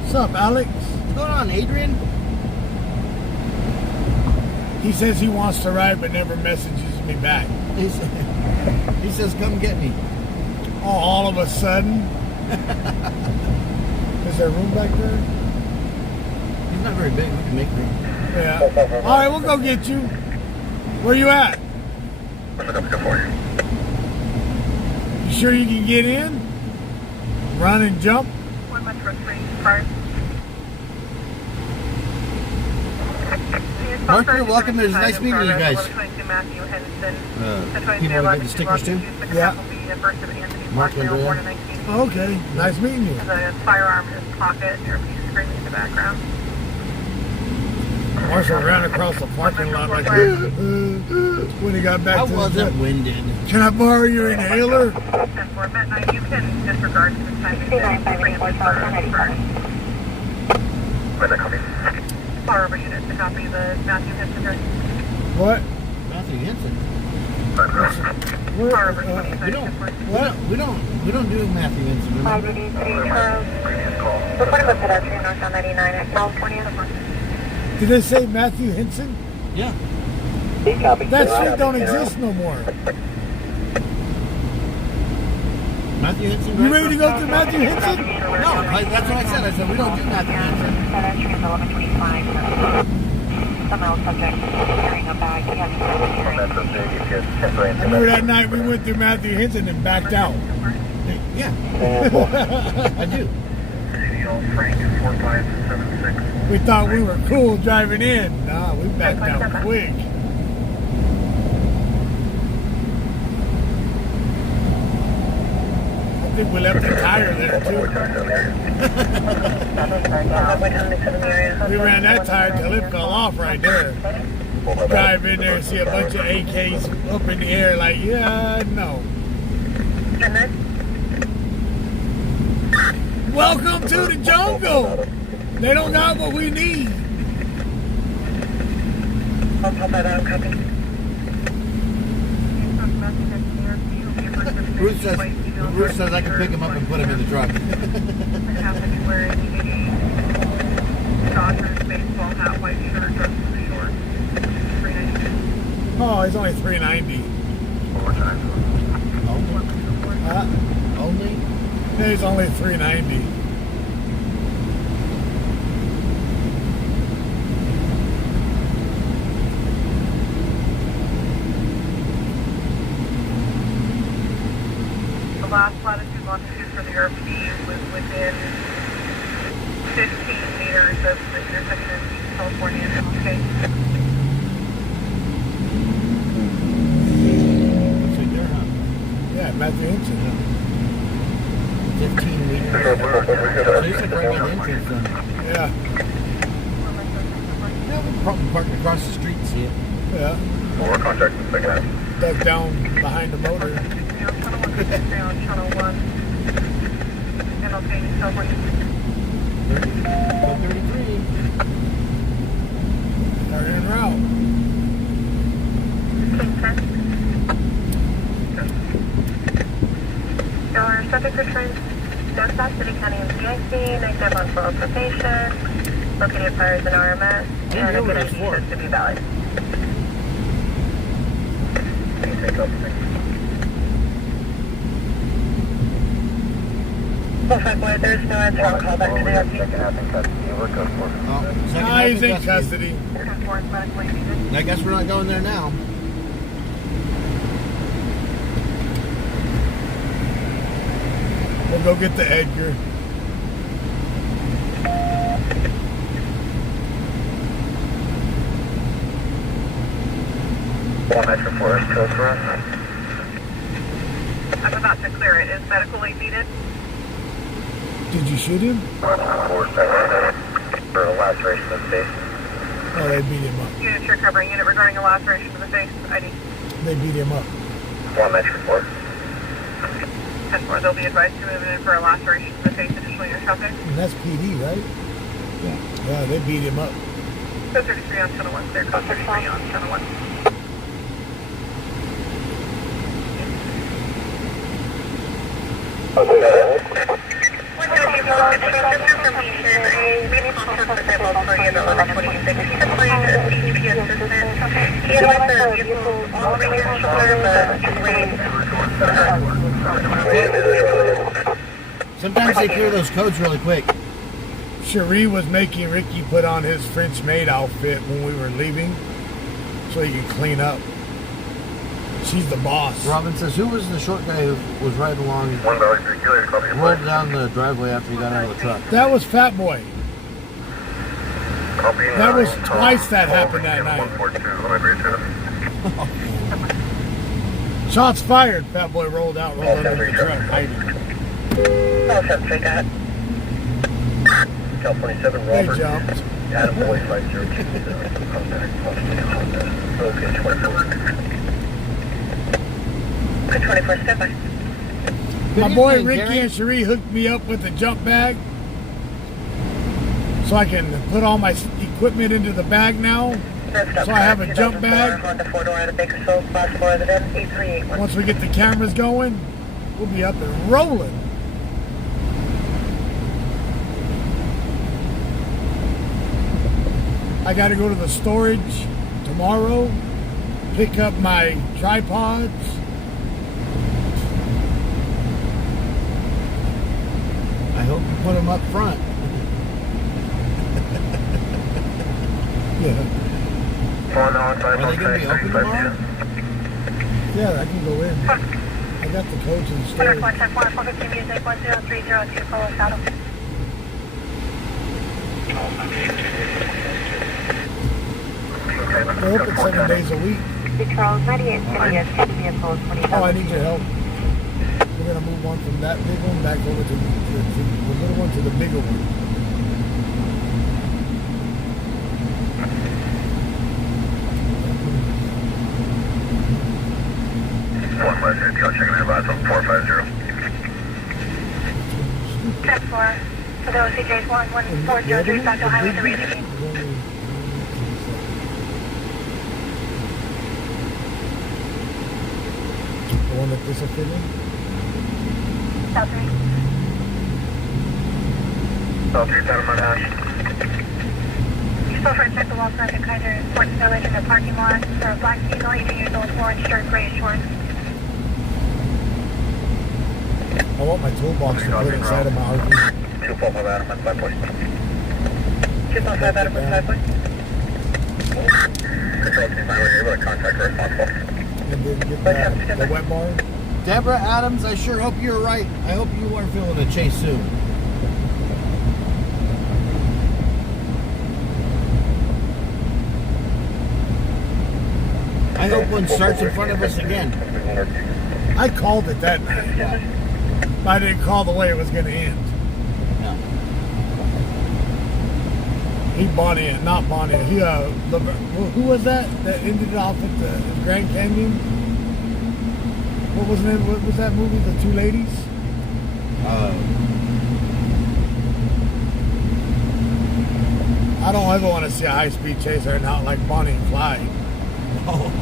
What's up, Alex? What's going on, Adrian? He says he wants to ride but never messages me back. He says, come get me. Oh, all of a sudden. Is there room back there? He's not very big. We can make room. Yeah. All right, we'll go get you. Where you at? I'm looking for you. You sure you can get in? Run and jump? 1 Metro 3, car. Mark, you're welcome. It was nice meeting you guys. Matthew Henson. People that get the stickers too? Yeah. Mark Andrea. Okay, nice meeting you. The firearm in his pocket, earpiece screaming in the background. Marshall ran across the parking lot like when he got back I to the wasn't jet. winded. Can I borrow your inhaler? 10-4, midnight, you can disregard the time. Far over unit to copy the Matthew Henson drive. What? Matthew Henson. Far over 20 We don't do Matthew Henson. Remember? 583 Charles. Report of a pedestrian north on 99 at California. Did they say Matthew Henson? Yeah. That street don't exist no more. Matthew Henson. You ready to go through Matthew Henson? No, that's what I said. I said we don't do Matthew Henson. Pedestrian 1125. Some else subject carrying a bag. He has a hearing. I remember that night we went through Matthew Henson and backed out. Yeah. I do. Frank 4576. We thought we were cool driving in. Nah, we backed out quick. I think we left the tire there too. We ran that tire till it fell off right there. Drive in there and see a bunch of AKs up in the air like, yeah, no. Welcome to the jungle. They don't got what we need. I'll pop that out, copy. Bruce says I can pick him up and put him in the truck. Wearing a Dodgers baseball hat, white shirt, dress for short. 392. Oh, he's only 390. Only? Yeah, he's only 390. The last latitude longitude for the RP was within 15 meters of the intersection of East California and MLK. Yeah, Matthew Henson. 15 meters. So you can bring in entrance then. Yeah, Yeah, we'll probably park across the street and see it. yeah. We're contacting the second half. Dug down behind the motor. Stay on channel 1. MLK, East California. 133. They're en route. Your subject returns South City County MCIC, negative on full probation, located fires in RMS, and a good ID says to be valid. There's no answer. I'll call back to the RP. Nah, he's in custody. I guess we're not going there now. We'll go get the Edgar. I'm about to clear it. Is medical aid needed? Did you shoot him? For a laceration of the face. Oh, they beat him up. Unit, you're covering unit regarding a laceration of the face. ID. They beat him up. 1 metro 4. 10-4. They'll be advised to move in for a laceration of the face. Additionally, your shopping. And that's PD, right? Yeah, they beat him up. Code 33 on channel 1. Clear code 33 on channel 1. Sometimes they clear those codes really quick. Cherie was making Ricky put on his French maid outfit when we were leaving so he could clean up. She's the boss. Robin says, who was the short guy who was riding along, 1 Valley 3 Kilo, copy your rolled flight. down the driveway after he got out of the truck? That was Fat Boy. Copy That was 9, twice that 12, happened that night. 142, on my bridge. Shots fired. Fat Boy rolled out, rolled under the truck, hiding. All 7-3, go ahead. Cal 27, They Robert. jumped. Adam Boy 502, contact Austin Honda. Okay, 24. Good 24, step by. My boy evening, Ricky Gary. and Cherie hooked me up with a jump bag so I can put all my equipment into the bag now. So I have a jump bag. Honda 4-door out of Bakersfield, class 4 of the VIN, 8381. Once we get the cameras going, we'll be up and rolling. I got to go to the storage tomorrow, pick up my tripods. I hope you put them up front. Yeah, On on 5 Are they going to be open tomorrow? yeah, I can go in. I got the codes in storage. 450 music 10302, follow saddle. They're open 7 days a week. Charles 98 City is 10 vehicles, 27. Oh, I need your help. We're gonna move one from that big one back over to the little one to the bigger one. One West Intel, checking in advance on 450. Step 4, for the OCJs 11403, back to Highway 318. The one that this will fit in? South 3. South 3 Santa Maria Hash. You're still for a check the wall front at Kaiser Sports Village in the parking lot for a black female, 18 years old, orange shirt, grayish shorts. I want my toolbox to put inside of my RV. 245 Adam at 5 point. 245 Adam with 5 point. Control team, we're able to contact her responsible. And then get the wet bar. Deborah Adams, I sure hope you're right. I hope you are feeling a chase soon. I hope one starts in front of us again. I called it that night. But I didn't call the way it was going to end. No. Not Bonnie. Who was that ended off at the Grand Canyon? What was it? What was that movie? The two ladies? I don't ever want to see a high-speed chase or not like Bonnie and Clyde. Oh,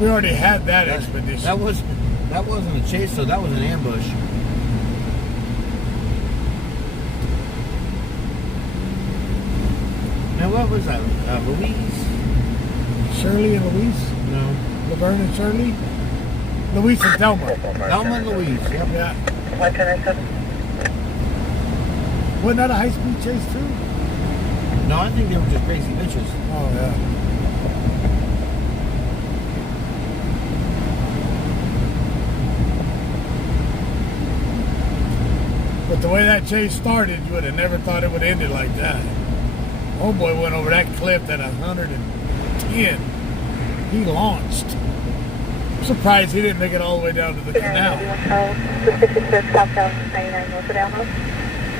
We already had that expedition. that wasn't a chase, so that was an ambush. Now what was that? Louise? Shirley and Louise? No. Laverne and Shirley? Louise and Thelma. Thelma and Louise. Yep. Yeah. 110 Wasn't that a high-speed chase too? No, I think they were just crazy bitches. Oh, yeah. But the way that chase started, you would have never thought it would end it like that. Homeboy went over that cliff at 110. He launched. I'm surprised he didn't make it all the way down to the canal.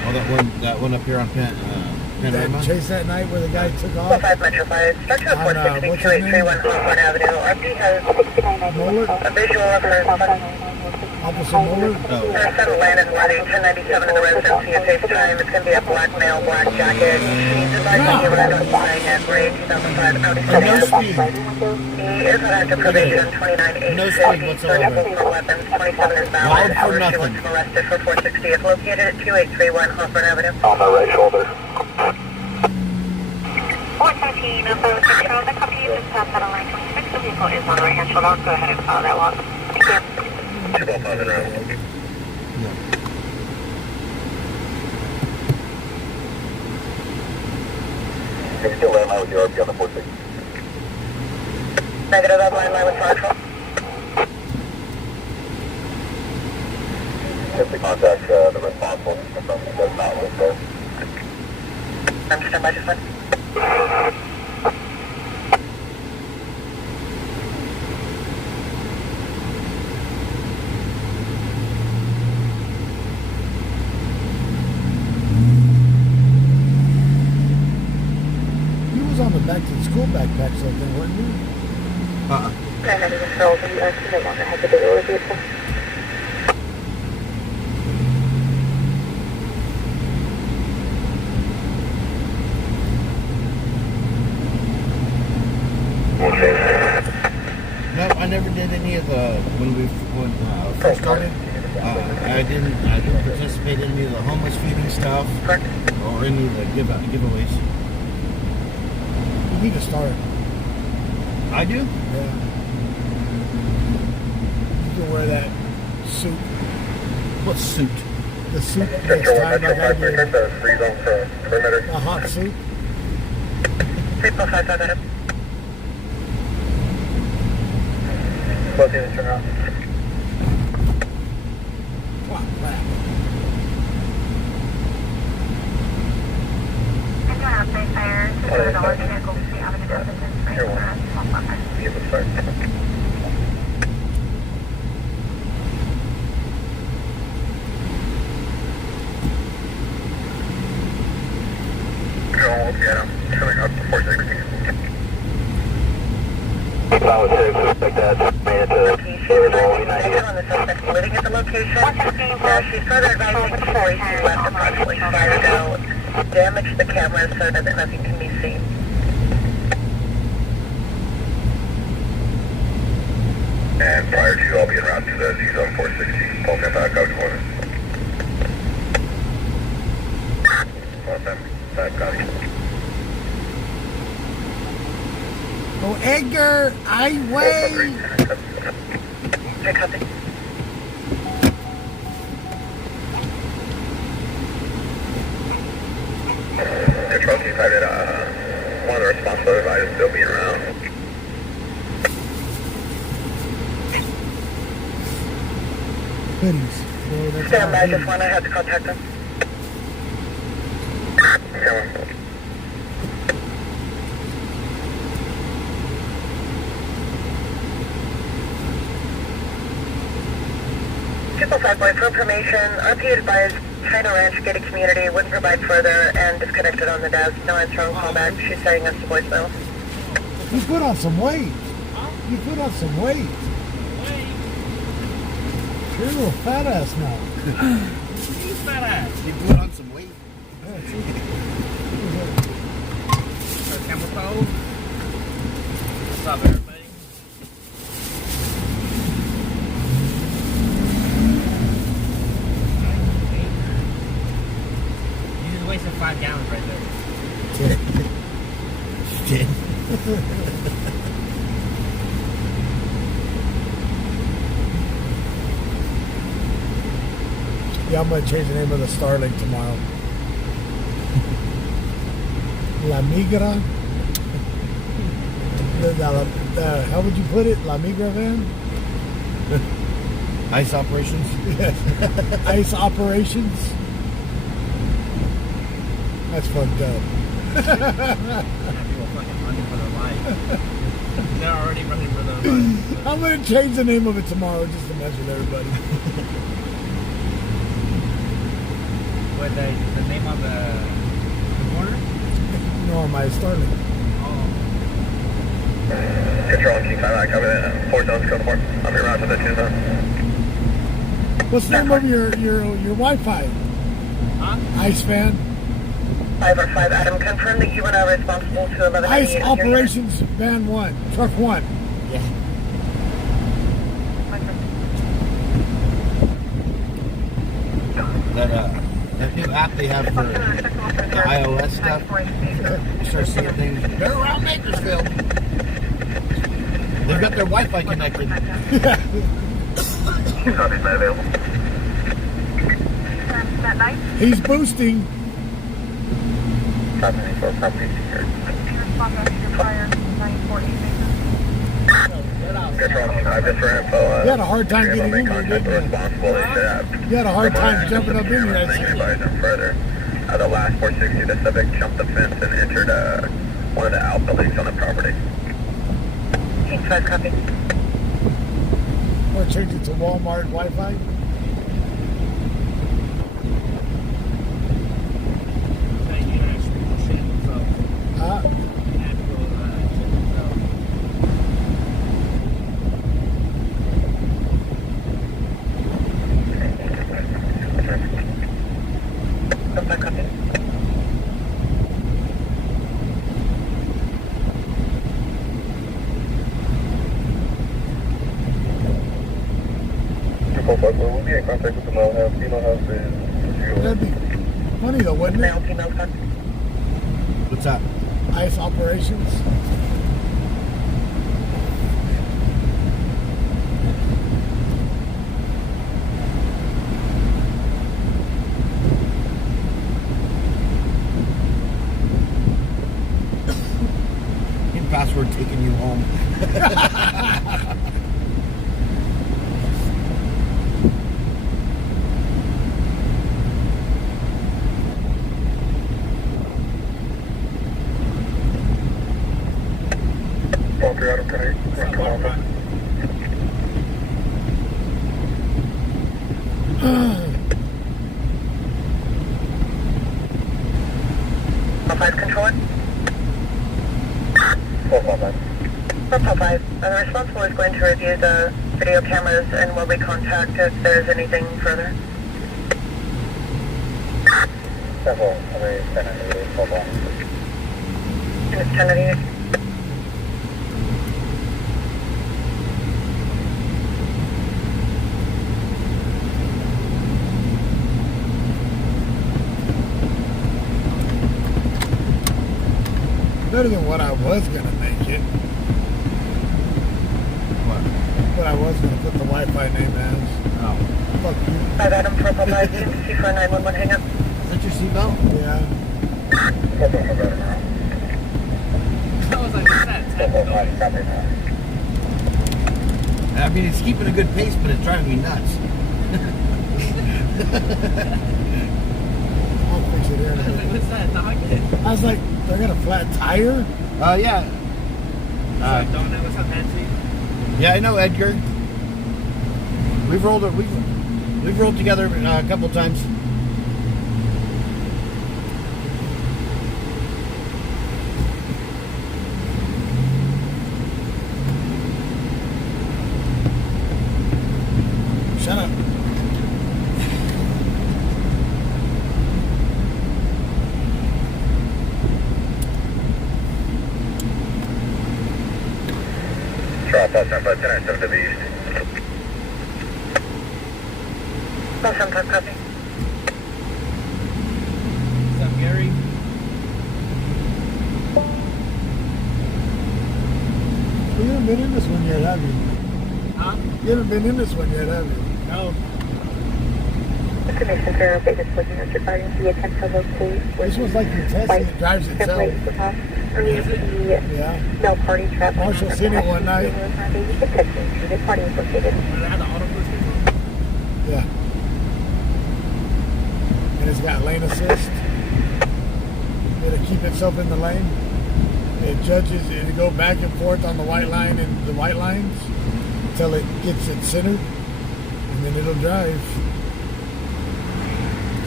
Oh, that one up here on Panorama. That chase that night where the guy took off. 5 Metro 5, start to On, report 62831 Hawthorne Avenue. RP has Muller? a visual of her son. Officer Muller? Oh. Her son landed wedding 1097 in the residence via FaceTime. It's going to be a black male, black jacket. She's advised to give an identifying at grade 2005 Audi And no speed. He is on active probation, 29 No speed whatsoever. for weapons, 27 is valid. All for Hours, she nothing. was arrested for 460 if located at 2831 Hawthorne Avenue. On the right shoulder. 413, Charles, the company is past that line 26. The vehicle is on the right hand shoulder. Go ahead and follow that walk. Thank you. 245 Adam. Can you still land line with your RP on the 46? Negative, up line with Marshall. to contact the responsible to confirm he does not live there. I'm stand by, just one. He was on the back to the school backpack something, wasn't he? Paramedic referral, the no longer has a visual vehicle. No, I never did any of the when first started. I didn't participate in any of the homeless feeding stuff or any of the giveaways. You need to start. I do. Yeah. You can wear that suit. What suit? The suit that's Central tied Metro like I 5 did. the free zone for perimeter. A hot suit. 3.55 Adam. Both units turn around. Wow, crap. Here one. Give it a start. Go, yeah, I'm showing up to 460. Solid 6, like that, made it to She's advising negative on the suspect living at the location. She's further advising before she left approximately 5 ago, damage the camera so that nothing can be seen. And prior to, I'll be en route to the Z-Zone 460. Pulse impact, code coordinates. Got it. Oh, Edgar, I wait. Okay, copy. Control Chief, I did, one of the responsible advisors still being around. Goodies. Boy, that's Stand all by, just goodies. one, I have to contact them. Triple Five Boy, for information, RP advised China Ranch gated community wouldn't provide further and disconnected on the desk. No answer on callback. She's sending us to voicemail. You put on some weight. You put on some weight. You're a little fat ass now. You fat ass. You put on some weight. Camera pose. What's up, everybody? You just wasted 5 gallons right there. Shit. Yeah, I'm gonna change the name of the Starlink tomorrow. La Migra. How would you put it? La Migra van? Ice operations. Ice operations. That's fucked up. People fucking running for their life. They're already running for their life. I'm gonna change the name of it tomorrow just to mess with everybody. What, the name of the corner? No, my Starlink. Control Chief, I'm cover that. 4 zones, code 4. I'll be around to the 2 zone. What's the name of your Wi-Fi? Huh? Ice fan? 505 Adam, confirm that you and I are responsible to 1198. Ice operations van 1, truck 1. Yeah. That new app they have for the iOS stuff. You start seeing things. They're around Bakersfield. They've got their Wi-Fi connected. Copy's not available. That night, He's boosting. Property secured. response to your prior 948 basis. I just ran info. You had a hard time you're getting able to in make here, contact with didn't you? responsible ASAP. You had a hard time jumping up in here, I see. Advise them further. The last 460, the subject jumped the fence and entered one of the outbuildings on the property. 5 copy. Or change it to Walmart Wi-Fi. Thank you, actually, shit themselves. Huh? You have to go, shit themselves. Oh, 5 copy. We'll be in contact with the male house. Female house is That'd be funny though, wouldn't it? Male, female, son. What's up? ICE operations. Pin password taking you home. Walker out of Connect. Come on, man. Pop 5 controller. 455. 455. The responsible is going to review the video cameras and will be contact if there's anything further. Several. I'm ready to send it. Hold on. And it's 10 Better than what I was gonna make it. What? What I was gonna put the Wi-Fi name as. Oh. Fuck you. 5 Adam 455, see for a 911 hang up. Is that your seatbelt? Yeah. 455 now. I was like, what's that? 455. Copy now. I mean, it's keeping a good pace, but it's driving me nuts. I'll fix it here in a I was like, minute. what's that? Dog? I was like, I got a flat tire? Yeah. What's up, Donna? What's up, Nancy? Yeah, I know Edgar. We've rolled together a couple times. Shut up. Drop off number 10 to the east. 175 copy. What's up, Gary? You haven't been in this one yet, have you? Huh? You haven't been in this one yet, have you? No. Information Bureau, Bakersfield, New York, regarding the attempt to locate. This one's like your Tesla, it drives itself. Earlier the Yeah. no party trap. Marshall seen it one night. You can text me. The party is located. When I had the auto boost. Yeah. And it's got lane assist. It'll keep itself in the lane. It judges, it'll go back and forth on the white line and the white lines until it gets it centered. And then it'll drive.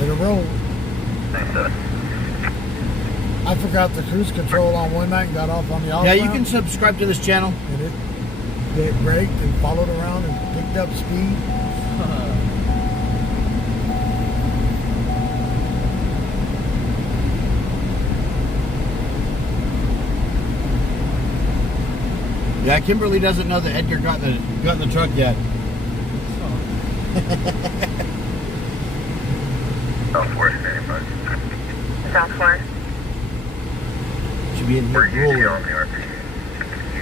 It'll roll. I forgot the cruise control on one night and got off on the off Yeah, you ramp, can subscribe to this channel. and it braked and followed around and picked up speed. Yeah, Kimberly doesn't know that Edgar got in the truck yet. Southwest 85. South 4. Should be in We're here usually rolling. on the RP.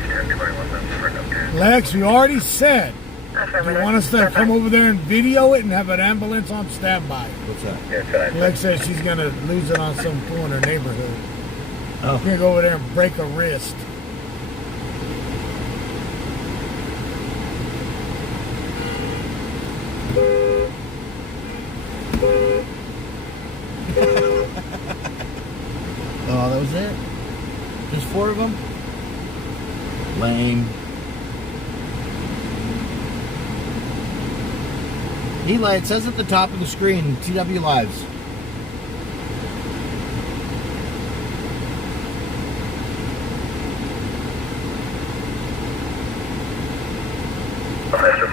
1021 minutes for an update. Lex, we already said, do Affirmative. you want us to come over there and video it and have an ambulance on standby? What's that? Yeah, 10. Lex says she's going to lose it on some fool in her neighborhood. Oh. We're going to go over there and break a wrist. was it? Just 4 of them? Lame. Eli, it says at the top of the screen, TW Lives.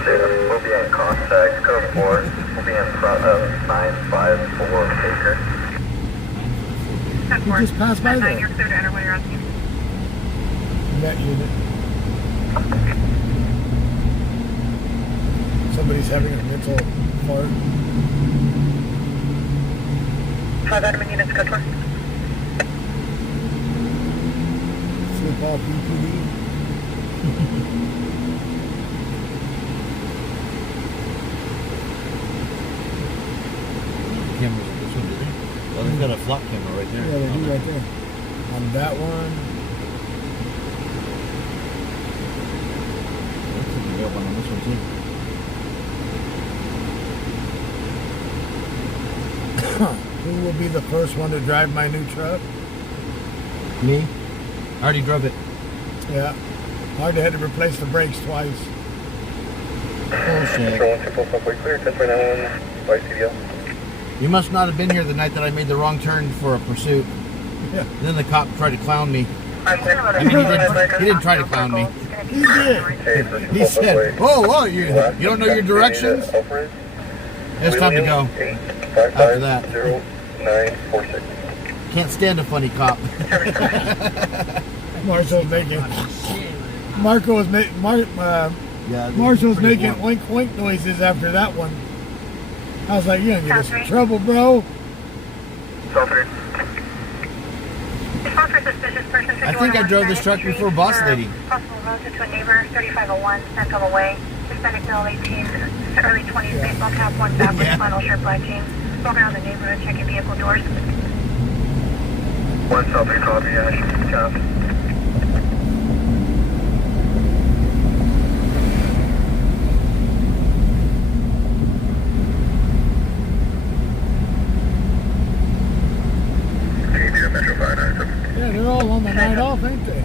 We'll be in contact, code 4. We'll be in front of 954 Baker. You just passed by there. You're clear to enter when you're on scene. Net unit. Somebody's having a mental fart. 5 admin units, code 4. Slip off BPD. Cameras, this one, do they? Well, they've got a flop camera right there. Yeah, they do right there. On that one. Looks like they got one on this one too. Who will be the first one to drive my new truck? Me? I already drove it. Yeah. I already had to replace the brakes twice. Bullshit. 124 clear, 10.91 by CDL. You must not have been here the night that I made the wrong turn for a pursuit. Yeah. Then the cop tried to clown me. I mean, he didn't try to clown me. He did. He said, "Oh, you don't know your directions?" It's time to go. After that, 0946. can't stand a funny cop. Marshall's making. Marco was making. Yeah, Marshall's making wink wink noises after that one. I was like, "You're gonna get us in trouble, bro." I think I drove this truck before Boss Lady. Possible relative to a neighbor, 3501, Central Way, Hispanic male 18, early 20s, baseball cap, one backwards, flannel shirt, black jeans. Walking around the neighborhood, checking vehicle doors. 1 Southern copy, Ash, Cap. Metro 597. Yeah, they're all on the night off, ain't they?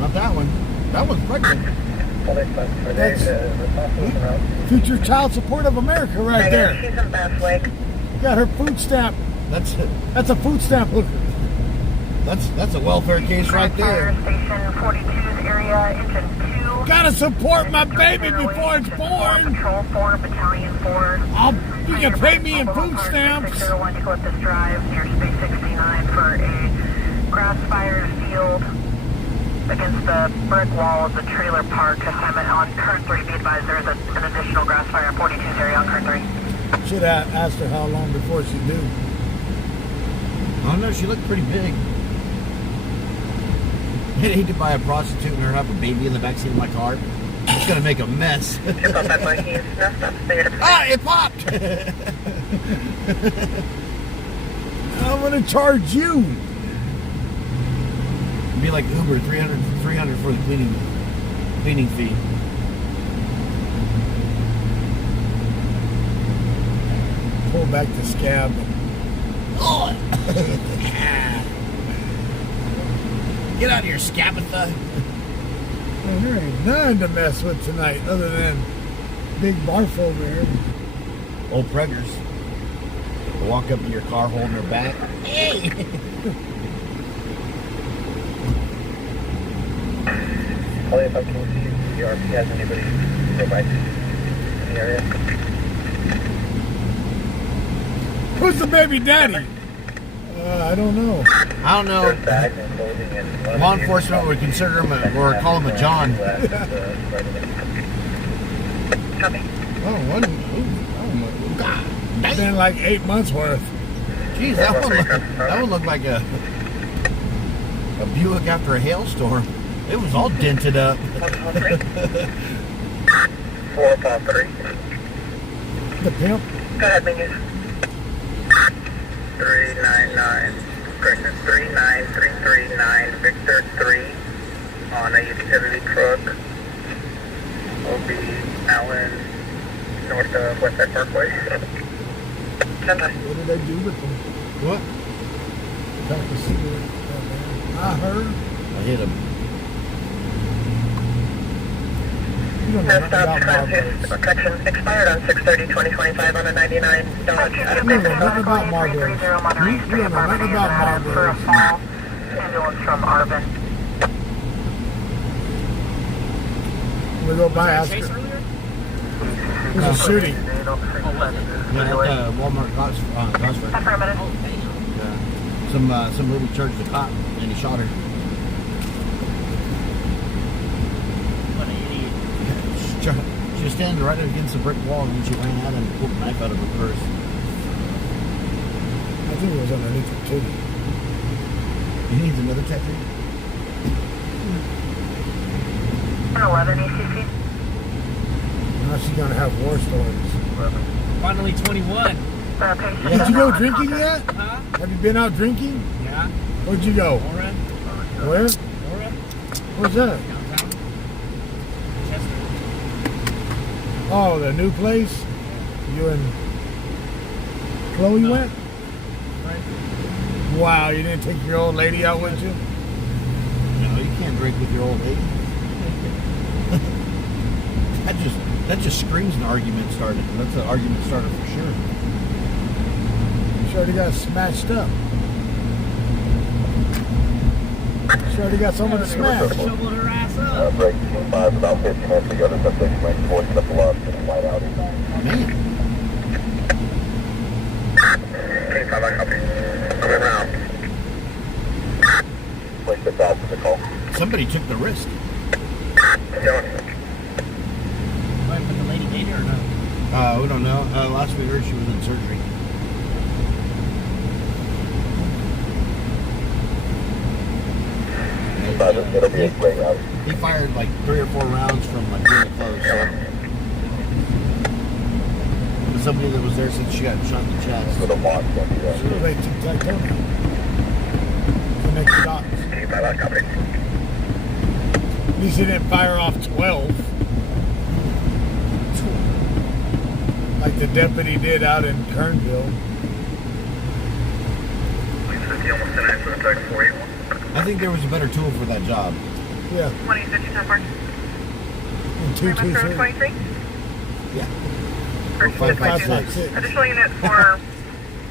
Not that one. That one's pregnant. That's future child support of America right there. She's in Bass Lake. Got her food stamp. That's That's a food stamp hooker. a welfare case right there. Station 42's area, engine 2. Gotta support my baby before it's born. Patrol 4, Battalion 4. You can pay me in food stamps. 601 Eucalyptus Drive near Space 69 for a grass fire field against the brick wall of the trailer park. Assignment on current 3. Be advised there is an additional grass fire in 42's area on current 3. Should have asked her how long before she do. I don't know. She looked pretty big. I hate to buy a prostitute and her have a baby in the backseat of my car. It's gonna make a mess. Ah, it popped! I'm gonna charge you. It'd be like Uber, 300 for the cleaning fee. Pull back the scab. Oh. Get out of here, Scabatha. Well, there ain't none to mess with tonight other than Big Barf over here. Old preggers. Walk up to your car holding her back. Hey! Only if I can see if the RP has anybody nearby in the area. Who's the baby daddy? I don't know. I don't know. Bags and clothing and Law enforcement would consider him or call him a John. Oh, one. Oh my God. It's been like 8 months worth. Jeez, that one looked like a Buick after a hailstorm. It was all dented up. 453. The pimp. Go ahead, Mingus. 399. Correction, 39339 Victor 3 on a utility truck. Will be Allen, north of West Side Parkway. What did they do with them? What? Pack a cigarette. I heard. I hit him. You don't know No nothing stop, about transit Marlboros. protection expired on 6/30/2025 on a 99 Dodge. You don't know nothing about Marlboros. You don't know nothing about For a Marlboros. fall ambulance from Arvin. We go by Was there a chase Oscar. earlier? There's a shooting. Yeah, at Walmart Gosford. Affirmative. Oh, damn. Yeah. Some lady charged the cop and he shot her. What an idiot. She was standing right against the brick wall and then she ran out and pulled a knife out of her purse. I think it was underneath the titty. He needs another tattoo. 11 ECC. Now she's gonna have war stories. Finally 21. Patient. Did you go drinking yet? Huh? Have you been out drinking? Yeah. Where'd you go? Aura. Where? Aura. Where's that? Downtown. Chester. Oh, the new place? You and Chloe No. went? Right. Wow, you didn't take your old lady out with you? No, you can't drink with your old lady. That just screams an argument started. That's an argument starter for sure. She already got smashed up. She already got someone to smash. Shoveled her ass up. Break 5, about 15 minutes ago, the subject went towards the bluff and white out. Man, 25, I copy. Coming around. Place the dot for the call. somebody took the risk. Going. Wait, but the lady made it or no? We don't know. Last we heard she was in surgery. It'll be a great out. He fired like 3 or 4 rounds from like really close. And somebody that was there said she got shot in the chest. For the watch, don't do that. She played tic-tac-toe. Connect the dots. 25, I copy. At least he didn't fire off 12. Like the deputy did out in Kernville. 50, almost 10 for the tag 481. I think there was a better tool for that job. Yeah. 26 10 And 223. 23. Yeah. First, 556. additional unit for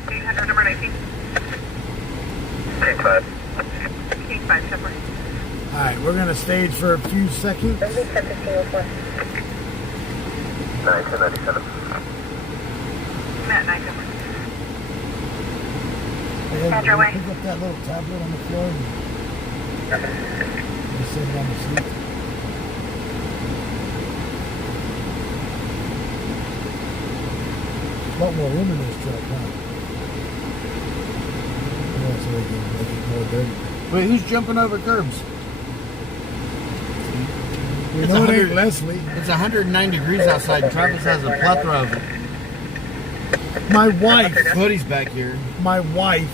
800 number 19. King 5. King 5 Shepherd. Alright, we're gonna stage for a few seconds. 10-15-04. 997. Matt 9 Shepherd. Andrew, Way. pick up that little tablet on the floor and just sit it on the seat. A lot more room in this truck, huh? Yeah, so they can make it more dirty. Wait, who's jumping over curbs? You It's know it 100 ain't Leslie. It's 109 degrees outside. Travis has a plethora of My wife. hoodies back here. My wife.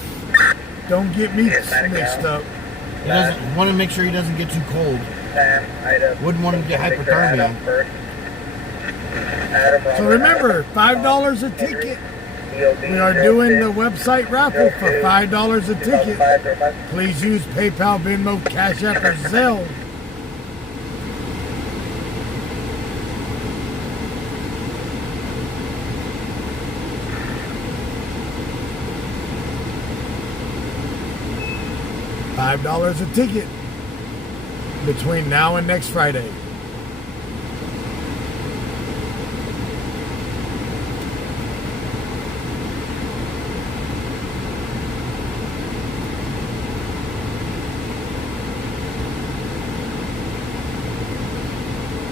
Don't get me mixed up. He doesn't want to make sure he doesn't get too cold. Wouldn't want him to get hypothermia. So remember, $5 a ticket. We are doing the website raffle for $5 a ticket. Please use PayPal, Venmo, Cash App, or Zelle. $5 a ticket between now and next Friday.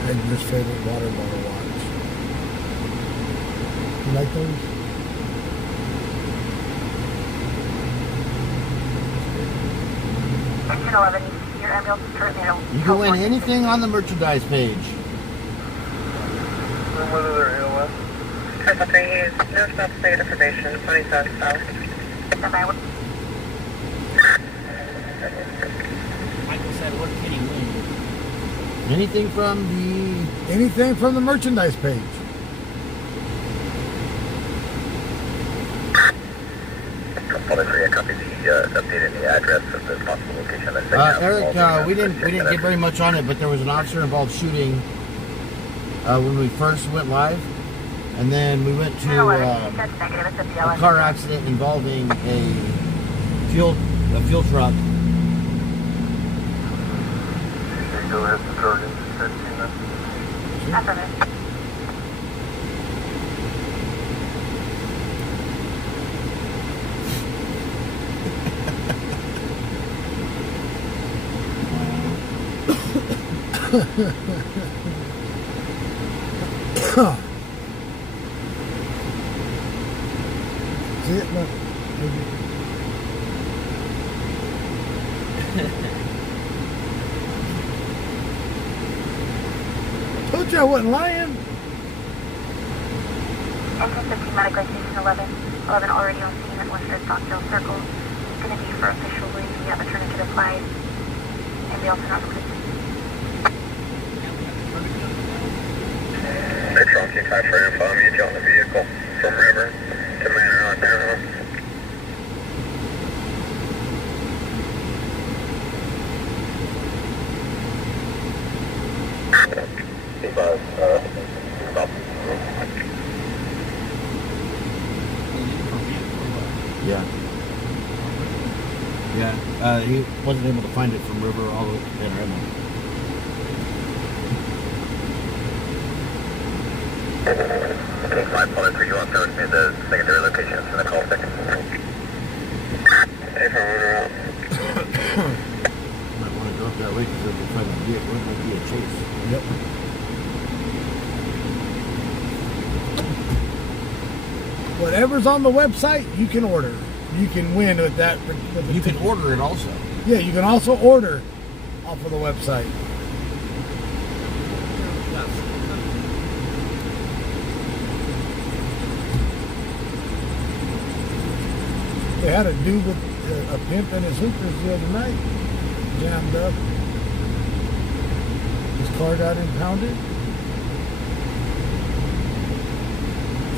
Edgar's favorite water bottle watch. You like those? Engine 11, your ambulance is currently out. You can win anything on the merchandise page. Whether they're AOS. Purple 3, use no stop state information, 27 south. Michael said, what can he win? Anything from Anything from the merchandise page. Probably for you, copy the update and the address of the possible location. Eric, we didn't get very much on it, but there was an officer involved shooting when we first went live, and then we went to a car accident involving a fuel truck. Go ahead and start in 15 minutes. Affirmative. See it? Look. Told you I wasn't lying. Entrance 15 medical station 11. 11 already on scene at Western Stockdale Circle. It's going to be for officially a tourniquet applied. And we also not released. Patrol King 5 for info, I'm on the vehicle from River to Manor on down. Yeah. He wasn't able to find it from River all the way to Panorama. King 5 pulling for you on third me the secondary location from the call second. Hey, from runner out. Might want to go up that way because they'll be trying to get it. Might be a chase. Yep. Whatever's on the website, you can order. You can win with that. You can order it also. Yeah, you can also order off of the website. They had a dude with a pimp and his hookers the other night, jammed up. His car got impounded.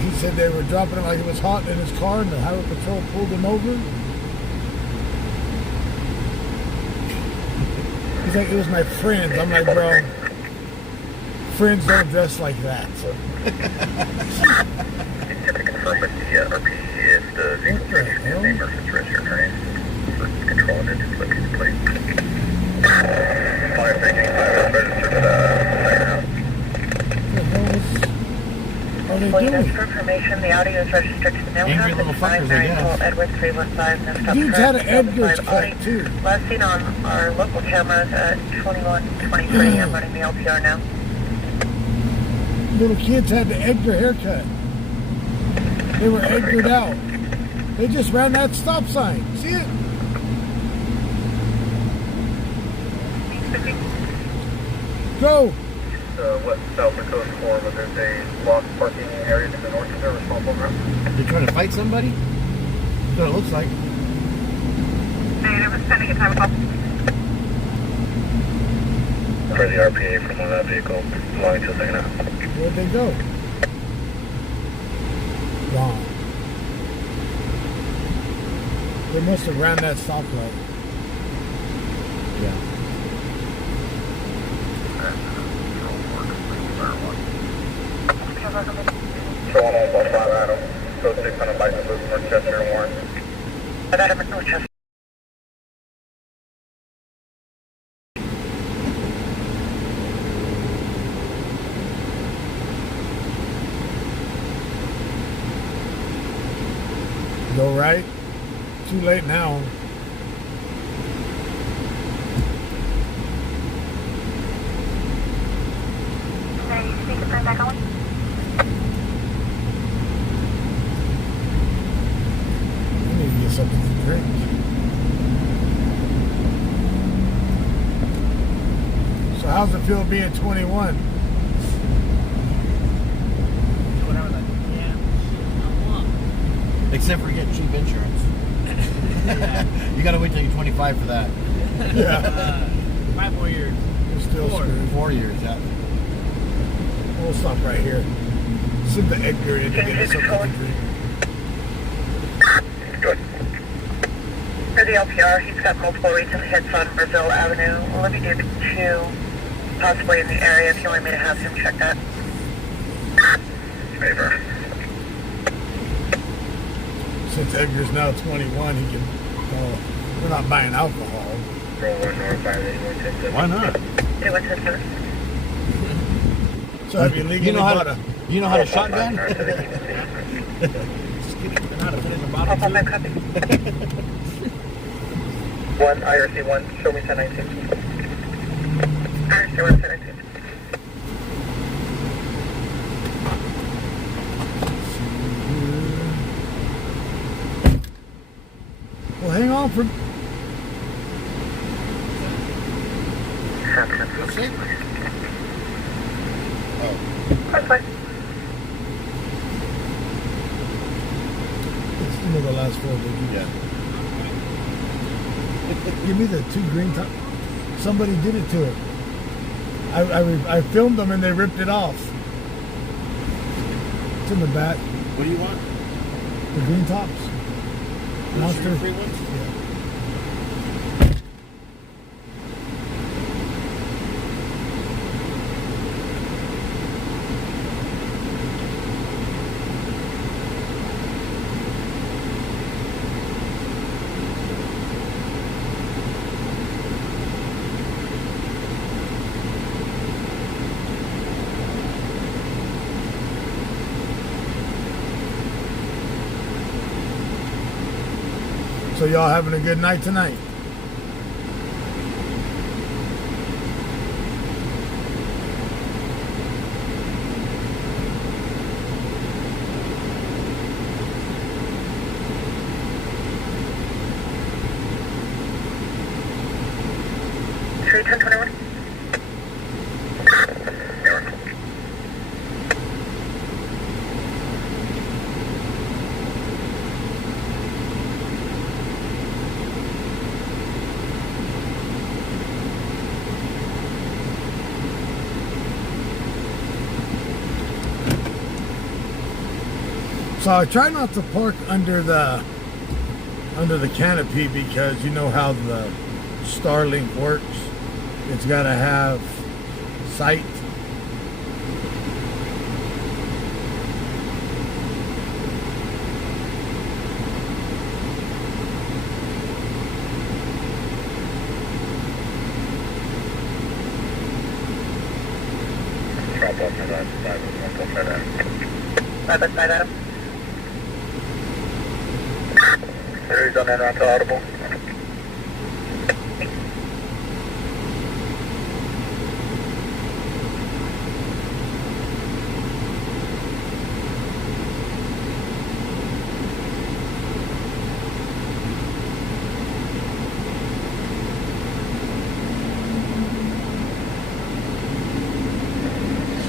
He said they were dropping it like it was hot in his car, and the highway patrol pulled him over. He's like, it was my friends. I'm like, bro, friends don't dress like that. You have to confirm with the RP if the vehicle registered your name versus registered your name. For control it into located plate. 5 King 5 registered to the second house. What the hell are they Well, doing? for information, the audio is registered to the mail Angry house. little It's fuckers, 5 I Mary guess. Cole Edward 315. No stop Dude's had an correct, Edgar's 75 Audi. cut, too. Last seen on our local cameras at 21:23. I'm running the LPR now. Little kids had the Edgar haircut. They were Edgared out. They just ran that stop sign. See it? Go. West South Dakota 4, but there's a blocked parking area to the north of there responsible for. They're trying to fight somebody? That's what it looks like. Negative, spending a time call. For the RPA from one of that vehicle belonging to the second house. Where'd they go? Gone. They must have ran that stoplight. Yeah. So on all bus 5 Adam, so 600 Bystander, North Chester and Warren. Adam, North Chester. Go right. Too late now. Ready to speak and turn back on? I need to get something to drink. So how's it feel being 21? Whatever the damn shit I want. Except for getting cheap insurance. Yeah. You gotta wait till you're 25 for that. Yeah. 5 more years. You're still screwed. 4 years, yeah. We'll stop right here. Send the Edgar in to get us something to drink. Good. the LPR, he's got multiple recent hits on Brazil Avenue. Olivia did 2, possibly in the area, if you want me to have him check that. Paper. Since Edgar's now 21, he can. We're not buying alcohol. Why not? Do what's his name? So have you legally bought a? You know how to shotgun? Just kidding. I know how to finish a bottle. I'll my copy. 1, IRC 1, show me 1019. IRC 117. Well, hang on for. That's fine. Let's do the last 4, baby. Yeah. Give me the 2 green top. Somebody did it to it. I filmed them and they ripped it off. It's in the back. What do you want? The green tops. Monster. Free ones? Yeah. So y'all having a good night tonight? Three 1021. So I try not to park under the canopy because you know how the Starlink works. It's got to have sight. Drop off my last 5 Bye bye, Adam. There's on en route to Audible.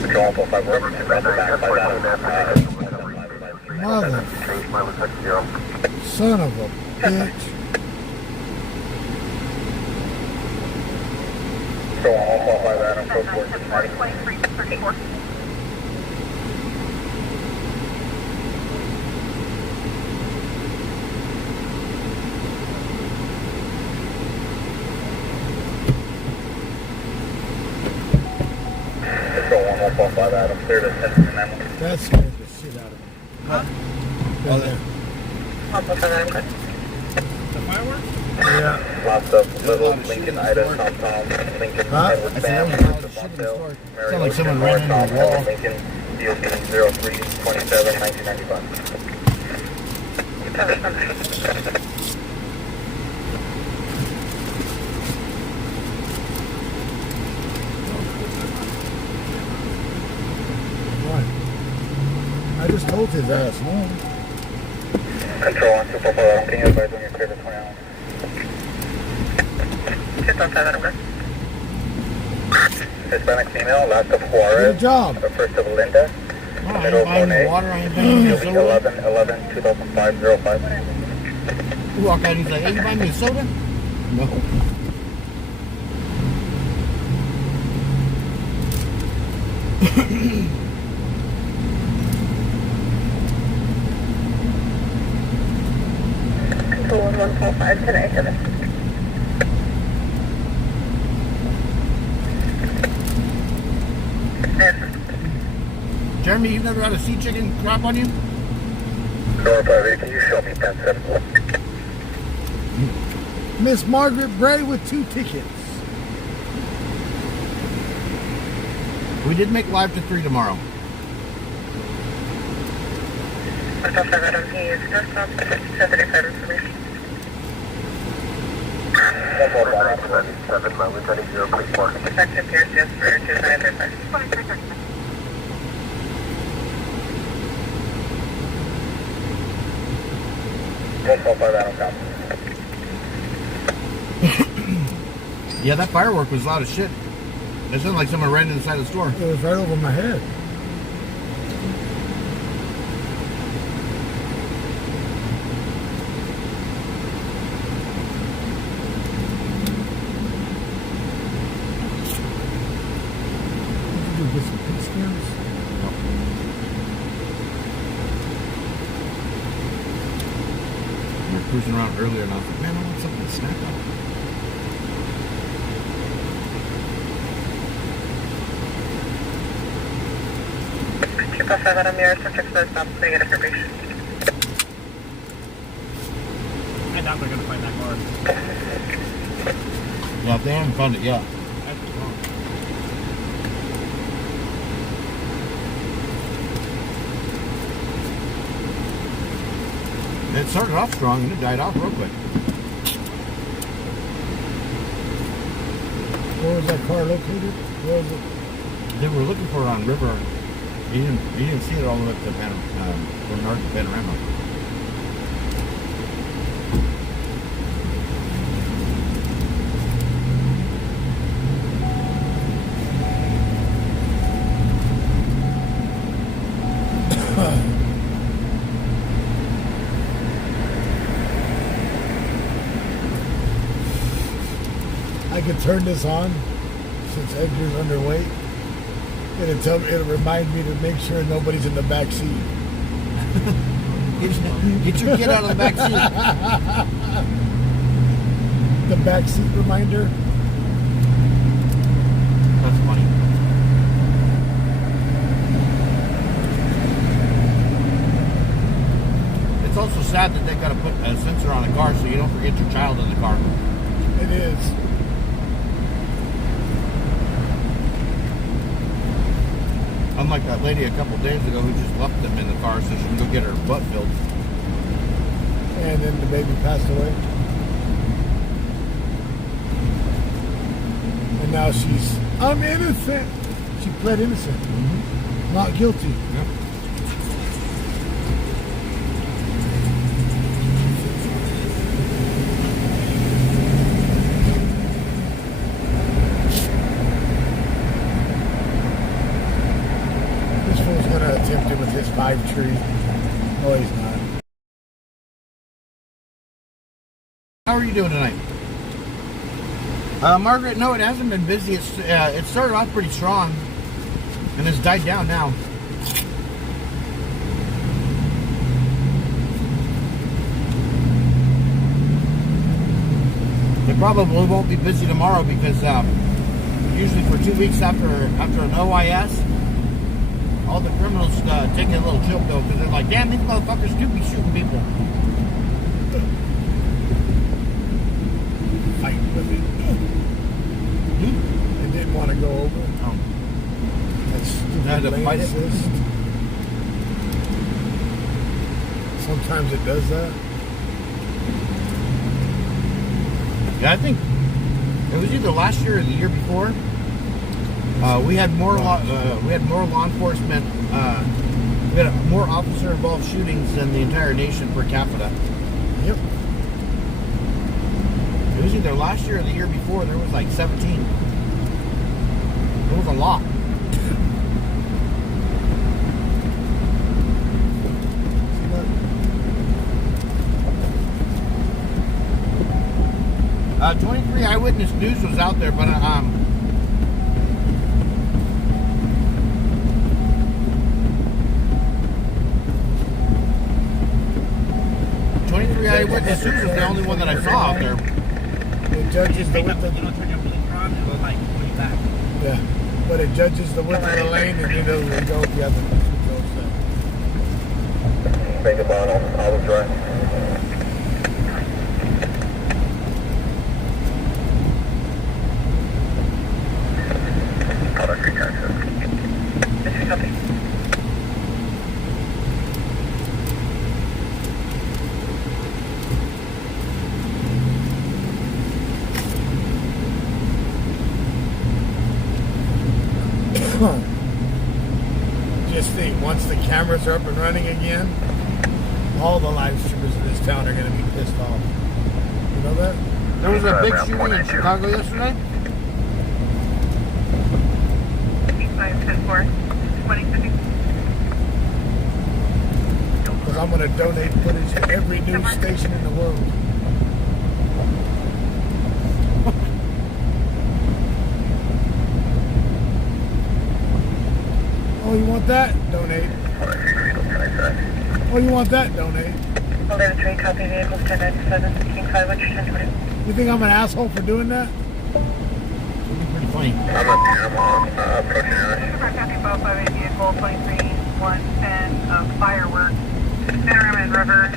Control 145, we're over to back by that. Mother, son of a bitch. Control 145, Adam, code 4. Control 145, Adam, clear to 10 and That scared the shit out of me. Huh? Yeah. I'll put that on. The fireworks? Yeah. Lots of little Lincoln, Ida, TomTom, Lincoln, Huh? Edward I Sam, said, Joseph Montel, Mary sound like someone Ocean, ran into Tom, a wall. Edward Lincoln, DOB 0327, 1995. What? I just told his ass no. Control 1244, can you advise when you're clear to 20 hours? Just outside Adam, good. Hispanic female, last of Good Juarez, job. the first of Linda, Oh, I middle ain't of buying no Monet, water. I ain't buying no DOB soda. 11-11-2005-05. He walked out and he's like, hey, you buying me a soda? No. Control 145 to 97. Jeremy, you've never had a sea chicken crap on you? North 58, can you show me 10-7? Miss Margaret Bray with 2 tickets. We did make live to 3 tomorrow. He is just on 75 information. 145 my Lieutenant 0, please mark. Effective Pierce, yes, for 2935. Yeah, that firework was loud as shit. It sounded like someone ran inside the store. It was right over my head. Did you get some pig skins? We were cruising around earlier and I was like, man, I want something to snack on. Triple 7 on your subject says stop negative information. I doubt they're gonna find that car. Yeah, if they haven't found it yet. That's wrong. It started off strong and it died off real quick. Where was that car located? Where was it? They were looking for it on River. You didn't see it all the way up to north of Panorama. I could turn this on since Edgar's underweight. It'll remind me to make sure nobody's in the back seat. Get your kid out of the back seat. The back seat reminder. That's funny. It's also sad that they got to put a sensor on a car so you don't forget your child in the car. It is. Unlike that lady a couple days ago who just left them in the car so she can go get her butt filled. And then the baby passed away. And now I'm innocent. She pled innocent. Mm-hmm. Not guilty. Yep. This fool's gonna attempt it with his 5 tree. No, he's not. How are you doing tonight? Margaret, no, it hasn't been busy. It started off pretty strong and has died down now. It probably won't be busy tomorrow because usually for 2 weeks after an OIS, all the criminals take a little chill pill because they're like, damn, these motherfuckers do be shooting people. Fight with it. It didn't want to go over. Oh. That's stupid. Had to lane fight it. assist. Sometimes it does that. Yeah, I think it was either last year or the year before. We had more law enforcement. We had more officer-involved shootings than the entire nation per capita. Yep. It was either last year or the year before. There was like 17. It was a lot. 23 Eyewitness News was out there, but 23 Eyewitness Yeah, Jesus was the only one that I saw out there. It judges the width of You don't turn your blinker on, it will like pull you back. yeah, but it judges the width of the lane, and you know we go the other. Make a bottle, olive dry. Product retention. Copy. Just think, once the cameras are up and running again, all the live streamers in this town are going to be pissed off. You know that? There was a big shooting in Chicago yesterday. 510-4, 2050. Because I'm going to donate footage to every news station in the world. Oh, you want that? Donate. Oh, you want that? Donate. 11-3, copy vehicles 1097, King 5, which 1020. You think I'm an asshole for doing that? Pretty funny. I'm up here, I'm approaching us. Copy 558 vehicle 23-110, fireworks. Cinnamon River,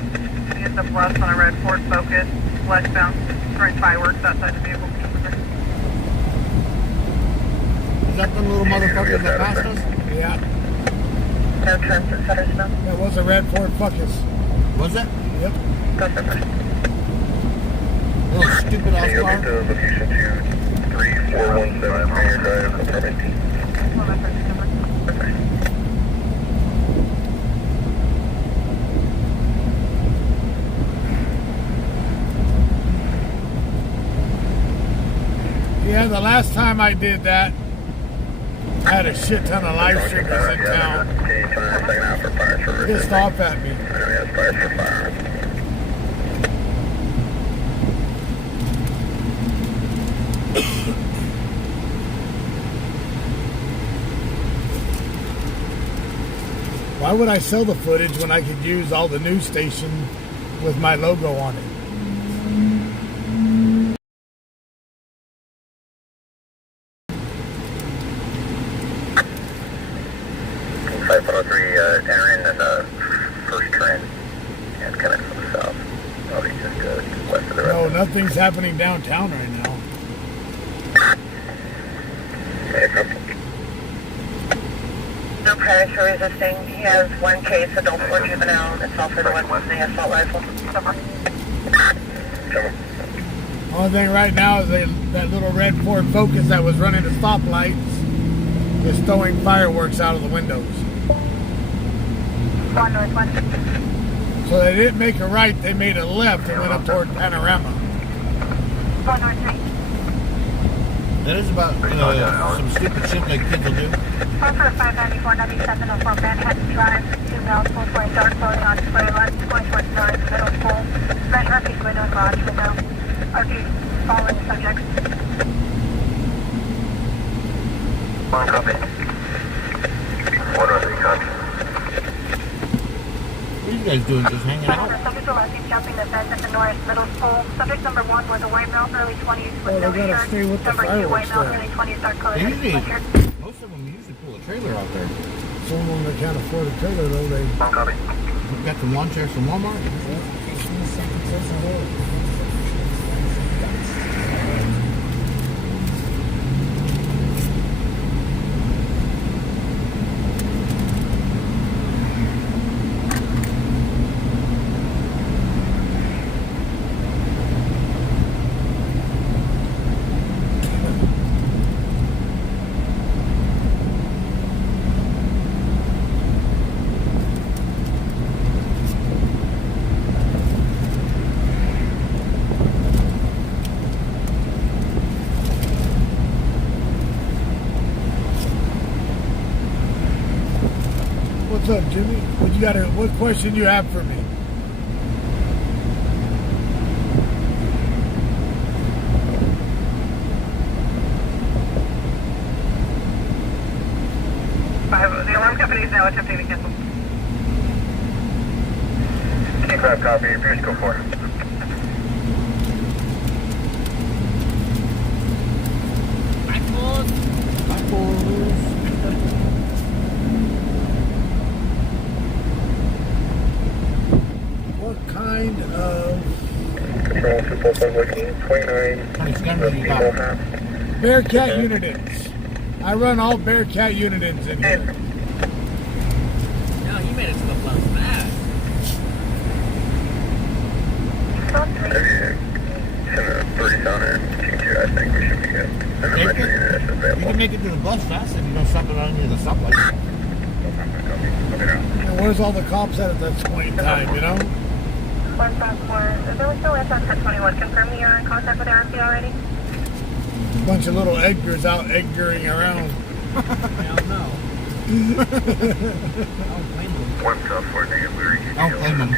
is the bluffs on a red Ford Focus, westbound, throwing fireworks outside the vehicle. Is that them little motherfuckers that passed us? Yeah. No turns at Suttersville. That was a red Ford Focus. Was it? Yep. Go for first. Little stupid ass Can you car. get the location to 3417 Mayor Drive, apartment D? Yeah, the last time I did that, I had a shit ton of live streamers in town Can you turn the second half for fire service? pissed off at me. Yes, fire for fire. Why would I sell the footage when I could use all the news station with my logo on it? 503, entering in the first turn and coming from the south. Probably just west of the No, road. nothing's happening downtown right now. No prior to resisting. He has one case, adult or juvenile, and it's all for the weapon of the assault rifle. Only thing right now is that little red Ford Focus that was running the stoplights is throwing fireworks out of the windows. 1 Northwest. So they didn't make a right, they made a left and went up toward Panorama. 1 North 3. That is about some stupid shit that kids will do. One for 594-9704 Manhattan Drive, 2 miles, both way dark loading on display left, going towards north, middle school. Measure up each window and garage window. RV following subjects. One copy. 1 North 3 copy. What are you guys doing? Just hanging out? Subject arrested jumping the fence at the Norris Middle School. Subject number 1 was a white male, early 20s with Oh, no they gotta shirt. stay with the Number 2, white fireworks male, there. early 20s, dark color. They usually, sweatshirt. most of them usually pull a trailer out there. Some of them that can't afford a trailer though, they... One copy. We've got some lawn chairs from Walmart. What's up, Jimmy? What question you have for me? The alarm company is now attempting to cancel. King 5 copy, Pierce go for. mind of Control 245 working 29. How many scanners you got? Bearcat Uniteds. I run all Bearcat Uniteds in here. No, he made it to the plus fast. Send a 30 sounder and Q2, I think we should be good. And the Make metro it. unit is You available. can make it to the bus fast if you don't stop it on any of the stoplights. Okay, now. And where's all the cops at that point in time, you know? 154. There was no answer on 1021. Confirm you're in contact with RMC already? Bunch of little Edgars out Edgaring around. Hell no. I don't blame them. 1 South 4 negative, we were I don't blame them.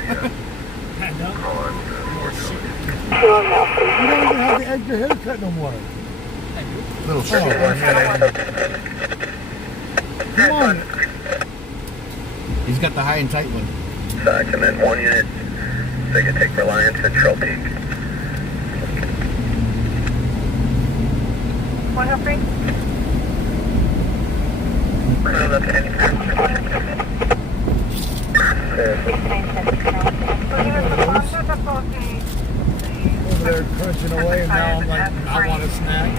I don't. call on 4 You don't even have the Edgar haircut no more. Little Oh, shit. come on. He's got the high and tight one. Sucks, and then 1 unit, they can take Reliance and Trail Peak. 103? Over there crunching away, and now I'm like, I want a snack.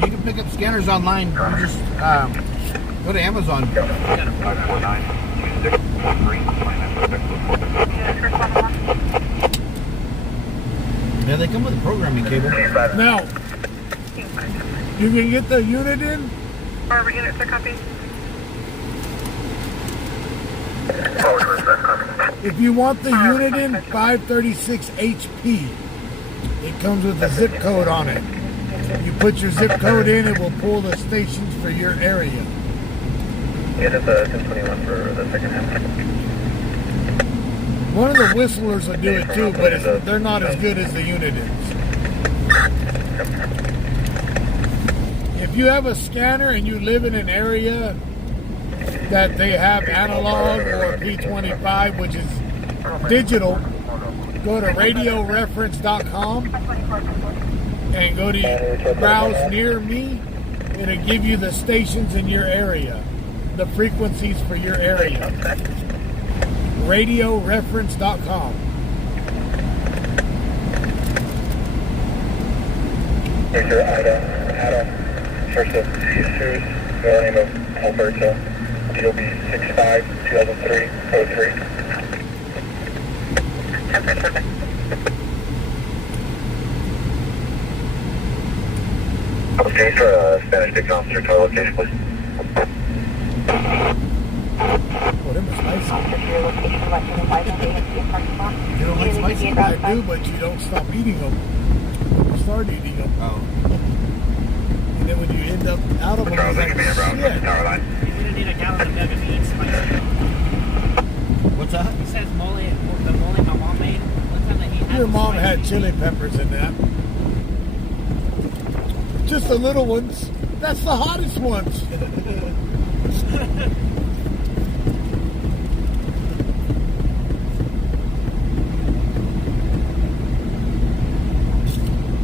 You can pick up scanners online. You just go to Amazon. Yeah, they come with a programming cable. Now, you can get the unit in. Units are copy. If you want the unit in 536 HP, it comes with a zip code on it. You put your zip code in, it will pull the stations for your area. It is 1021 for the second half. One of the whistlers will do it too, but they're not as good as the unit is. If you have a scanner and you live in an area that they have analog or P25, which is digital, go to radioreference.com and go to browse near me. It'll give you the stations in your area, the frequencies for your area. Radioreference.com. Here's your Adam, first of C-Series, the name of Alberta, DOB 65, 2003, 03. Okay, for Spanish Dick Officer, car location, please. Oh, them are spicy. You don't like spicy? I do, but you don't stop eating them. You start eating them. Oh. And then when you end up out of them, Charles, it's they like, can be around the shit. tower line. You're gonna need a gallon of milk if you eat spicy. What's that? He says mole, the mole my mom made. One time that he had Your mom spicy. had chili peppers in that. Just the little ones. That's the hottest ones.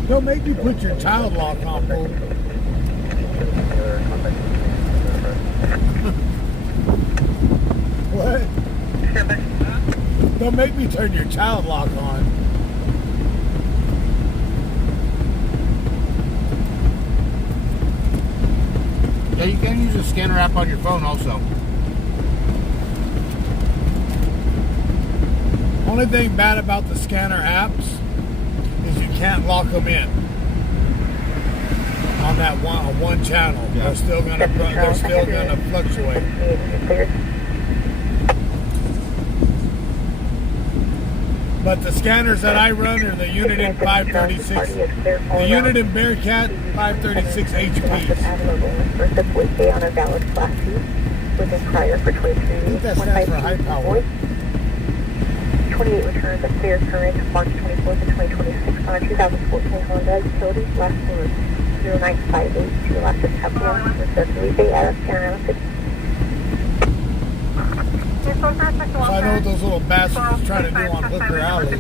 Don't make me put your child lock on, fool. What? Don't make me turn your child lock on. Yeah, you can use a scanner app on your phone also. Only thing bad about the scanner apps is you can't lock them in on that one channel. Yeah. They're still gonna fluctuate. But the scanners that I run are the unit in 536, the unit in Bearcat 536 HPs. On a valid class C within prior for 23 I think that stands for high power. 28 returns of clear current March 24th of 2026 on a 2014 Honda utility. Last name was 0958 to last is Capital with the Felipe out of Panorama City. So I know what those little bastards trying to do on Hooker Alley.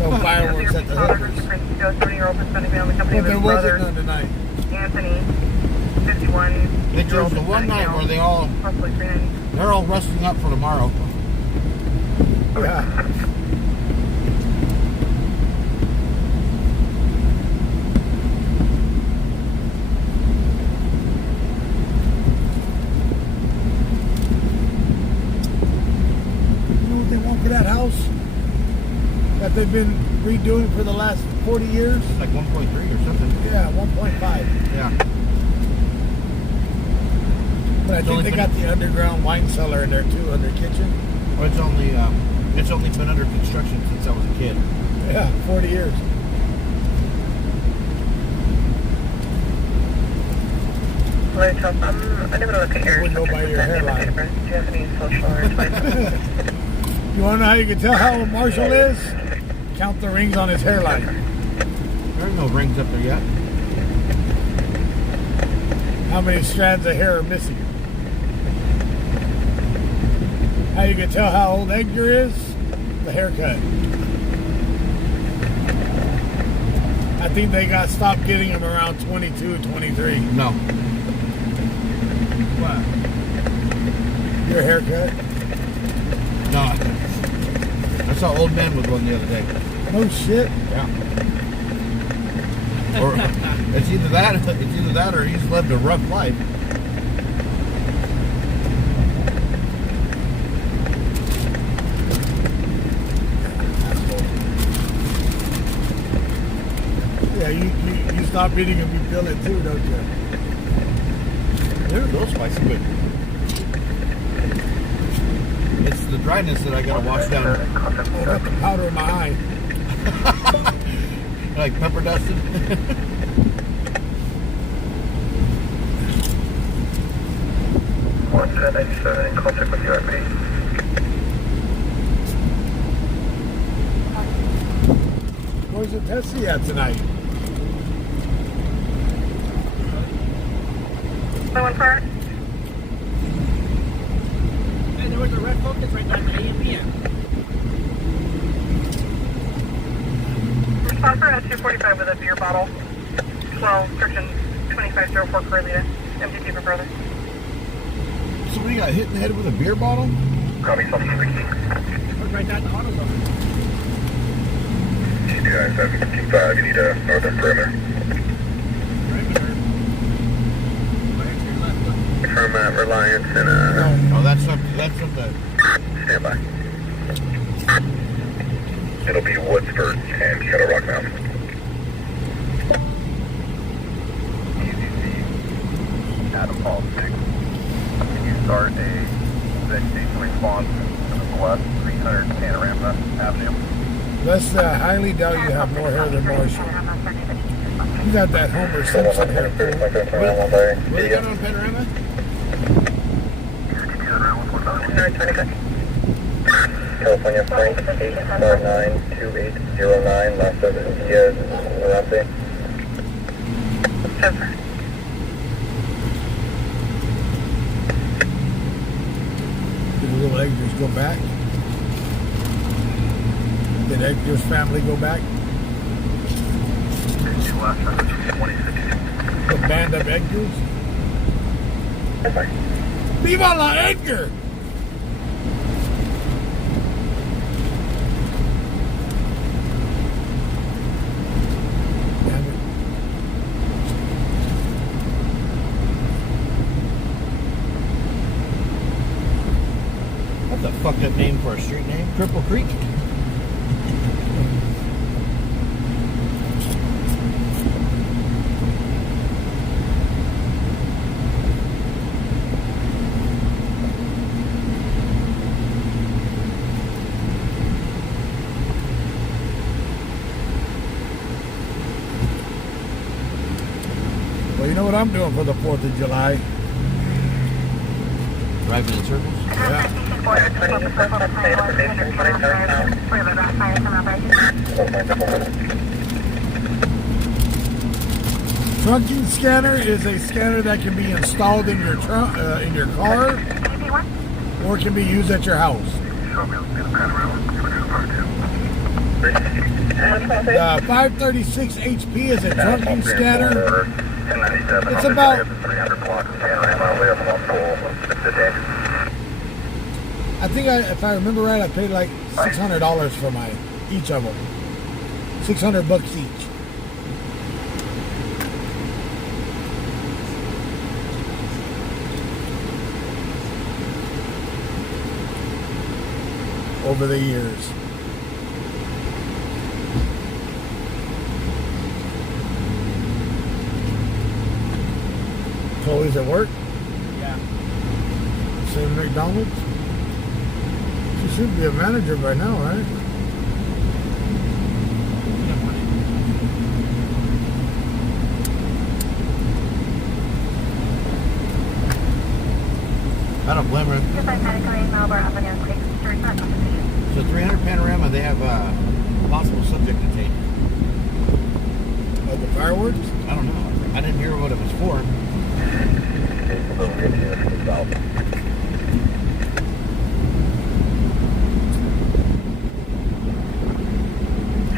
No fireworks at the Hookers. 70-year-old Hispanic male in the company But of there his wasn't brother, none tonight. Anthony, 51. There was the one night where they're all resting up for tomorrow. Yeah. You know what they want for that house? That they've been redoing for the last 40 years? Like 1.3 or something. Yeah, 1.5. Yeah. But I think they got the underground wine cellar in there too, under kitchen. Well, it's only been under construction since I was a kid. Yeah, 40 years. I'm going to look at your Wouldn't go by your hairline. Do you have any social or You want to know how you can tell how old Marshall is? Count the rings on his hairline. There are no rings up there yet. How many strands of hair are missing? How you can tell how old Edgar is? The haircut. I think they got stopped getting him around 22, 23. No. What? Your haircut? No. I saw old man with one the other day. No shit. Yeah. Or it's either that or he's lived a rough life. Yeah, you stop eating and you feel it too, don't you? They're a little spicy, but it's the dryness that I gotta wash down. I got the powder in my eye. Like pepper dusted. 197 in contact with UIP. Where's the Tessie at tonight? Someone part? Hey, there was a red focus right down to A and PM. Response for at 245 with a beer bottle. 12, description 2504 Carlita. MDT for brother. Somebody got hit in the head with a beer bottle? Copy, something 60. It was right down to AutoZone. GPI 755, you need a northern perimeter. Perimeter. Right to your left. From Reliance and Oh, that's not the. stand by. It'll be Woodsford and Shadow Rock Mountain. EZC, Adam Paul 6. Can you start a vegetation response to the west 300 Panorama Avenue? Let's highly doubt you have more hair than Marshall. You got that Homer Simpson hair. What do you got on Panorama? California Frank 8492809, last service Diaz Arate. Did the little Edgars go back? Did Edgar's family go back? The band of Edgars? Viva la Edgar! Damn it. That's a fucked up name for a street name. Cripple Creek. Well, you know what I'm doing for the 4th of July? Driving in circles. Yeah. Trunking scanner is a scanner that can be installed in your in your car, or it can be used at your house. Show me the panorama. The 536 HP is a trunking scanner. It's about, I think if I remember right, I paid like $600 for each of them. $600 each. Over the years. Chloe's at work? Yeah. Same McDonald's? She should be a manager by now, right? I don't blame her. So 300 Panorama, they have a possible subject detained. Like the fireworks? I don't know. I didn't hear what it was for.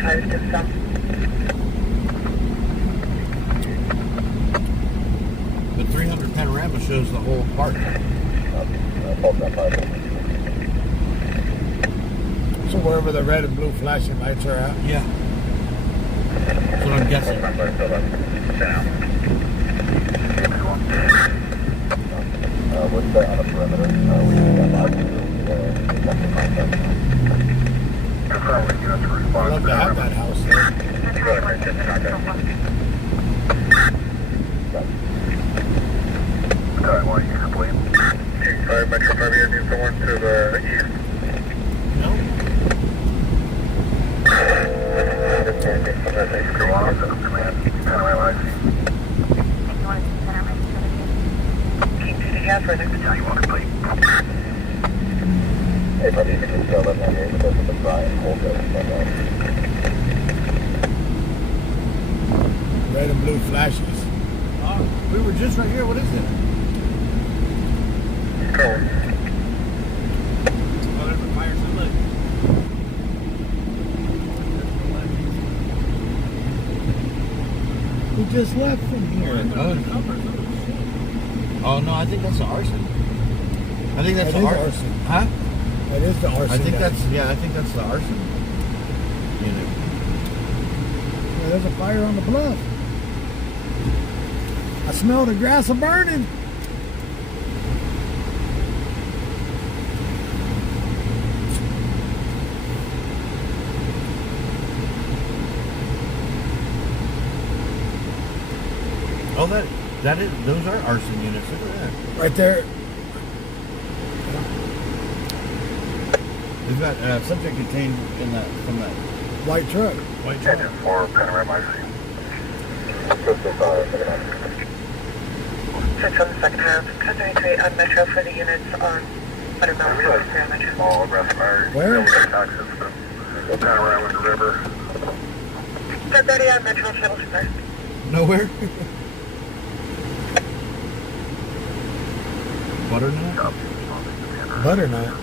Tires to stop. But 300 Panorama shows the whole park. So wherever the red and blue flashing lights are at. Yeah. That's what I'm guessing. What's that on the perimeter? We I'd love to have that house there. Sorry, Metro 5, you're doing someone to the east. No? Go on, command, Panorama IC. Keep to the half further. Tell you what, complete. Hey, buddy, you can just tell them that you're supposed to try and hold it. Red and blue flashes. Oh, we were just right here. What is it? Cool. Oh, there's a fire somebody. We just left from here. Oh no, I think that's the arson. I think that's That the is arson. arson. Huh? That is the arson. I think guy. that's I think that's the arson unit. Yeah, there's a fire on the bluff. I smell the grass a burning. Oh, that is those are arson units. Look at that. Right there. We've got subject detained in that from that White truck. white truck. Engine for Panorama IC. 6 on the second half. 1033 on Metro for the units on Buttermilk Road, Metro. Small aggressive fire. Where? Access to Panorama in the river. 1030 on Metro, shuttle supply. Nowhere. Butternut. Butternut.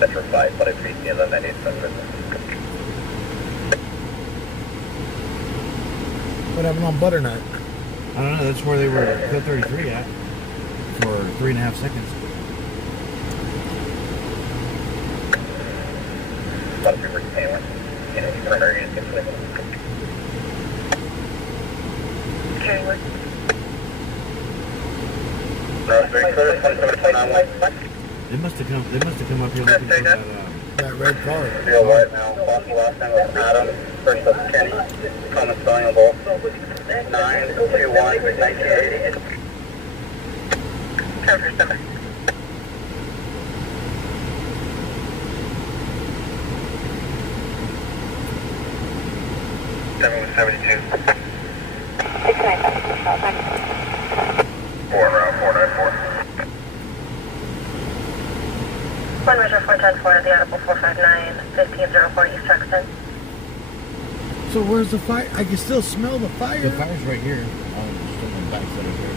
Metro 5, but I treat the 1198 What happened on Butternut? I don't know. That's where they were code 33 at for 3.5 seconds. A lot of people are saying, you know, primary is Carrying one. They must have come. They must have come up here looking for that. That red car. Real white now. Possible last name was Adam. First up Kenny. Common spelling of both. 921-1980. Cover number. Route 494. One measure 410-4, the Audible 459, 1504 East Truxton. So where's the fire? I can still smell the fire. The fire's right here. Just on the back side of here.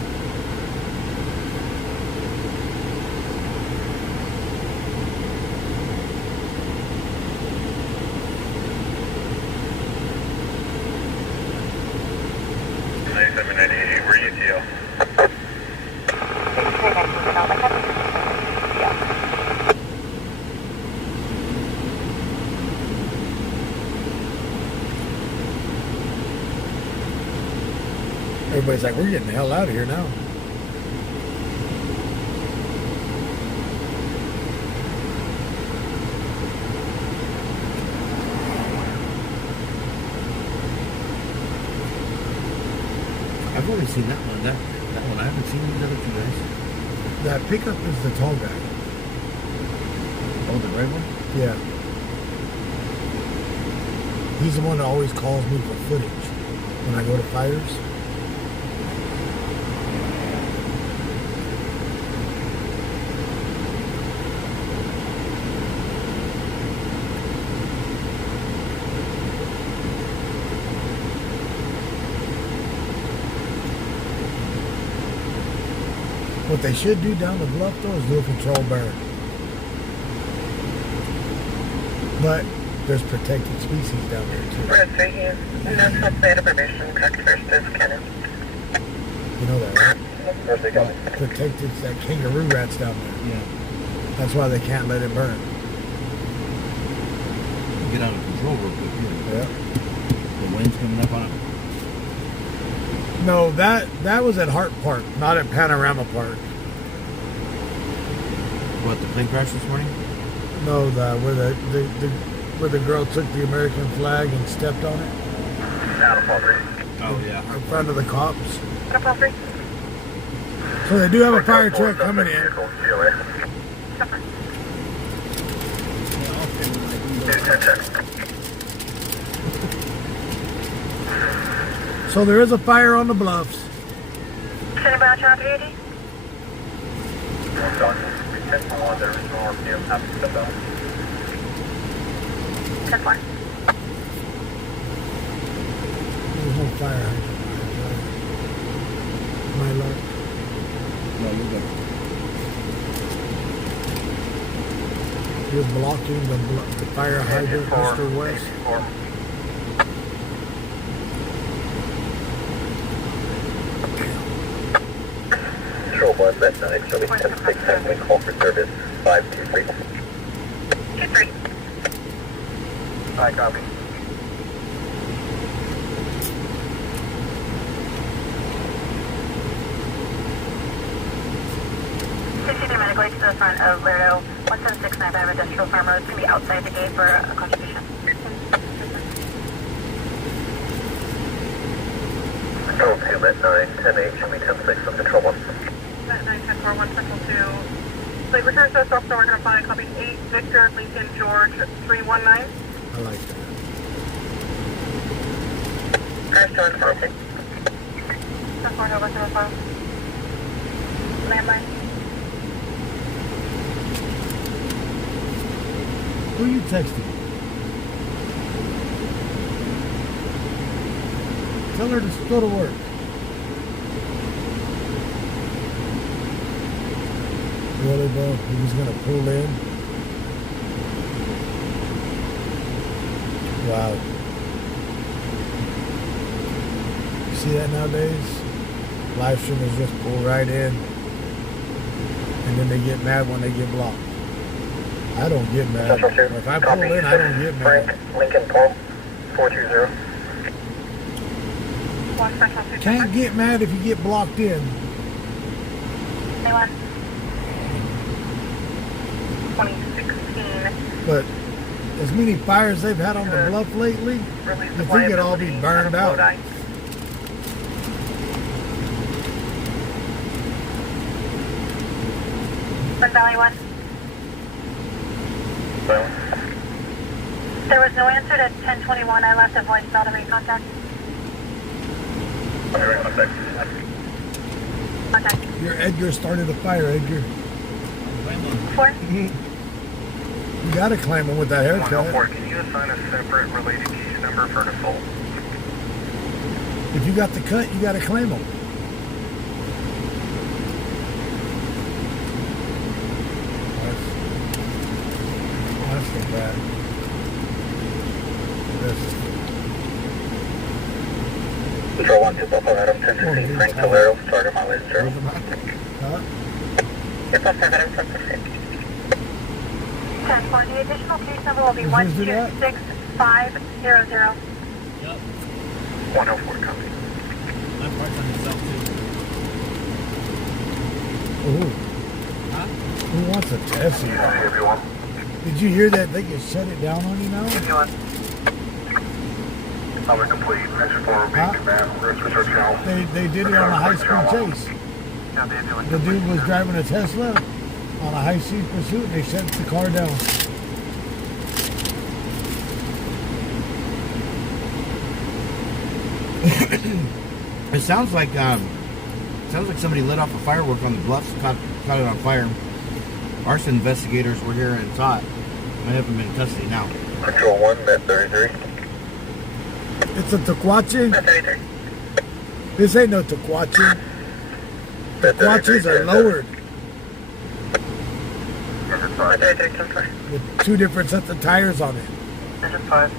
Everybody's like, we're getting the hell out of here now. I've only seen that one. That one. I haven't seen these other two guys. That pickup is the tall guy. Oh, the red one? Yeah. He's the one that always calls me for footage when I go to fires. What they should do down the bluff though is do a control burn. But there's protected species down there too. Red 3 here. National Plan of Permission. Correct first is Kenneth. You know that, right? Where's they going? Protected that kangaroo rats down there. Yeah. That's why they can't let it burn. Get out of control real quick here. Yeah. The wind's coming up on it. No, that was at Hart Park, not at Panorama Park. What, the plane crash this morning? No, where the girl took the American flag and stepped on it Oh, yeah. in front of the cops. Couple 3. So they do have a fire truck coming in. So there is a fire on the bluffs. Is anybody on Channel 380? Ten four. There's no fire hydrant. My luck. No, you're good. You're blocking the fire hydrant, Mr. West. Control 1, that's 9, show me 1067, we call for service 523. 23. Hi, copy. Medical to the front of Laredo, 17695 Industrial Farm Road. It's going to be outside the gate for a contribution. Control 2, Met 9, 10-8, show me 10-6 on Control 1. Met 9, 10-4, 1 Central 2. Lake return to us, officer, we're going to find copy 8, Victor, Lincoln, George, 319. I like that. Crash George, 46. 10-4, Nova, 7-5. Landline. Who are you texting? Tell her to go to work. Really, bro? He was gonna pull in? Wow. You see that nowadays? Live streamers just pull right in. And then they get mad when they get blocked. I don't get mad. If I pull in, I don't get mad. Frank, Lincoln, Paul, 420. Can't get mad if you get blocked in. They want 2016. But as many fires they've had on the bluff lately, you think it'd all be burned out. Burn Valley 1. There was no answer to 1021. I left a voicemail to recontact. Contact. Your Edgar started a fire, Edgar. 4. You gotta claim him with that haircut. 104, can you assign a separate related case number for an assault? If you got the cut, you gotta claim him. That's the bad. Control 1, 2 Buffalo Adam, 1016, Frank Valero, starter mileage 0. Huh? It's on 7 and 10. 10 4. The additional case number will be Where's it at? 126500. Yep. 104, copy. That part's on itself too. Ooh, Huh? who wants a Tessie? Everyone. Did you hear that they can shut it down on you now? Other complete. Mission 4 being Huh? command. Risk research channel. They did it on a high-speed chase. The dude was driving a Tesla on a high-speed pursuit, and they shut the car down. It sounds like somebody lit off a firework on the bluffs, caught it on fire. Arson investigators were here and saw it. I haven't been in custody now. Control 1, Met 33. It's a Tequache. Met 33. This ain't no Tequache. Tequaches are lowered Engine Met 5. 33, 10-4. with two different sets of tires on it. Engine 5.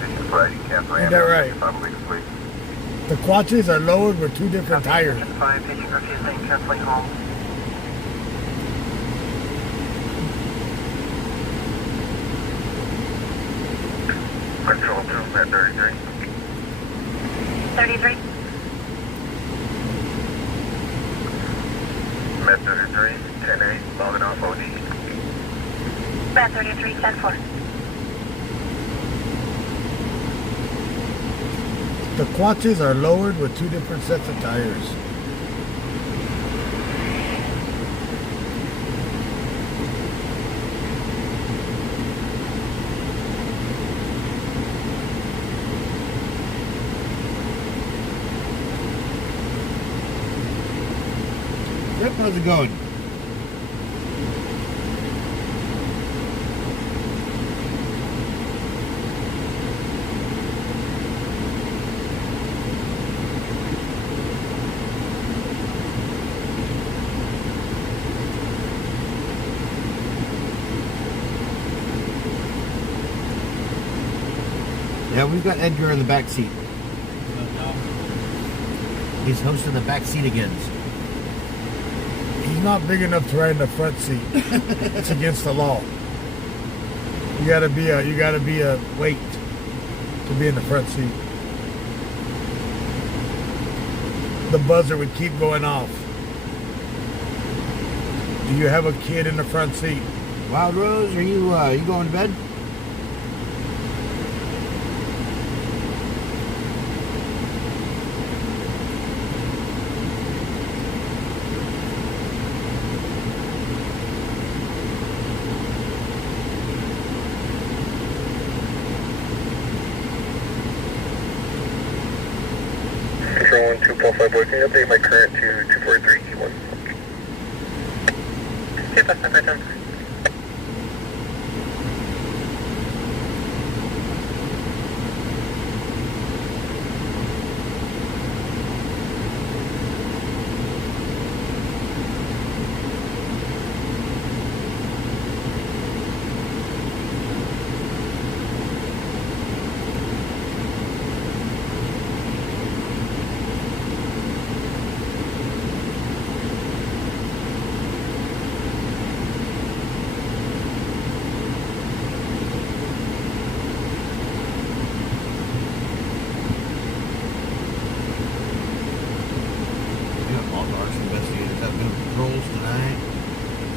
Mission Friday, cancel. Ain't that right? 5 will be complete. Tequaches are lowered with two different tires. Engine 5, paging refusing, canceling home. Control 2, Met 33. 33. Met 33, 10-8, logging off OD. Met 33, 10-4. Tequaches are lowered with two different sets of tires. Yep, how's it going? Yeah, we've got Edgar in the back seat. He's hosting the back seat again. He's not big enough to ride in the front seat. It's against the law. You gotta be a weight to be in the front seat. The buzzer would keep going off. Do you have a kid in the front seat? Wild Rose, are you going to bed? Control 1, 2.5 boy, can you update my current to 243 E1? 255, 10-4.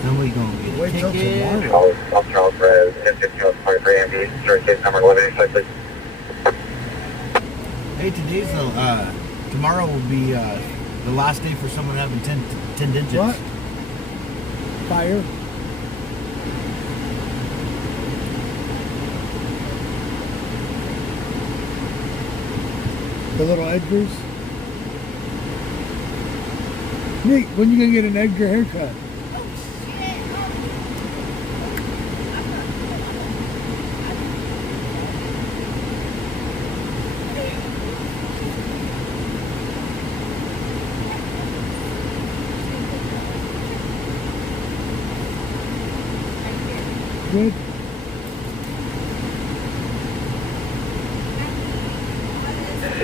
Somebody gonna get a Wait till ticket. tomorrow. Charles Perez, 10-15-23 MD, start case number 11, please. Hey, tomorrow will be the last day for someone having 10 digits. What? Fire. The little Edgars. Nick, when you gonna get an Edgar haircut? Good.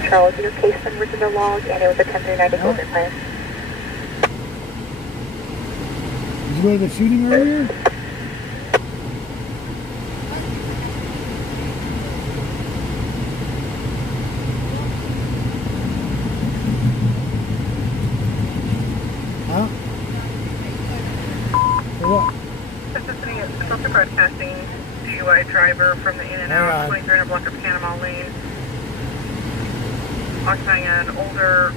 Charles, your case number to the log, and it was a 1039 equipment plan. Did you go to the shooting earlier? driver from the in and out, 2300 block of Panama Lane, occupying an older.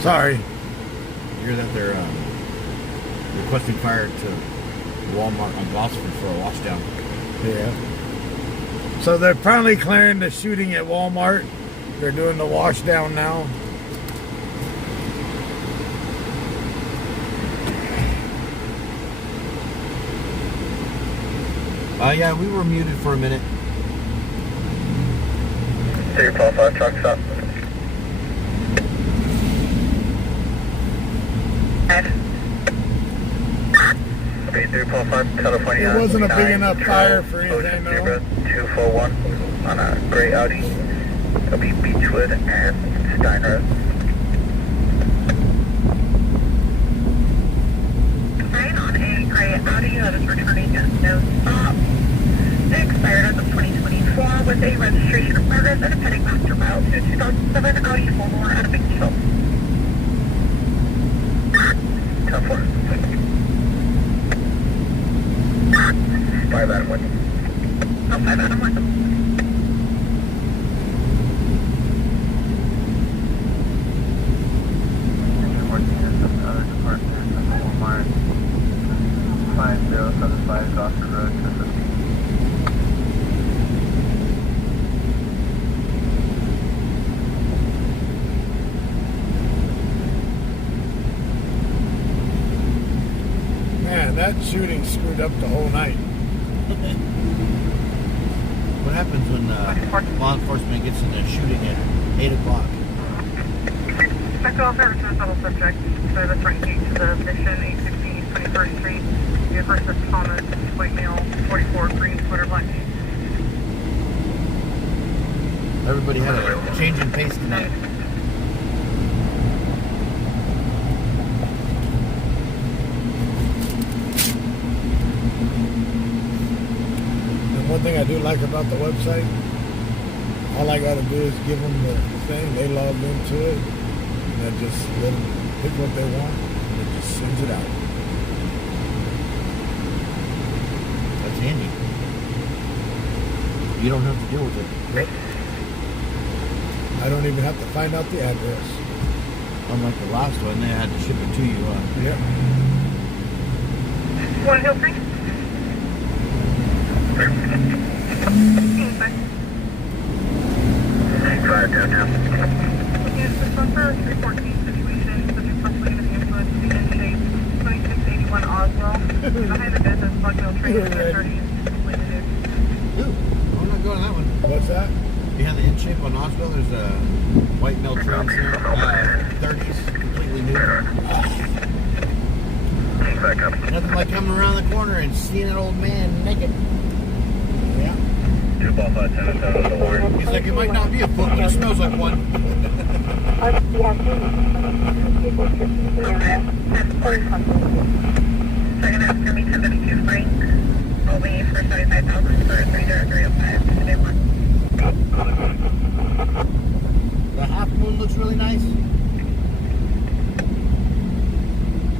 Sorry. You hear that they're requesting fire to Walmart on Gosford for a washdown. Yeah. So they're finally clearing the shooting at Walmart. They're doing the washdown now. Yeah, we were muted for a minute. 345 truck stop. Okay, 345 California. It wasn't a big enough fire for anything, though. 241 on a gray Audi. It'll be Beechwood and Steiner. Sign on a gray Audi that is returning at no stop. It expired as of 2024 with a registration of progress and a pending master file to 2007 Audi 4-door out of Bakersfield. 10-4. 5 Adam with. Oh, 5 Adam with them. Other departments at Walmart. 5075 Gosford Road, Mississippi. Man, that shooting screwed up the whole night. What happens when law enforcement gets in a shooting at 8 o'clock? Sector officer returns double subject to the front gate to the Mission 860 East 21st Street. Your first is Thomas, white male, 44, green sweater, black jeans. Everybody had a change in pace tonight. And one thing I do like about the website, all I got to do is give them the thing, they log into it, and I just let them pick what they want, and it just sends it out. That's handy. You don't have to deal with it. Yep. I don't even have to find out the address. Unlike the last one, they had to ship it to you. Yep. 1 Hill Street. Drive downtown. Looking at this one for 314 situation, subject possibly under the influence, speed and shape, 2681 Oswell. Behind the business, Bucknell train, 1030, completed. Ooh, I'm not going to that one. What's that? Behind the in-shape on Oswell, there's a white male train here, 30s, completely new. Back up. Nothing like coming around the corner and seeing an old man naked. Yeah. 2 ball 5 10 out of the warrant. He's like, it might not be a foot, but it smells like one. Second half, gonna be 1052 Frank. Will be for 75,000 for 30305 today one. The half moon looks really nice.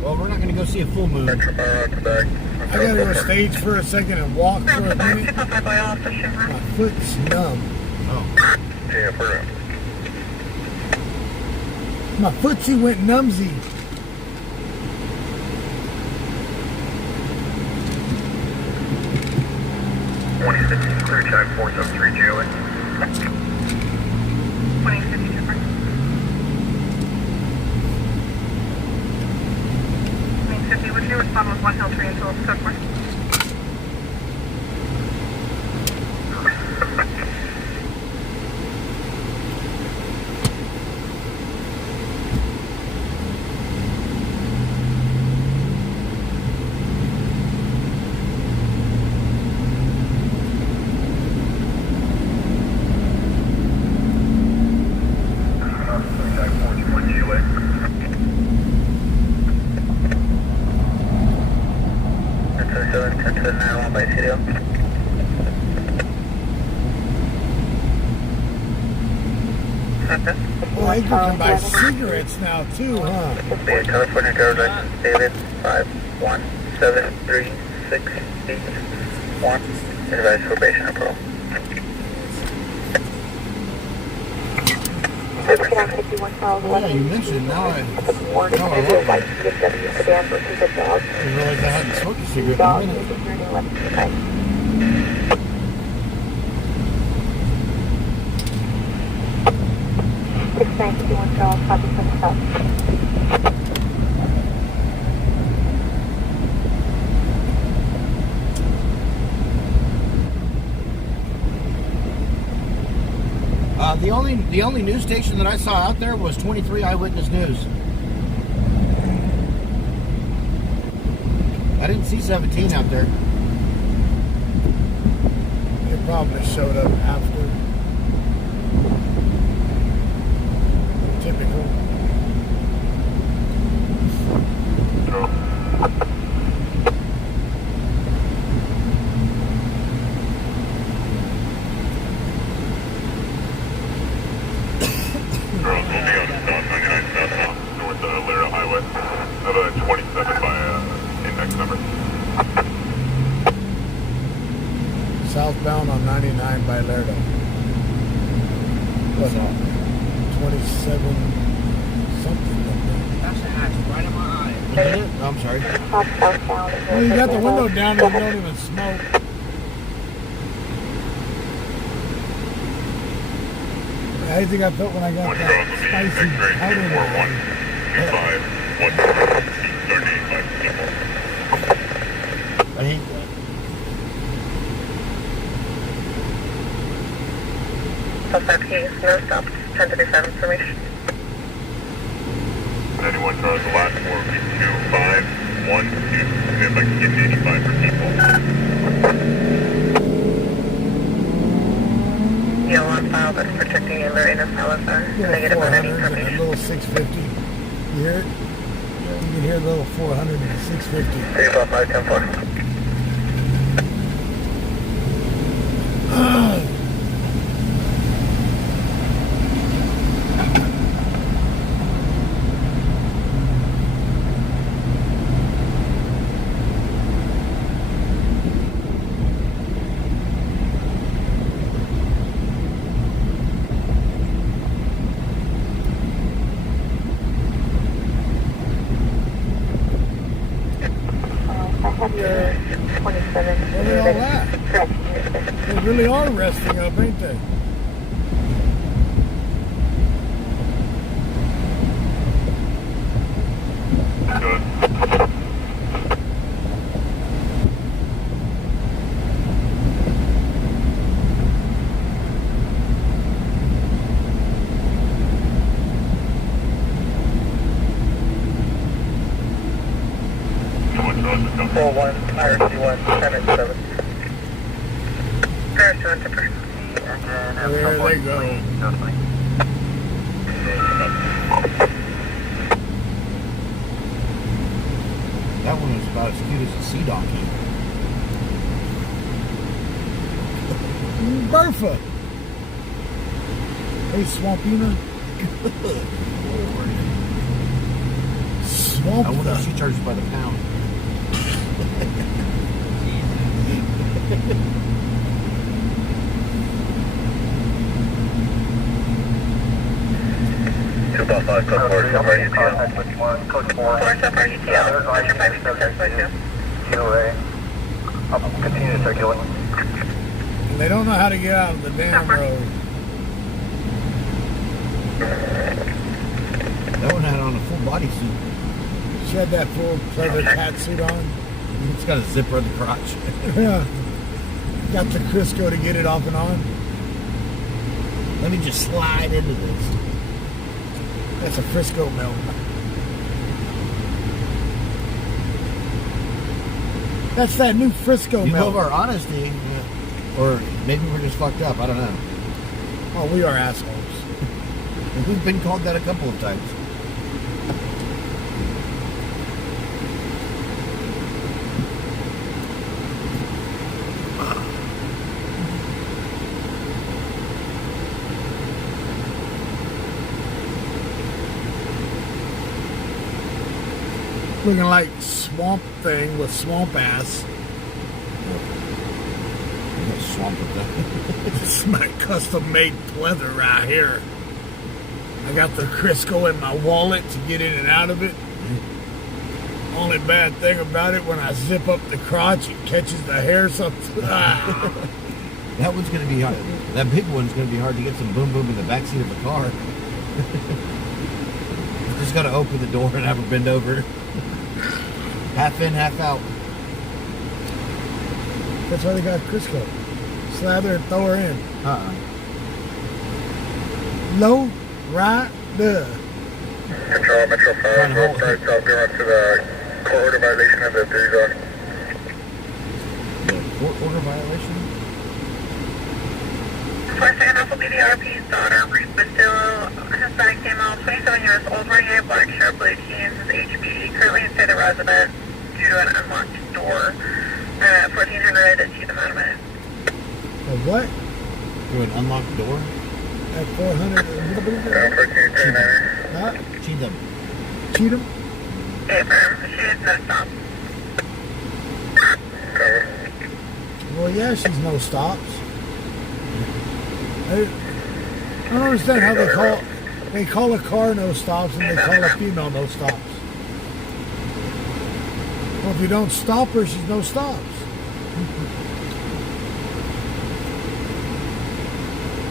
Well, we're not going to go see a full moon. I gotta go stage for a second and walk for a minute. My foot's numb. Oh. Yeah, we're My footsie went numbsy. clear check 473 GOA. 2052 Frank. Southwest 1 Hill 3 until code 4. Well, you can buy cigarettes now too, huh? California driver's license David 5173681. Advice probation approval. Oh, yeah, you mentioned now I love it. I realized I hadn't smoked a cigarette in a minute. 6951 Charles, copy from the south. The only news station that I saw out there was 23 Eyewitness News. I didn't see 17 out there. It probably showed up after. Typical. Southbound on 99 by Lerdo. What's up? 27 something. That's the hatch right in my eye. Oh, I'm sorry. Well, you got the window down and you don't even smoke. How do you think I felt when I got that spicy powder in my eye? I hate that. Suspect case, no stops, 1035 information. 91 Charles, the last four would be 2512. If I can get 85 for people. Yellow on file that's protecting you, Lorena Salazar. Negative on any A information. little 650. You hear it? You can hear a little 400 and 650. 35510 Where they all at? They really are resting up, ain't they? Good. Come on, Charles, let's go. 41 IRC1 1087. First one to first. There they go. That one was about as cute as a sea donkey. Bertha. Hey, Swampina. Swamp. I wonder if she charges by the pound. 255 code 4, somewhere UTL. Code 4. 4 so far UTL. Roger 5 GOA. I'll continue to circulate. They don't know how to get out of the damn road. That one had on a full body suit. She had that full pleather cat suit on. It's got a zipper in the crotch. Yeah. Got the Crisco to get it off and on. Let me just slide into this. That's a Frisco milk. That's that new Frisco You milk. love our honesty. Or maybe we're just fucked up. I don't know. Oh, we are assholes. We've been called that a couple of times. Looking like Swamp Thing with swamp ass. Swamp with that. This is my custom made pleather right here. I got the Crisco in my wallet to get in and out of it. Only bad thing about it, when I zip up the crotch, it catches the hair. So That one's going to be hard. That big one's going to be hard to get some boom boom in the backseat of a car. Just got to open the door and have her bend over. Half in, half out. That's why they got Crisco. Slather and throw her in. Low, right, there. Control, Metro 5, Trying to hold- outside South Bureau to the court order violation of the 3 zone. The court order violation? First and also BDRP's daughter, Reese Bastillo, Hispanic female, 27 years old, wearing a black shirt, blue jeans, is HB, currently inside the residence due to an unlocked door. 1400 Cheatham Avenue. A what? Through an unlocked door? At 400. 1439. Huh? Cheatham. Cheatham? Affirm, she is no stop. Cover. Well, yeah, she's no stops. I don't understand how they call a car no stops and they call a female no stops. Well, if you don't stop her, she's no stops.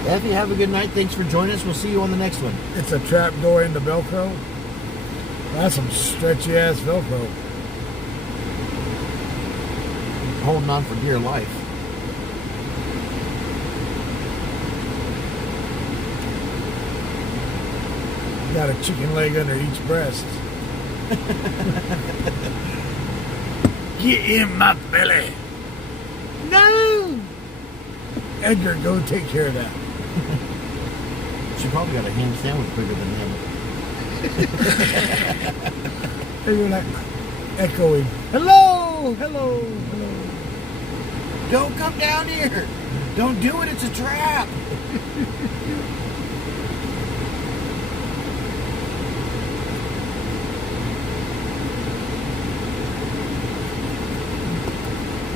Effie, have a good night. Thanks for joining us. We'll see you on the next one. It's a trap door into Velcro. That's some stretchy ass Velcro. Holding on for dear life. Got a chicken leg under each breast. Get in my belly. No! Edgar, go take care of that. She probably got a ham sandwich bigger than him. They were like echoing. Hello! Hello! Hello! Don't come down here. Don't do it. It's a trap.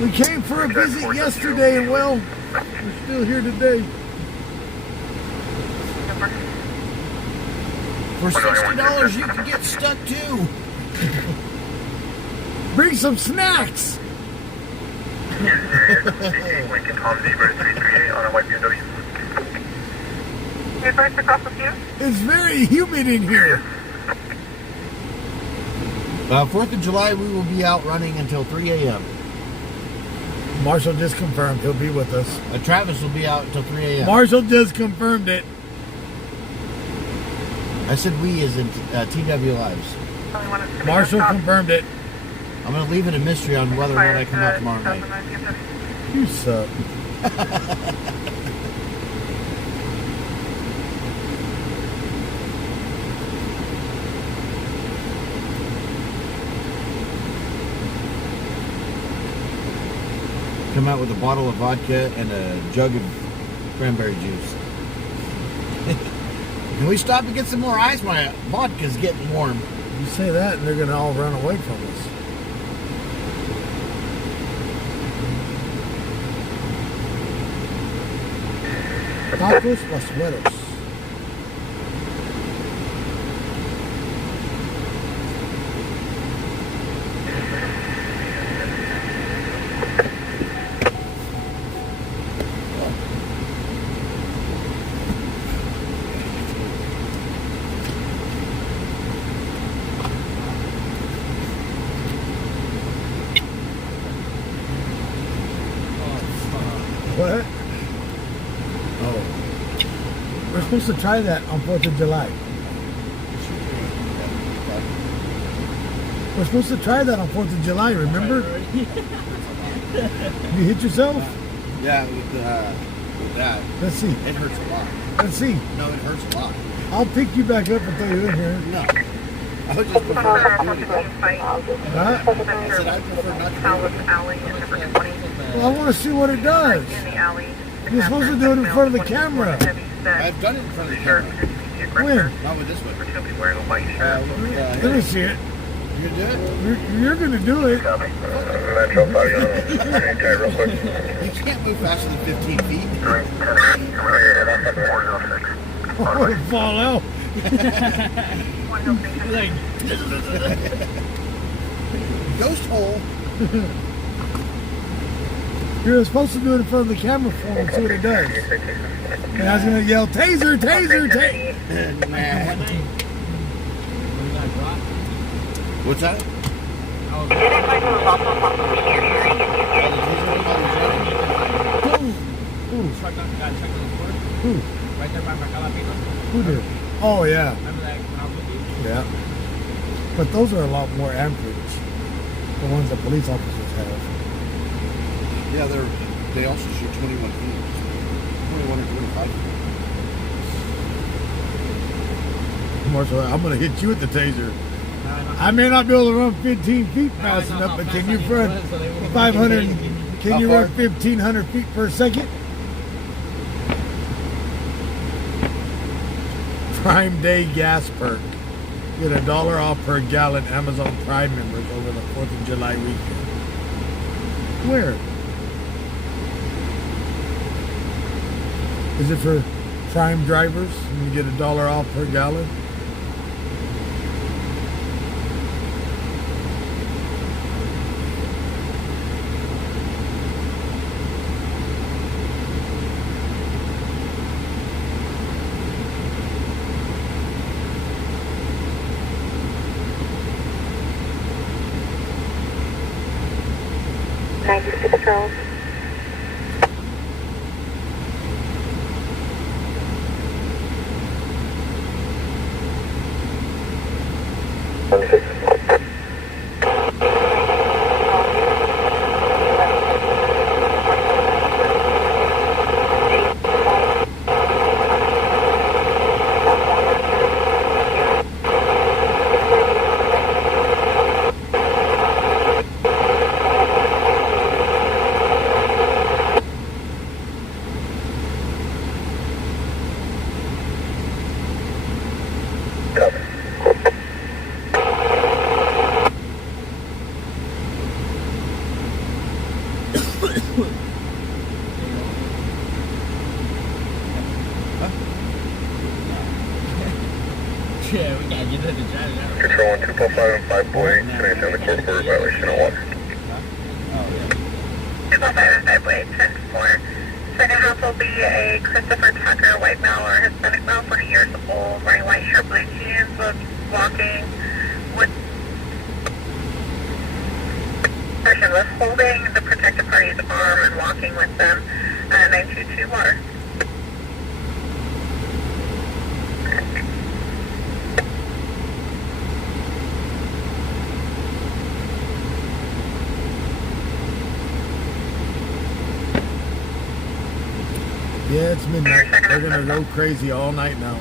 We came for a visit yesterday and well, we're still here today. For $60, you can get stuck too. Bring some snacks! Lincoln Tom Zebra 338 on a white BMW. You advised across the field? It's very humid in here. 4th of July, we will be out running until 3 a.m. Marshall just confirmed he'll be with us. Travis will be out until 3 a.m. Marshall just confirmed it. I said we as in TW Lives. Marshall confirmed it. I'm going to leave it a mystery on whether or not I come out tomorrow night. You suck. Come out with a bottle of vodka and a jug of cranberry juice. Can we stop and get some more ice? My vodka's getting warm. You say that and they're going to all run away from us. Tacos Pasuelos. supposed to try that on 4th of July. We're supposed to try that on 4th of July, remember? You hit yourself? Yeah, with that. Let's see. It hurts a lot. Let's see. No, it hurts a lot. I'll pick you back up and throw you in here. No. I would just prefer not doing it. Huh? I said I prefer not to do it. Alley and number 20. Well, I want to see what it does. In the alley. You're supposed to do it in front of the camera. I've done it in front of the camera. When? Not with this one. She'll be wearing a white shirt. Let me see it. You can do it? You're going to do it. Metro 5, real quick. You can't move faster than 15 feet. Oh, it'll fall out. Like, Ghost hole. You're supposed to do it in front of the camera for me and see what it does. And I was going to yell, taser, taser, taser. Man. we got dropped. What's that? Oh, truck got checked on the board. Who? Right there by my jalapeno. Who did? Oh, yeah. Remember that when I was with you? Yeah. But those are a lot more amperage. The ones that police officers have. Yeah, they also shoot 21 feet. 21 or 25 feet. Marshall, I'm going to hit you with the taser. I may not be able to run 15 feet fast enough, but can you run 500? Can you run 1,500 feet per second? Prime Day gas perk. Get $1 off per gallon Amazon Prime members over the 4th of July weekend. Where? Is it for Prime drivers? You get $1 off per gallon? Patrol. Yeah, we gotta get to the drive now. Control 1, 2.5 and 5.8. Can I send the court for violation of water? Oh, yeah. 2.5 and 5.8, 10-4. Second half will be a Christopher Tucker, white male or Hispanic male, 40 years old, wearing white shirt, blue jeans, walking with person was holding the protected party's arm and walking with them. 922 water. Yeah, it's midnight. They're gonna go crazy all night now.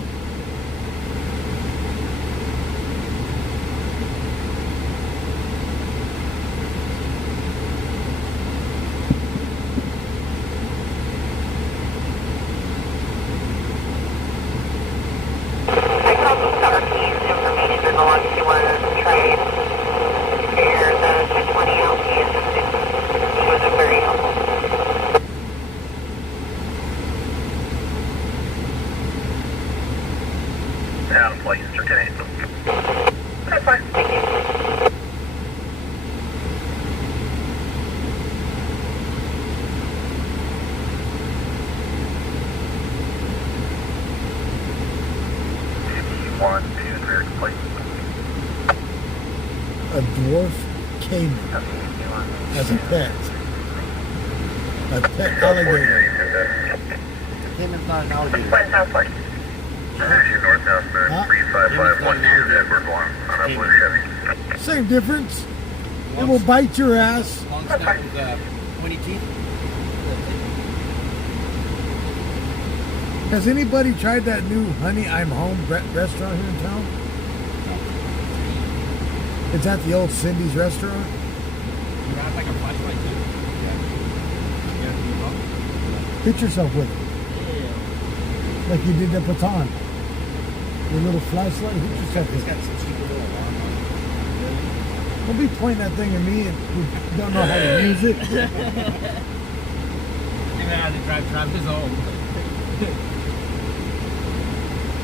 I can also put RP's information in the one if you want to try and compare the 1020 LP and the 6. It was very helpful. Down, please, Lieutenant. That's fine. Thank you. One, two, third, please. A dwarf caiman as a pet. A pet alligator. Caiman's not an alligator. 1 South 40. Finishing north southbound Huh? 35512 Edward 1 on a blue Chevy. Same difference. It will bite your ass. Long snout with pointy teeth. Has anybody tried that new Honey I'm Home restaurant here in town? It's at the old Cindy's restaurant. You have like a flashlight too? Yeah. Hit yourself with it. Yeah. Like you did the baton. Your little flashlight, hit yourself It's with got it. some stupid little alarm on it. Don't be pointing that thing at me and you don't know how to use it. Even had to drive his own.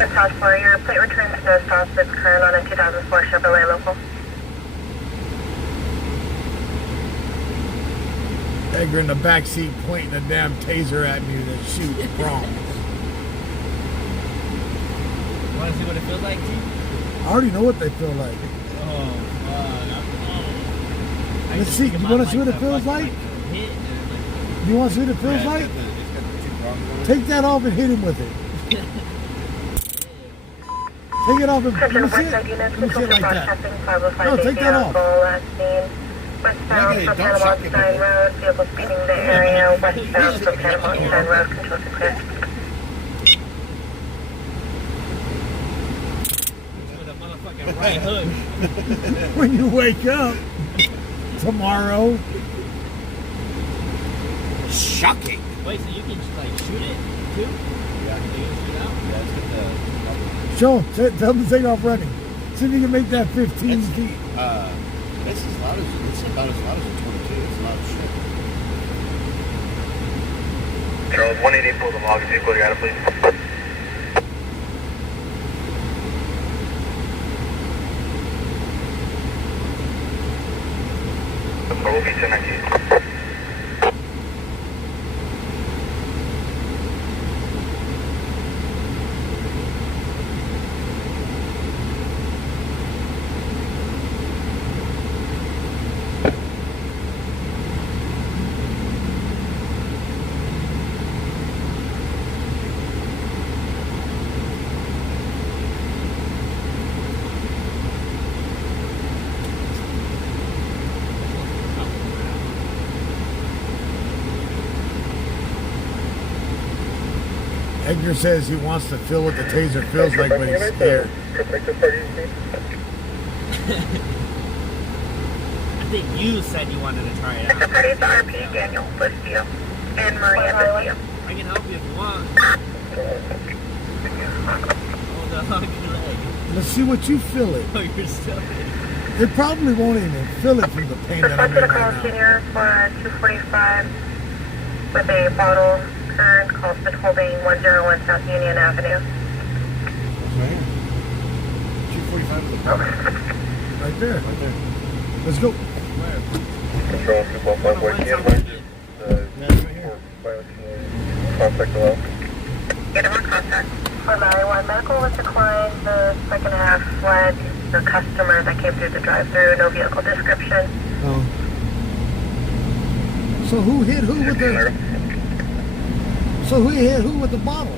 It's House 4, your plate returns no stop is current on a 2004 Chevrolet local. Edgar in the back seat pointing a damn taser at me that shoots prongs. Want to see what it feels like, T? I already know what they feel like. Let's see. You want to see what it feels like? You want to see what it feels like? Take that off and hit him with it. Take it off and let me see it. Let me see it like that. No, take that off. Westbound from Panama Stein Road, vehicle speeding the area. Westbound from Panama Stein Road, control to clear. With a motherfucking right hook. When you wake up tomorrow. Shocking. Wait, so you can like shoot it too? Yeah. You can shoot out? Yeah, it's got the... Show him. Tell him to take off running. See if you can make that 15 feet. It's as loud as it's about as loud as a 22. It's loud as shit. Charles 180, pull the log vehicle, you got it, please. We'll be 1019. Edgar says he wants to feel what the taser feels like when he's scared. I think you said you wanted to try it The out. parties RP, Daniel, with you, and Maria with you. I can help you if you want. Hold the hug your leg. Let's see what you feel it. Oh, you're still It probably won't even feel it from the pain that I'm Requested in a call right now. senior for 245 with a bottle. Current call been holding 101 South Union Avenue. Right here. 245 with the power. Right there. Right there. Let's go. Control 215, wait, can't find it. Contact below. Get him on contact. For 911, medical was declined. The second half fled. The customer that came through the drive-thru, no vehicle description. Oh. So who hit who with the? So who hit who with the bottle?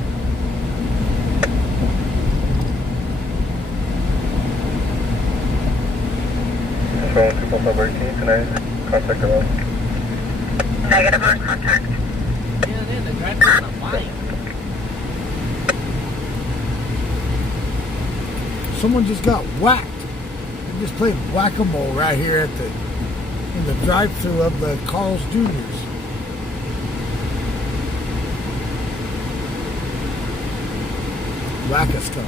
Control 215, tonight. Contact below. Negative on contact. Yeah, then the driver's on a bike. Someone just got whacked. They just played whack-a-mole right here at the in the drive-thru of the Carl's Jr.'s. Whack-a-stone.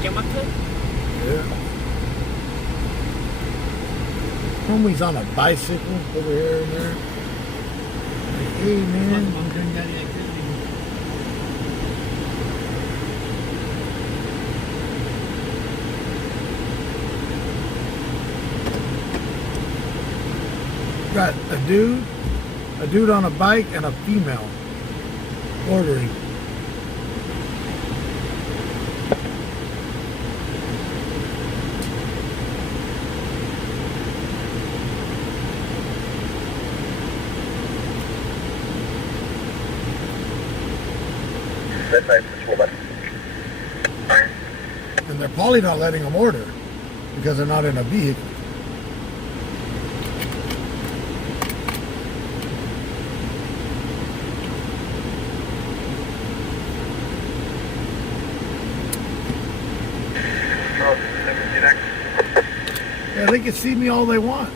Quémate. Yeah. Homie's on a bicycle over here and there. Like, hey man. I'm doing daddy activity. Got a dude on a bike and a female ordering. That side, school bus. And they're probably not letting them order because they're not in a vehicle. Yeah, they can see me all they want.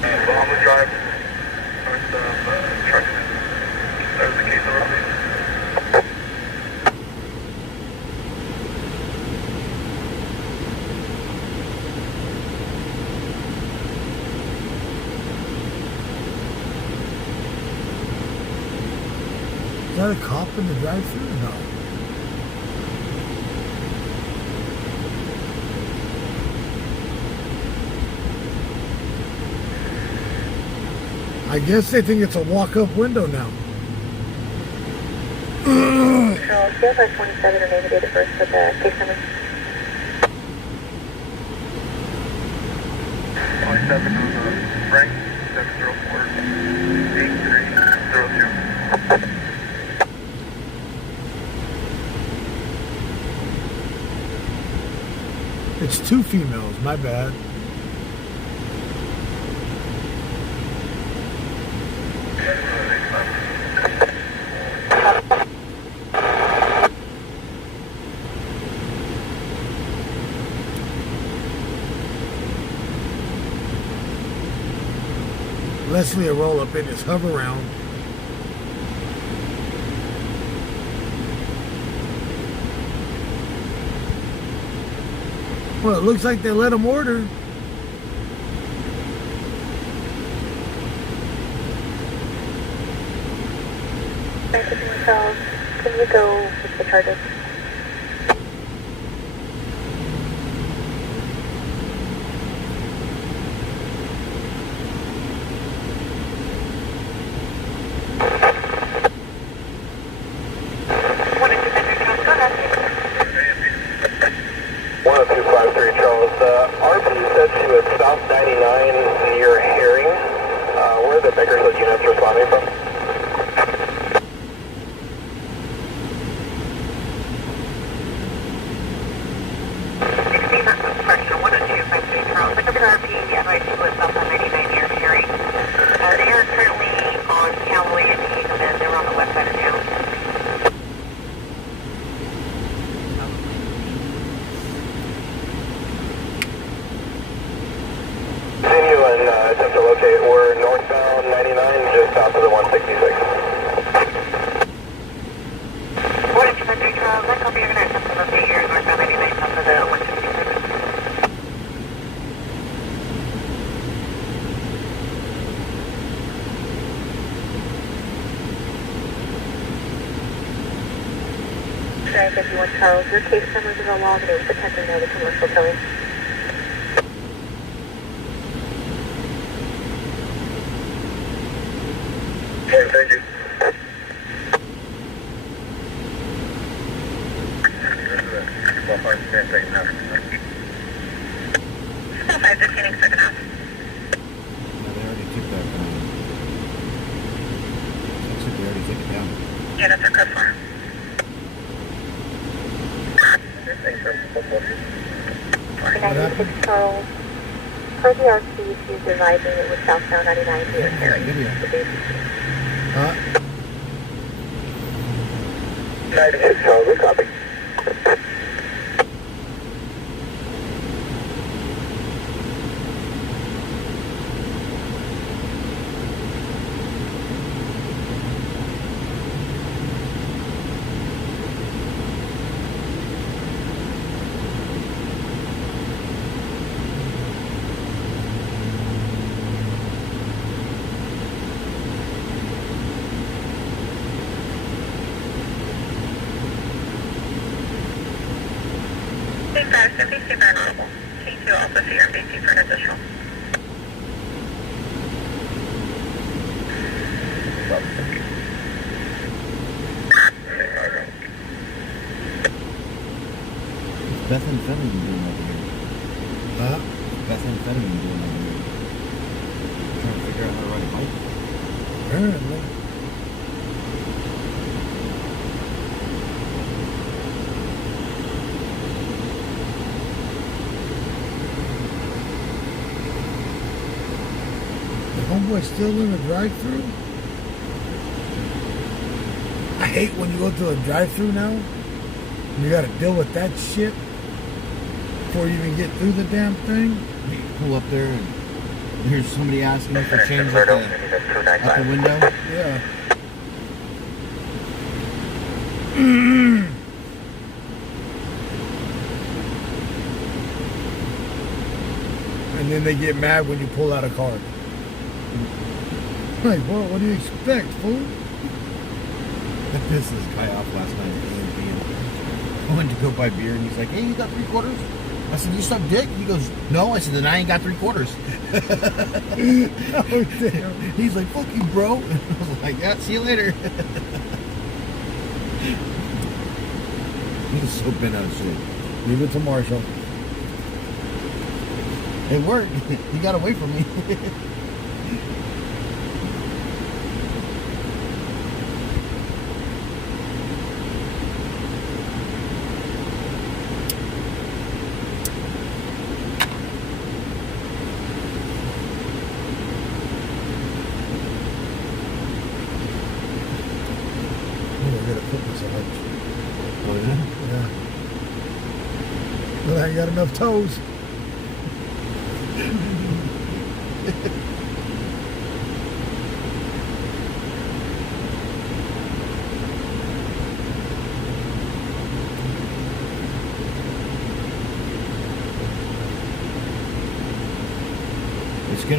Bahamas Drive, north of truck. That was the case over there. Is that a cop in the drive-thru or no? I guess they think it's a walk-up window now. Control, scale 527 or name and date of birth for the case number. 27 Frank 704 8302. It's two females, my bad. Leslie will roll up in his hover round. Well, it looks like they let him order. Can you go with the charges? RP said she was South 99 near Herring. Where are the Bakersfield units responding from? They are currently on Callaway and Kingston. They're on the west side of town. Continue and attempt to locate. We're northbound 99, just south of the 166. What is your entry trial? That copy, you're going to attempt to locate your northbound 99 south of the 166. Drive 51 Charles, your case numbers are log and it was attempting now the commercial towing. Okay, thank you. Still 5, detained second half. No, they already took that. Looks like they already took it down. Yeah, that's our code 4. What happened? 96 Charles, per the RC, she's advising it was southbound 99 near Herring. Huh? 96 Charles, good copy. Big 5, 50, super inaudible. T2, also see your MBT for an additional. Beth and Philly been doing over here. Huh? methamphetamine doing over here? Trying to figure out how to ride a bike. Apparently. The homeboy's still in the drive-thru? I hate when you go to a drive-thru now. And you gotta deal with that shit before you even get through the damn thing. You pull up there and there's somebody asking you for change at the window. Yeah. And then they get mad when you pull out a card. Like, what do you expect, fool? I pissed this guy off last night at A&P. I went to go buy beer and he's like, hey, you got 3/4? I said, you suck dick? He goes, no. I said, then I ain't got 3/4. Oh, damn. He's like, fuck you, bro. And I was like, yeah, see you later. He was so bent out of shit. Leave it to Marshall. It worked. He got away from me. But I ain't got enough toes.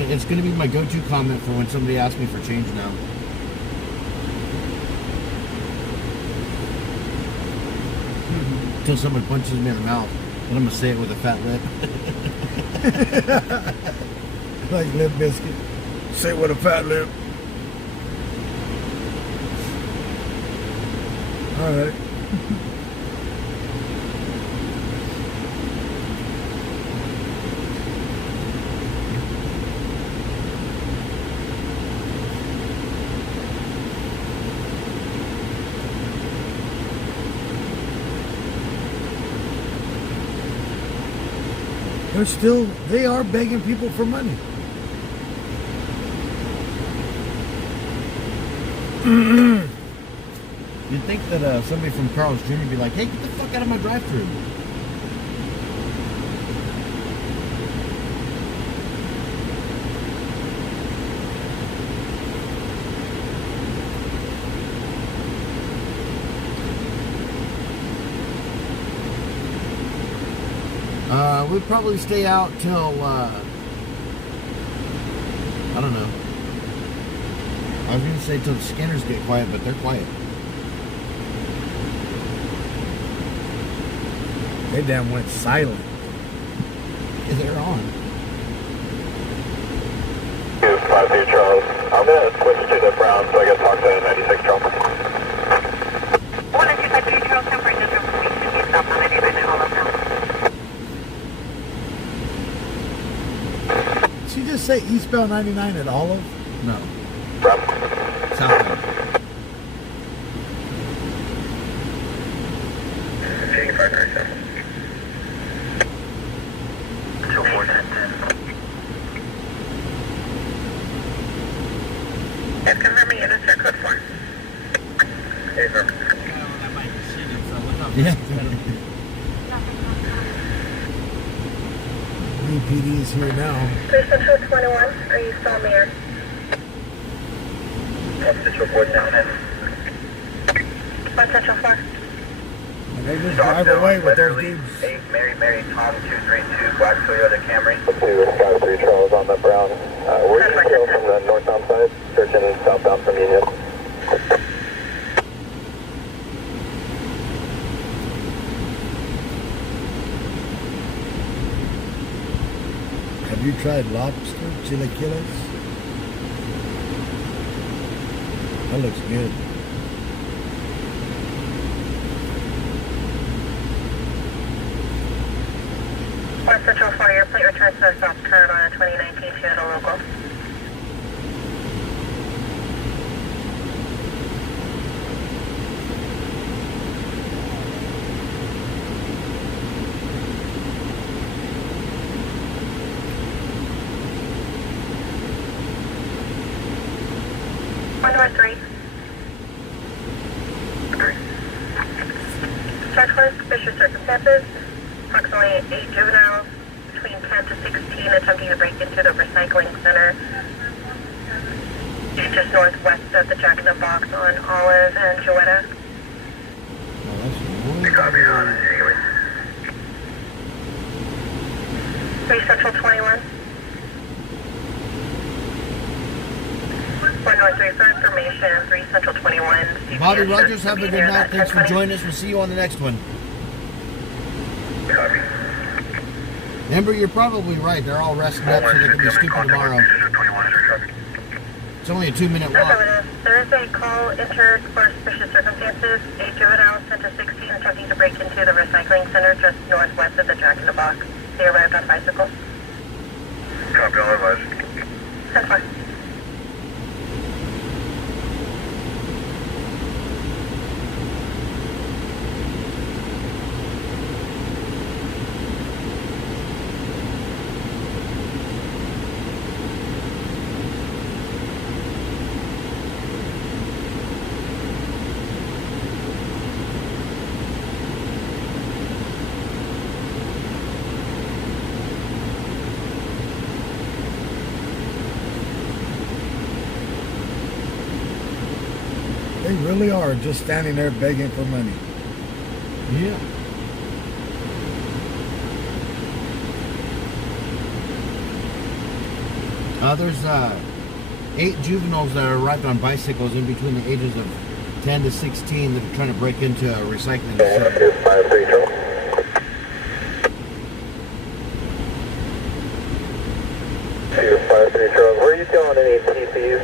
It's gonna be my go-to comment for when somebody asks me for change now. Until someone punches me in the mouth, and I'm gonna say it with a fat lip. Like Lip Biscuit. Say it with a fat lip. All right. They are begging people for money. You'd think that somebody from Carl's Jr. would be like, hey, get the fuck out of my drive-thru. We'd probably stay out till, I don't know. I was going to say till the scanners get quiet, but they're quiet. They damn went silent. Yeah, they're on. 252 Charles. I'm going to switch to the Brown so I can talk to the 96 Charles. 1252 Charles, temporary district station. You stop on 99 and all of them. Did she just say eastbound 99 at Olive? No. Brown. Southbound. Yes, confirming unit, sir, code 4. Hey, sir. That might be shitty, so look up. Yeah. BPD is here now. Police Central 21, are you still on the air? What's this report down in? 1 Central 4. And they just drive away with those dudes. 8 Mary Tom 232 Black Toyota Camry. 253 Charles on the Brown. We're just still from the northbound side, searching southbound from Union. Have you tried lobster chilaquiles? That looks good. West Central 4, your plate returns to South Carolina 2019 Seattle local. North 3. Charge for suspicious circumstances. Approximately 8 juveniles between 10 to 16 attempting to break into the recycling center just northwest of the Jack in the Box on Olive and Joetta. Copy on. 3 Central 21. 1 North 3 for information. 3 Central 21. Bobby Rogers, have a good night. Thanks for joining us. We'll see you on the next one. Copy. Amber, you're probably right. They're all resting up so they can be stupid tomorrow. It's only a 2-minute walk. There is a call entered for suspicious circumstances. 8 juveniles 10 to 16 attempting to break into the recycling center just northwest of the Jack in the Box. They arrived on bicycle. Copy, all advised. 10-4. They really are just standing there begging for money. Yeah. There's 8 juveniles that arrived on bicycles in between the ages of 10 to 16 that are trying to break into a recycling center. 5-3 Charles. 2-5-3 Charles. Were you telling any TCs?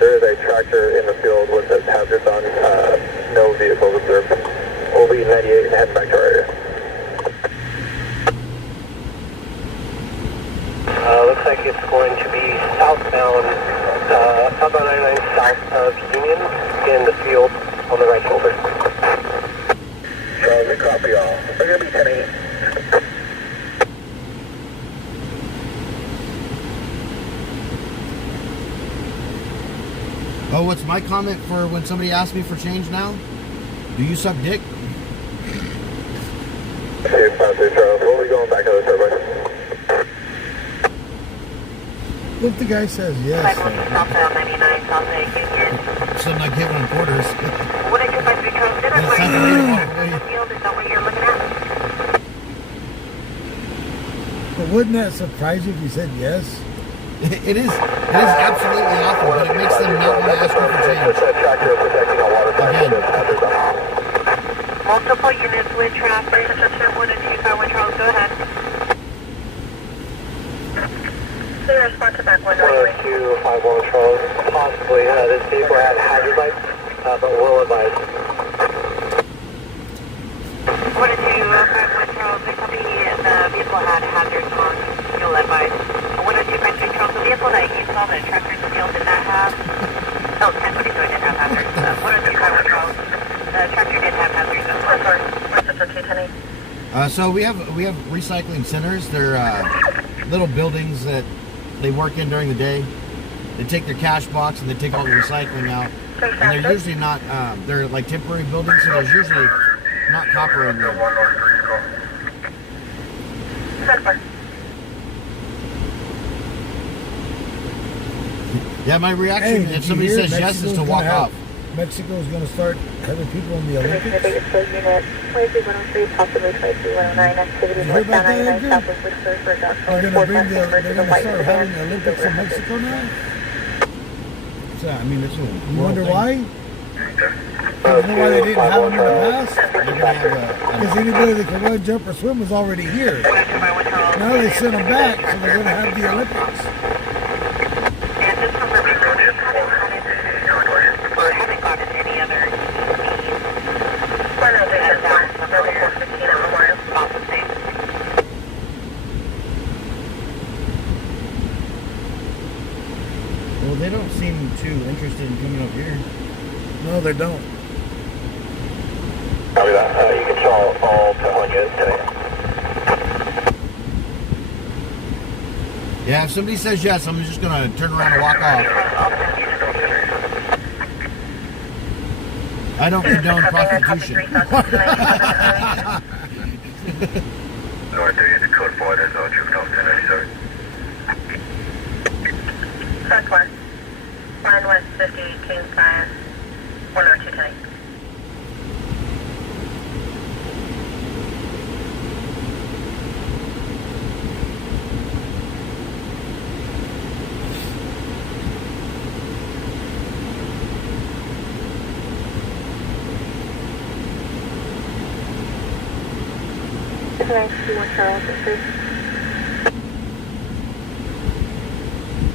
There is a tractor in the field with the hazards on. No vehicles observed. We'll be 98 and heading back to our area. Looks like it's going to be southbound, southbound 99 south of Union in the field on the right shoulder. Charles, we copy all. We're going to be 10-8. Oh, what's my comment for when somebody asks me for change now? Do you suck dick? Okay, 5-3 Charles. We'll be going back to the turbine. If the guy says yes, Southbound 99 South Union. So I'm not giving them quarters. What did you find to become? Did I It's find time for me to walk away. the field? Is that what you're looking at? but wouldn't that surprise you if you said yes? It is absolutely awful, but it makes them not want to ask you for change. Tractor protecting a water pipe. Again. Multiple units with traffic. Attention 1 and 2 Power Charles, go ahead. Clear response to back 1 right. 251 Charles. Possibly this vehicle had hazard lights, but we'll advise. 1 and 2 51 Charles, the company the vehicle had hazards on. You'll advise. 1 and 2 53 Charles, the vehicle that you saw the tractor still did not have. Oh, 1022 did have hazards. 1 and 2 51 Charles. The tractor did have hazards as well. Sorry. What's the 210? So we have recycling centers. They're little buildings that they work in during the day. They take their cash box and they take all the recycling out. And they're usually not, they're like temporary buildings, so there's usually not copper in there. Yeah, my reaction Hey, if somebody says yes is to walk off. Mexico's going to start having people in the Olympics. Bakersfield unit 23103, possibly 23109, activity You heard about that, 99 Edgar? south of Whistler for They're going to start having the Olympics in Mexico now? So, I mean, you wonder why? You know why they didn't have them in the past? They're gonna have Because anybody that can run, jump, or swim was already here. Now they sent them back, so they're going to have the Olympics. And just for information, haven't gotten any other EVs. seem too interested in coming up here. No, they don't. Copy that. You can show all 10 units today. Yeah, if somebody says yes, I'm just gonna turn around and walk off. I don't condone prostitution. North 3 is the code 4, there's no juvenile 1097. Southwest. Line West 50, King 5, 102 tonight.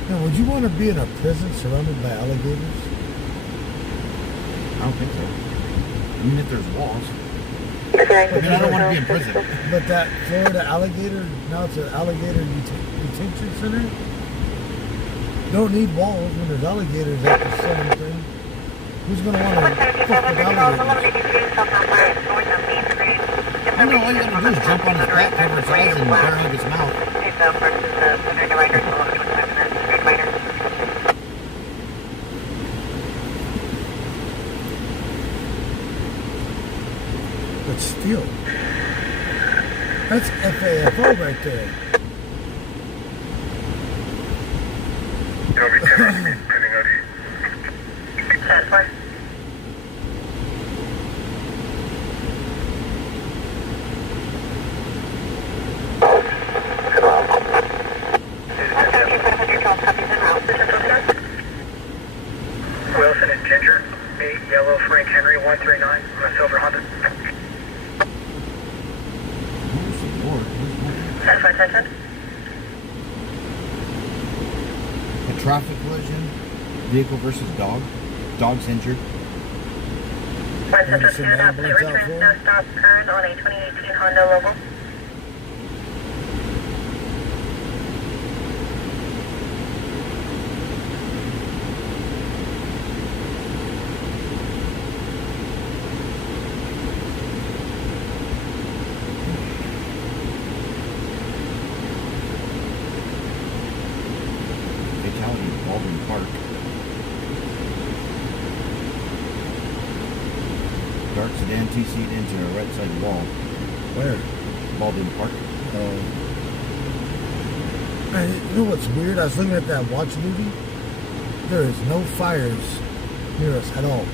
Now, would you want to be in a prison surrounded by alligators? I don't think so. I mean, if there's walls. Okay. I mean, I don't want to be in prison. But that Florida alligator, now it's an alligator detention center. Don't need walls when there's alligators at the same thing. Who's going to want to fuck with alligators? I know, all you gotta do is jump on his back, cover his eyes, and bear hug his mouth. But still, that's FAFO right there. Copy 10, putting out. Southwest. Wilson and Ginger, 8 Yellow Frank Henry 139 on a silver Honda. Southwest 10. A traffic collision, vehicle versus dog. Dog's injured. One Central 2, update return no stop current on a 2018 Honda Logo. Fatality in Baldwin Park. Dark sedan TC'd into a right side wall. Where? Baldwin Park. Man, you know what's weird? I was looking at that watch movie. There is no fires near us at all.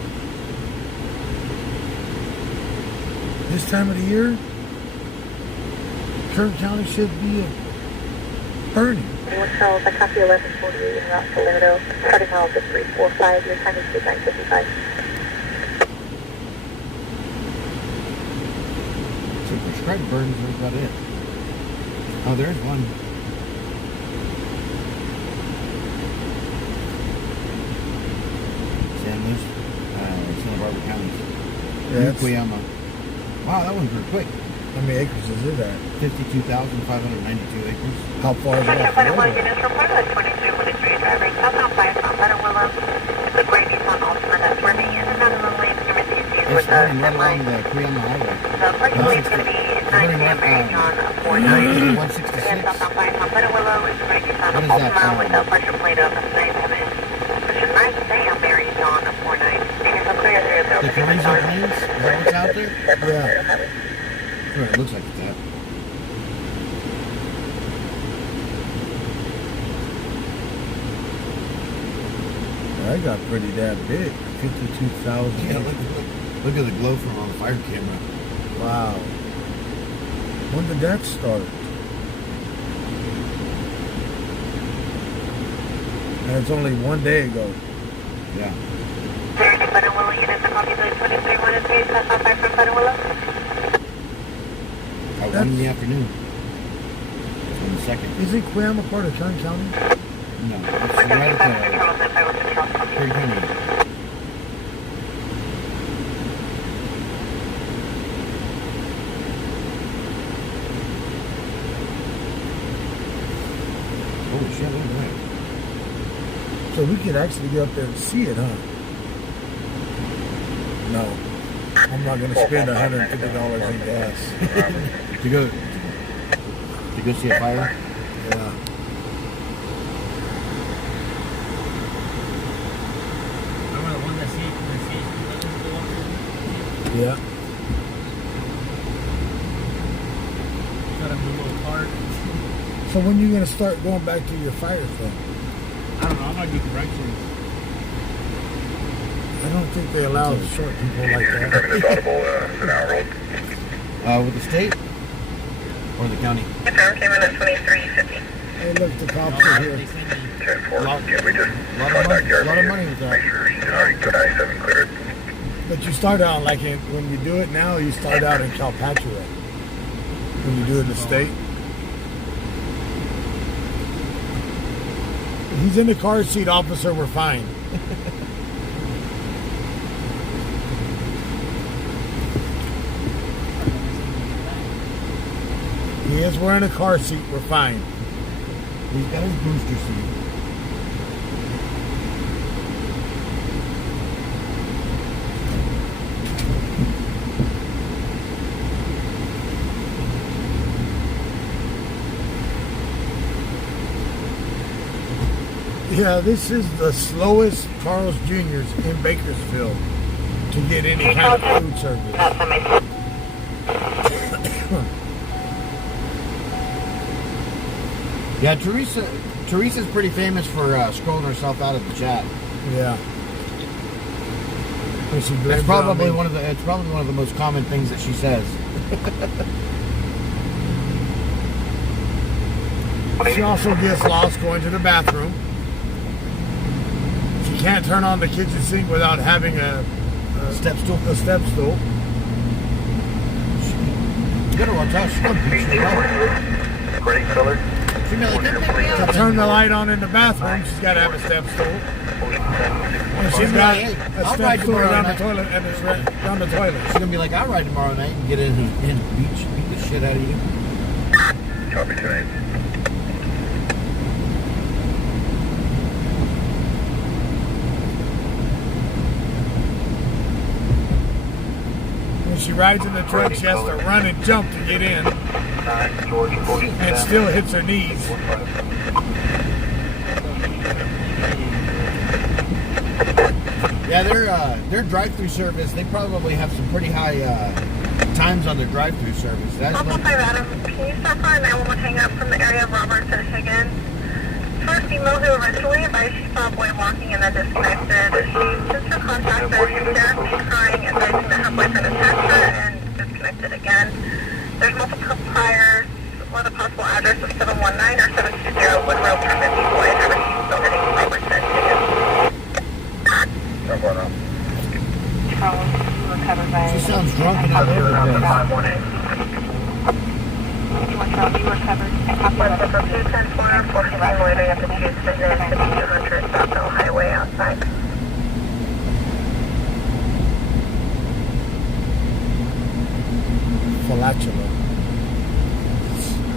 This time of the year, Kern County should be burning. Anyone calls, I copy 1148 en route to Laredo. Starting miles at 345, your time is 9:55. So prescribed burns are about it. Oh, there's one. San Luis, Santa Barbara counties. Yeah, Fukuyama. Wow, that one grew quick. how many acres is it at? 52,592 acres. How far is it off the road? Units reported 2323 driving southbound 5 on Meadow Willow. The gray Nissan Altima that's swerving in and out of the lane to receive you It's with the running right red along light. the Fukuyama Highway. The parking lane's going to be 9 p.m. range on 49. 166. And southbound 5 on Meadow Willow is gray Nissan What is that, Altima with the pressure plate of 97. Which is 9 a.m. range on 49. And so clear through the The Carrizo Plains? Is that what's out there? Yeah. Sure, it looks like it's that. I got pretty damn big. 52,000. Yeah, look at the glow from on the fire camera. Wow. When did that start? And it's only one day ago. Yeah. Meadow Willow units, a copy the 23 and 3 southbound 5 from Meadow Willow. At 1 in the afternoon. On the 2nd. Isn't Cuyama part of Kern County? No, it's right at the Perry County. Holy shit, look at that. So we could actually get up there and see it, huh? No. I'm not going to spend $150 in gas. To go see a fire? Yeah. Remember the one that see Yeah. got a little cart. So when you going to start going back to your fire thing? I don't know. I'm gonna get directions. I don't think they allow short people like that. Affirmative audible, an hour old. With the state or the county? Confirm came in at 2350. Hey, look, the cops are here. They send me. 10-4. Can we just A lot contact of Jeremy money and with that. make sure she's already got I-7 cleared? But you start out like when you do it now, you start out in Calpatria. When you do it in the state. He's in the car seat, officer. We're fine. He is wearing a car seat. We're fine. He's got his booster seat. Yeah, this is the slowest Carl's Jr.'s in Bakersfield to get any kind of food service. Yeah, Teresa's pretty famous for scrolling herself out of the chat. Yeah. And she It's blames it on probably me. one of the most common things that she says. She also gets lost going to the bathroom. She can't turn on the kitchen sink without having a Step stool. A step stool. You gotta watch out. She's gonna beat you up. Ready, filler? To turn the light on in the bathroom, she's got to have a step stool. And she's got a I'll step ride stool tomorrow down the night. toilet, and it's right down the toilet. She's gonna be like, I'll ride tomorrow night and get in and beat the shit out of you. Copy 2-8. When she rides in the truck, she has to run and jump to get in, 9, George, 47. and still hits her knees. Yeah, their drive-through service, they probably have some pretty high times on their drive-through service. That's Alpha what, 5 Adam, can you stop by 911 hang up from the area of Roberts and Higgins? First female who originally advised she saw a boy walking and then disconnected. She since her contact says she's there, she's crying, advising that her boyfriend attacked her and disconnected again. There's multiple priors with a possible address of 719 or 720 Woodrow Permit Boy at Everett Building, Roberts and Higgins. Charles, you were covered by... she sounds drunk and all over the place. 518. Charles, you were covered. I copy What's that. the appropriate 10-4, 415 loitering at the Choose Fitness, 5200 South Hill Highway outside. Fallatula.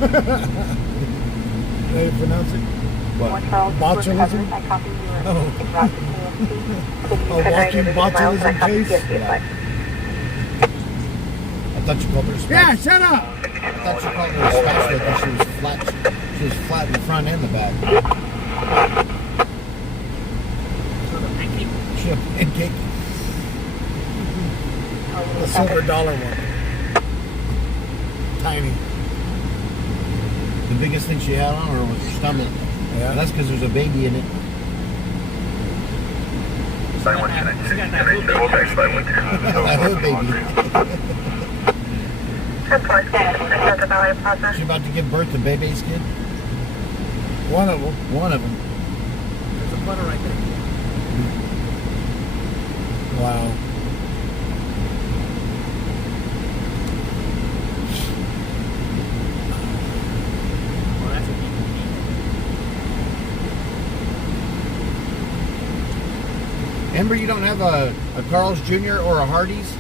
How do you pronounce it? One Charles, you were Botulism? covered. I copy you were Oh. en route to KFC. A walking botulism case? I thought you called her a Yeah, spatula. shut up! I thought you called her a spatula because she was flat in the front and the back. She had a pancake. The silver dollar one. Tiny. The biggest thing she had on her was her stomach. Yeah. And that's because there's a baby in it. 9110, double text 512. I heard baby. 10-4, Center Valley Plaza. She's about to give birth to Bebe's kid. One of them. One of them. There's a butter right there. Wow. Oh, that's a big Amber, you don't have a Carl's Jr. or a Hardee's?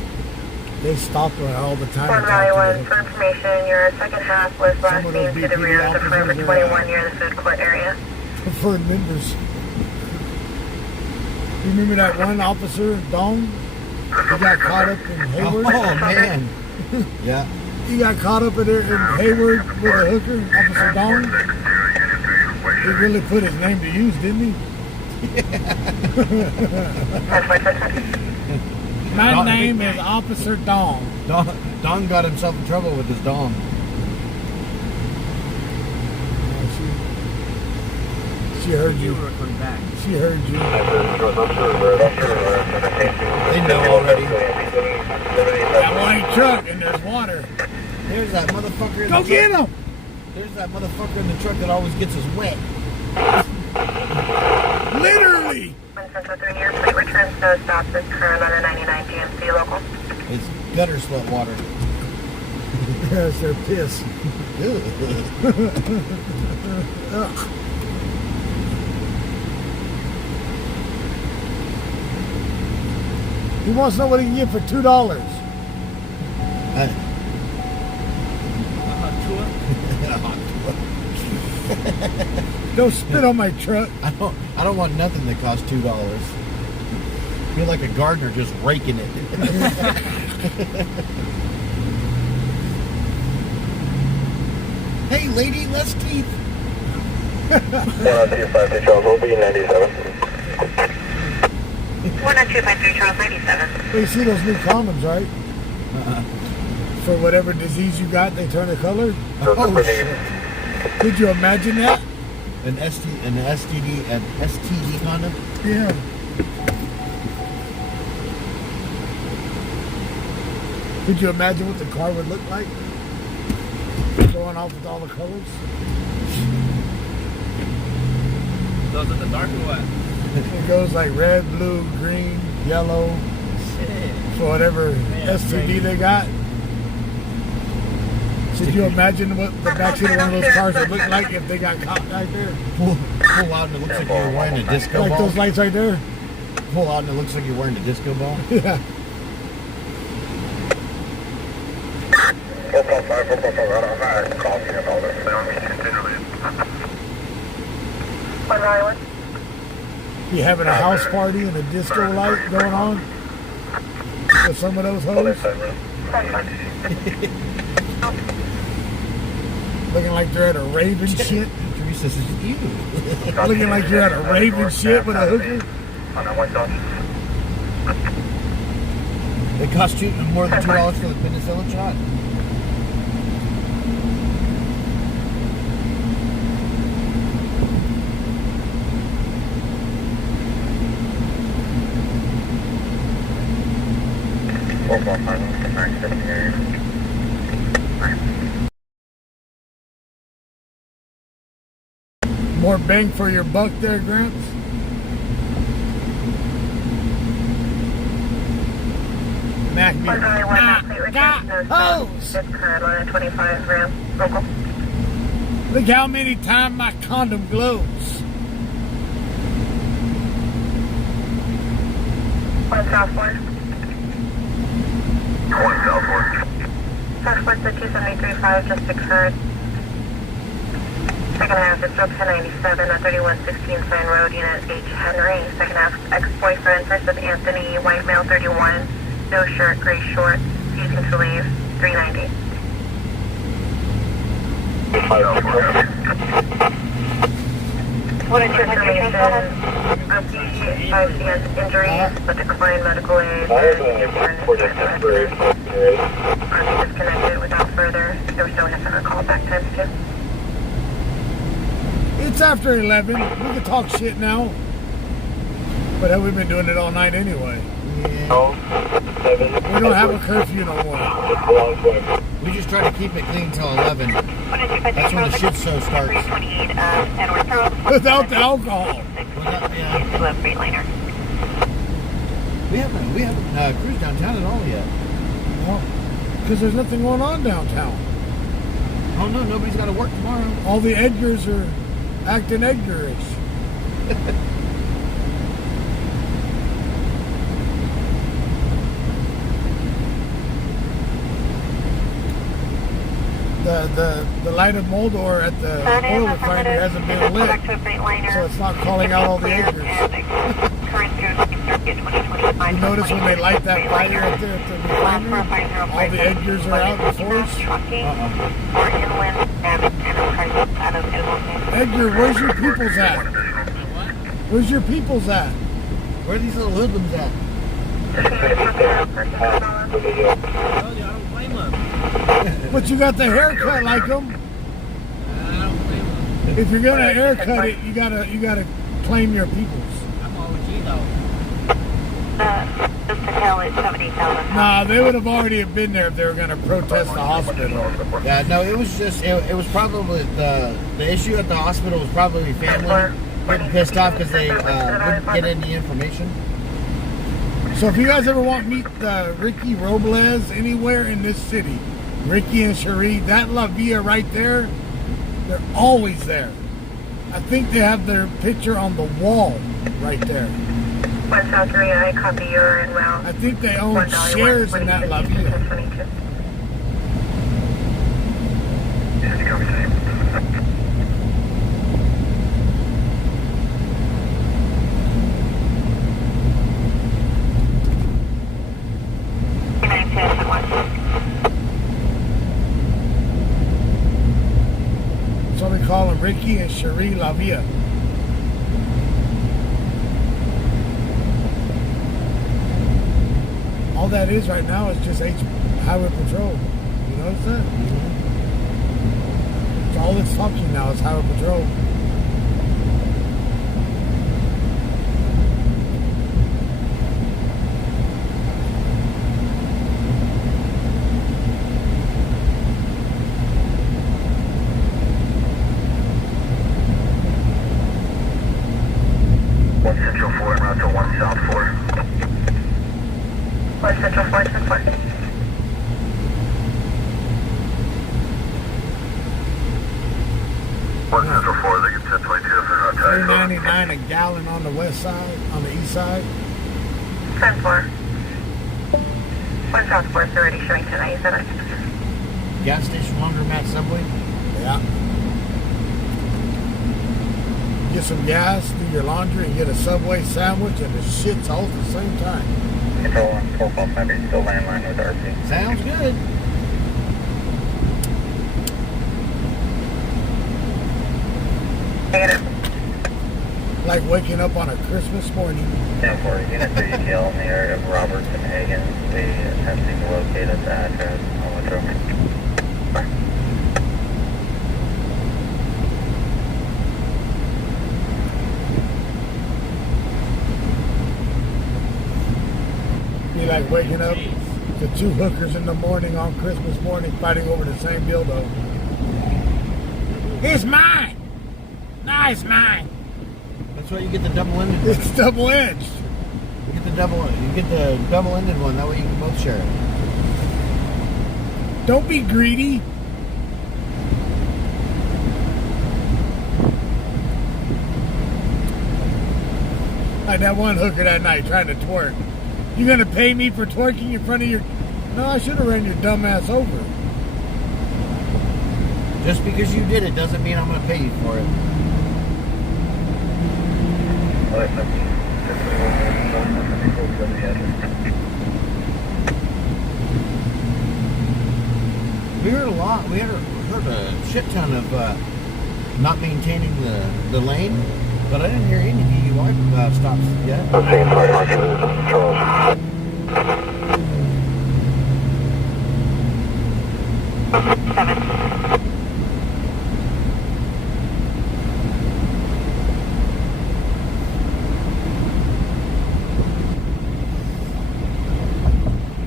They stop her all the time. Fort and Valley talk to 1, her. for information, your second half was last Some of those seen to the BPD rear of the Forever officers are, 21 near the food court area. Preferred members. You remember that one officer, Dong? He got caught up in Hayward. Oh, man. Yeah. He got caught up in Hayward with a hooker, Officer Dong. He really put his name to use, didn't he? My name is Officer Dong. Dong got himself in trouble with his dong. She heard you. Back. She heard you. They know already. That white truck and there's water. There's that motherfucker in Go the get truck. him! There's that motherfucker in the truck that always gets us wet. Literally! 173, your fleet returns no stops this current on a 99 GMC local. It's gutter sweat water. Yes, they're pissed. Ugh. He wants to know what he can get for $2. Don't spit on my truck. I don't want nothing that costs $2. I feel like a gardener just raking it. Hey, lady, less teeth. 10253 Charles, we'll be 97. 10253 Charles 97. Well, you see those new condoms, right? For whatever disease you got, they turn the color. Oh, shit. Could you imagine that? An STD condom? Yeah. Could you imagine what the car would look like? Going off with all the colors? Those are the dark or what? It goes like red, blue, green, yellow, for whatever STD they got. Could you imagine what the backseat of one of those cars would look like if they got caught right there? Pull out and it looks like you're wearing a disco Like ball. those lights right there? Pull out and it looks like you're wearing a disco ball. Yeah. 455, 455, I don't have a call me about this. I'll meet you continually. 191. You having a house party and a disco light going on? With some of those hoes? Looking like they're at a rave and shit? Teresa says, ew. Looking like you're at a rave and shit with a hooker? On that white dog. It cost you more than $2 for the penicillin shot. More bang for your buck there, Gramps? Mac me. 191, fleet returns no stops Hose! this current on a 25 Ram local. Look how many times my condom glows. One Southward. One Southward. Southward to 273.5 just occurred. Second half is stroke 1097 at 3116 Fan Road, Unit H. Henry. Second half, ex-boyfriend, first of Anthony, white male 31, no shirt, gray shorts, using to leave, 390. 5 injuries, but declined medical aid. Army disconnected without further. There was no answer or call back times 2. It's after 11. We can talk shit now. But have we been doing it all night anyway? Yeah. We don't have a curfew no more. We just try to keep it clean till 11. That's when the shit show starts. Without the alcohol. Yeah. We haven't cruised downtown at all yet. Well, because there's nothing going on downtown. Oh no, nobody's got to work tomorrow. All the Edgars are acting Edgarish. The light of Moldor at the oil refinery hasn't been lit, so it's not calling out all the Edgars. Current 2 You notice when they light that fire at the refinery, all the Edgars are out in force? Edgar, where's your peoples at? Where's your peoples at? Where are these little hoodlums at? I told you, I don't blame them. But you got the haircut like them. I don't blame them. If you're gonna haircut it, you gotta claim your peoples. I'm all with you though. Just to tell it's 70,000. Nah, they would have already been there if they were gonna protest the hospital. Yeah, no, it was just, it was probably, the issue at the hospital was probably family getting pissed off because they wouldn't get any information. So if you guys ever want to meet Ricky Robles anywhere in this city, Ricky and Cherie, that La Villa right there, they're always there. I think they have their picture on the wall right there. 1 South 3, I copy your en route. I think they own shares in that La Villa. So they call them Ricky and Cherie La Villa. All that is right now is just Highway Patrol. You notice that? It's all that's functioning now is Highway Patrol. Central 4 en route to 1 South 4. 1 Central 4, 10 4. One Central 4, they get 1022 if they're not tied. $3.99 a gallon on the west side, on the east side. 10 4. 1 South 4 is already showing tonight. Is that it? Gas station laundromat Subway. Yeah. Get some gas, do your laundry, and get a Subway sandwich, and the shit's all at the same time. Control on 455, still landline with RP. Sounds good. Negative. Like waking up on a Christmas morning. 10-4, unit 3 ETL in the area of Roberts and Hagen. We attempting to locate at the address on the truck. Be like waking up to two hookers in the morning on Christmas morning fighting over the same dildo. It's mine! No, it's mine! That's why you get the double-ended one. It's double-edged. You get the double-ended one. That way you can both share it. Don't be greedy. Like that one hooker that night trying to twerk. You gonna pay me for twerking in front of your... No, I should have ran your dumb ass over. Just because you did it doesn't mean I'm going to pay you for it. We heard a lot. We heard a shit ton of not maintaining the lane, but I didn't hear any DUI stops yet.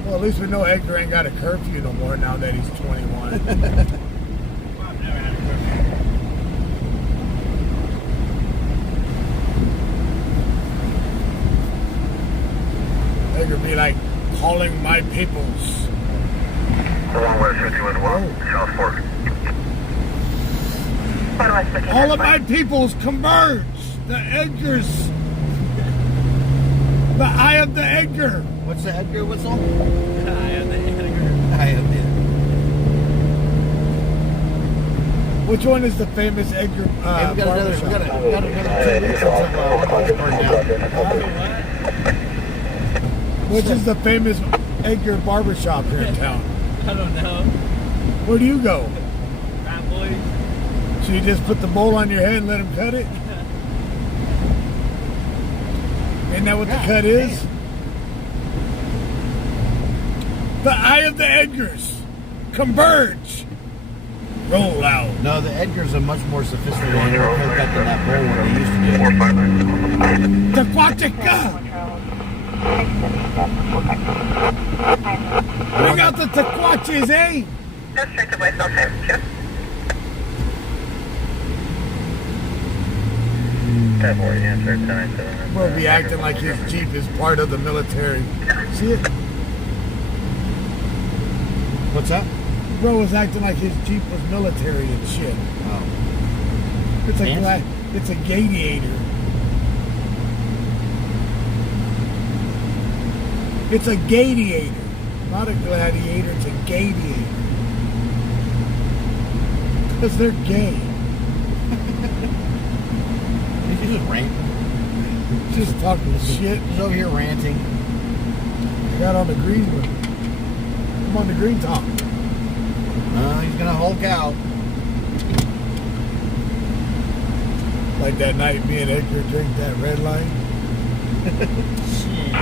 Well, at least we know Edgar ain't got a curfew no more now that he's 21. Edgar be like, calling my peoples. One West 51 South 4. 1 West 50. All of my peoples converge. The Edgars. The Eye of the Edgar. What's the Edgar whistle? I am the Edgar. I am the Which one is the famous Edgar Hey, we got another 2 weeks until burned down. Which is the famous Edgar barbershop here in town? I don't know. Where do you go? Fat boys. So you just put the bowl on your head and let him cut it? Isn't that what the cut is? The eye of the Edgars. Converge. Roll out. No, the Edgars are much more sophisticated haircut than that bowl one they used to do. Tequateca. We got the tequaches, eh? Just straight to West Time. Sure. 10-4, answer 10-7. We'll be acting like his Jeep is part of the military. See it? What's that? Bro was acting like his Jeep was military and shit. Oh. It's a Fancy. it's a gladiator. It's a gladiator. Not a gladiator, it's a gladiator. Because they're gay. Did you just rant? Just talking shit. He's over here ranting. I got on the green one. I'm on the green top. He's gonna Hulk out. Like that night me and Edgar drank that red line. I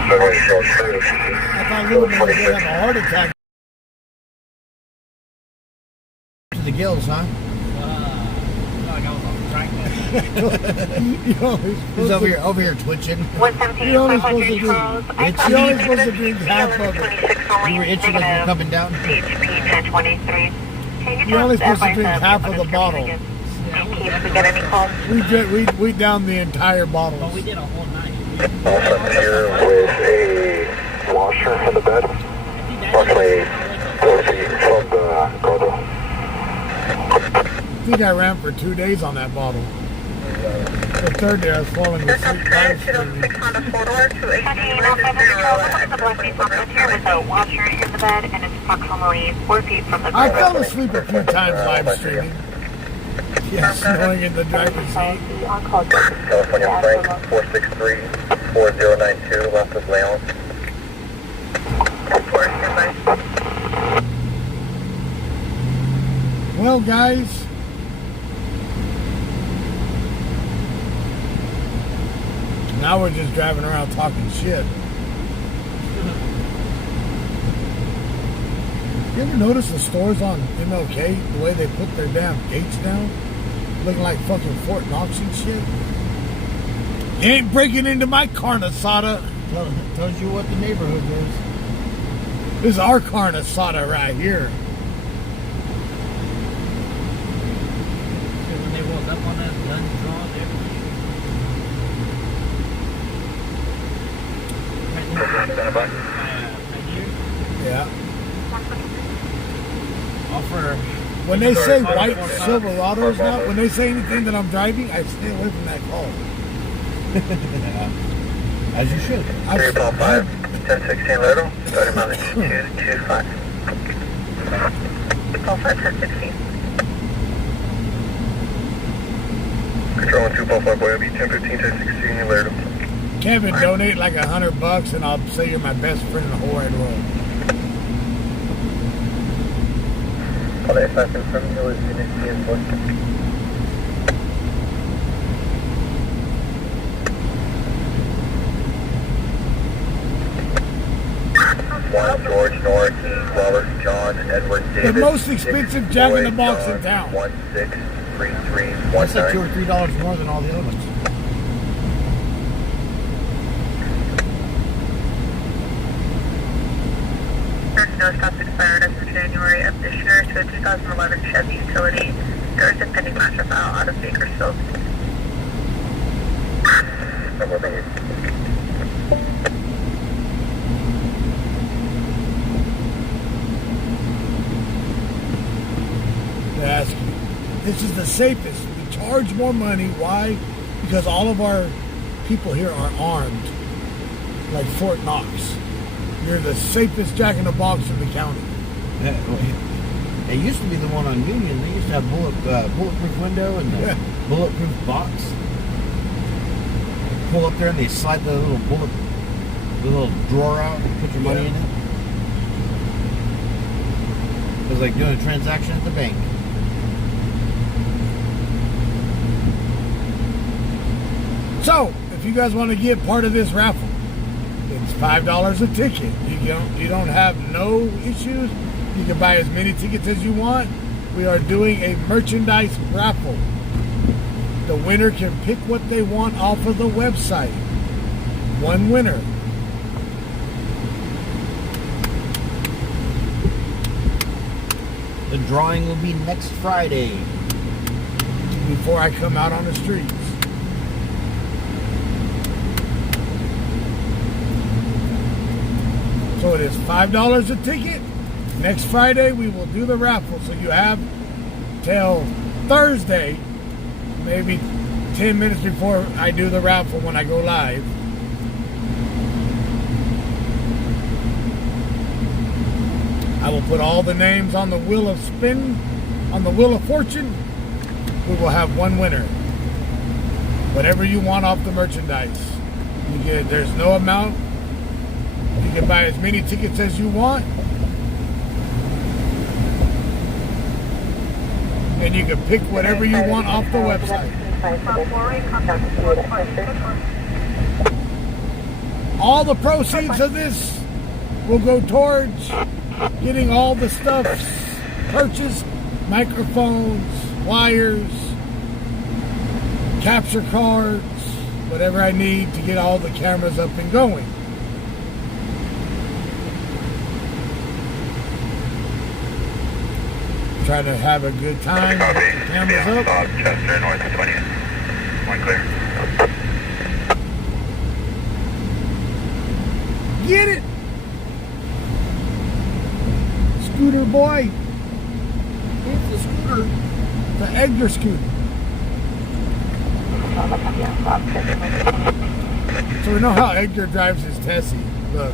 thought little man was gonna have a heart attack. To the gills, huh? Like I was on track that. You always He's over here twitching. 117, You're only supposed to 500 drink. Charles. You're only supposed to drink half of it. 26 only. You were itching as you're coming down. CHP 1023. You're only supposed to drink half of the bottle. In case we get any calls. We downed the entire bottle. But we did a whole night. Also here with a washer in the bed, approximately 4 feet from the guardrail. I think I ran for 2 days on that bottle. The third day I was falling This asleep. is Trent 206 Honda 4-door, 218 here with a washer in the bed, and it's approximately 4 feet from the I guardrail. fell asleep a few times live streaming. Yeah, snoring in the driver's seat. California Frank 463-4092, left of Leon. 10-4, standby. Well, guys, now we're just driving around talking shit. You ever notice the stores on MLK, the way they put their damn gates down? Looking like fucking Fort Knox and shit? You ain't breaking into my carne asada. Tells you what the neighborhood is. This is our carne asada right here. When they rolled up on us, guns drawn, everything. Yeah. Offer. When they say white Silverados now, when they say anything that I'm driving, I stay away from that call. As you should. 3-5, 1016 Laredo, starting mileage 225. 2-5, 1016. Control 2-5, Boyabe, 1015, 1016 Laredo. Kevin, donate like $100 and I'll say you're my best friend in the whole wide world. Call 85 confirm you was unit C in Boston. One George, Nora, King, Robert, John, Edward, David. The most expensive Jack in the Box in town. 163319. That's like $2 or $3 more than all the other ones. No stops expired as of January of this year to a 2011 Chevy utility. There is a pending master file out of Bakersfield. No more, thank you. To ask you, this is the safest. We charge more money. Why? Because all of our people here are armed, like Fort Knox. You're the safest Jack in the Box in the county. It used to be the one on Union. They used to have bulletproof window and the bulletproof box. Pull up there and they slide the little bullet the little drawer out, put your money in it. It was like doing a transaction at the bank. So, if you guys want to get part of this raffle, it's $5 a ticket. You don't have no issues. You can buy as many tickets as you want. We are doing a merchandise raffle. The winner can pick what they want off of the website. One winner. The drawing will be next Friday. Before I come out on the streets. So it is $5 a ticket. Next Friday we will do the raffle. So you have till Thursday, maybe 10 minutes before I do the raffle when I go live. I will put all the names on the wheel of spin, on the wheel of fortune. We will have one winner. Whatever you want off the merchandise. You get, there's no amount. You can buy as many tickets as you want. And you can pick whatever you want off the website. All the proceeds of this will go towards getting all the stuff purchased, microphones, wires, capture cards, whatever I need to get all the cameras up and going. Try to have a good time, get the cameras up. Chester, north of 20th. One clear. Get it! Scooter boy. It's the scooter. The Edgar scooter. So we know how Edgar drives his Tessie. Look.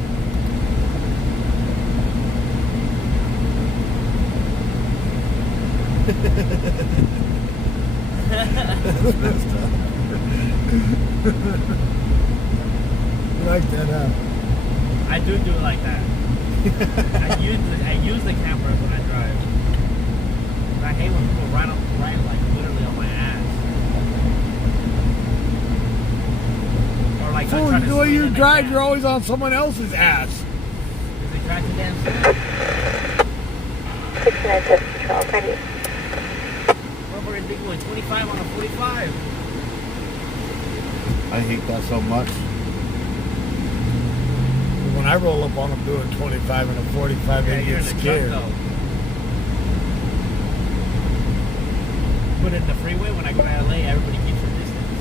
Like that, huh? I do it like that. I use the camera when I drive. But I hate when people ride like literally on my ass. Or like Fool, the way you drive, you're always on someone else's ass. Because they drive too damn slow. 69 test control, ready. We're going 25 on a 45. I hate that so much. When I roll up on them doing 25 and a 45, they get scared. But in the freeway, when I go to LA, everybody keeps their distance.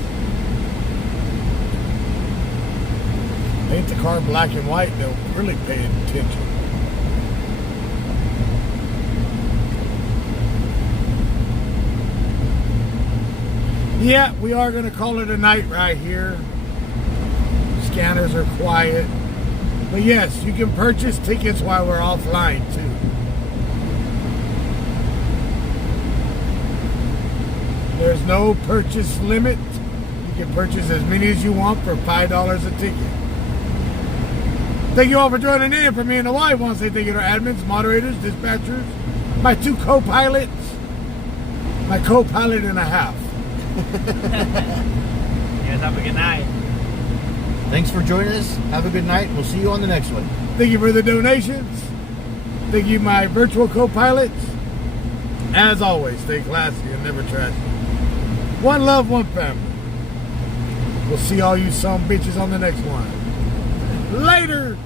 Paint the car black and white, they'll really pay attention. Yeah, we are going to call it a night right here. Scanners are quiet. But yes, you can purchase tickets while we're offline too. There's no purchase limit. You can purchase as many as you want for $5 a ticket. Thank you all for joining in. For me and the wife, I want to say thank you to our admins, moderators, dispatchers, my two co-pilots, my co-pilot and a half. You guys have a good night. Thanks for joining us. Have a good night. We'll see you on the next one. Thank you for the donations. Thank you, my virtual co-pilots. As always, stay classy and never trashy. One love, one family. We'll see all you some bitches on the next one. Later.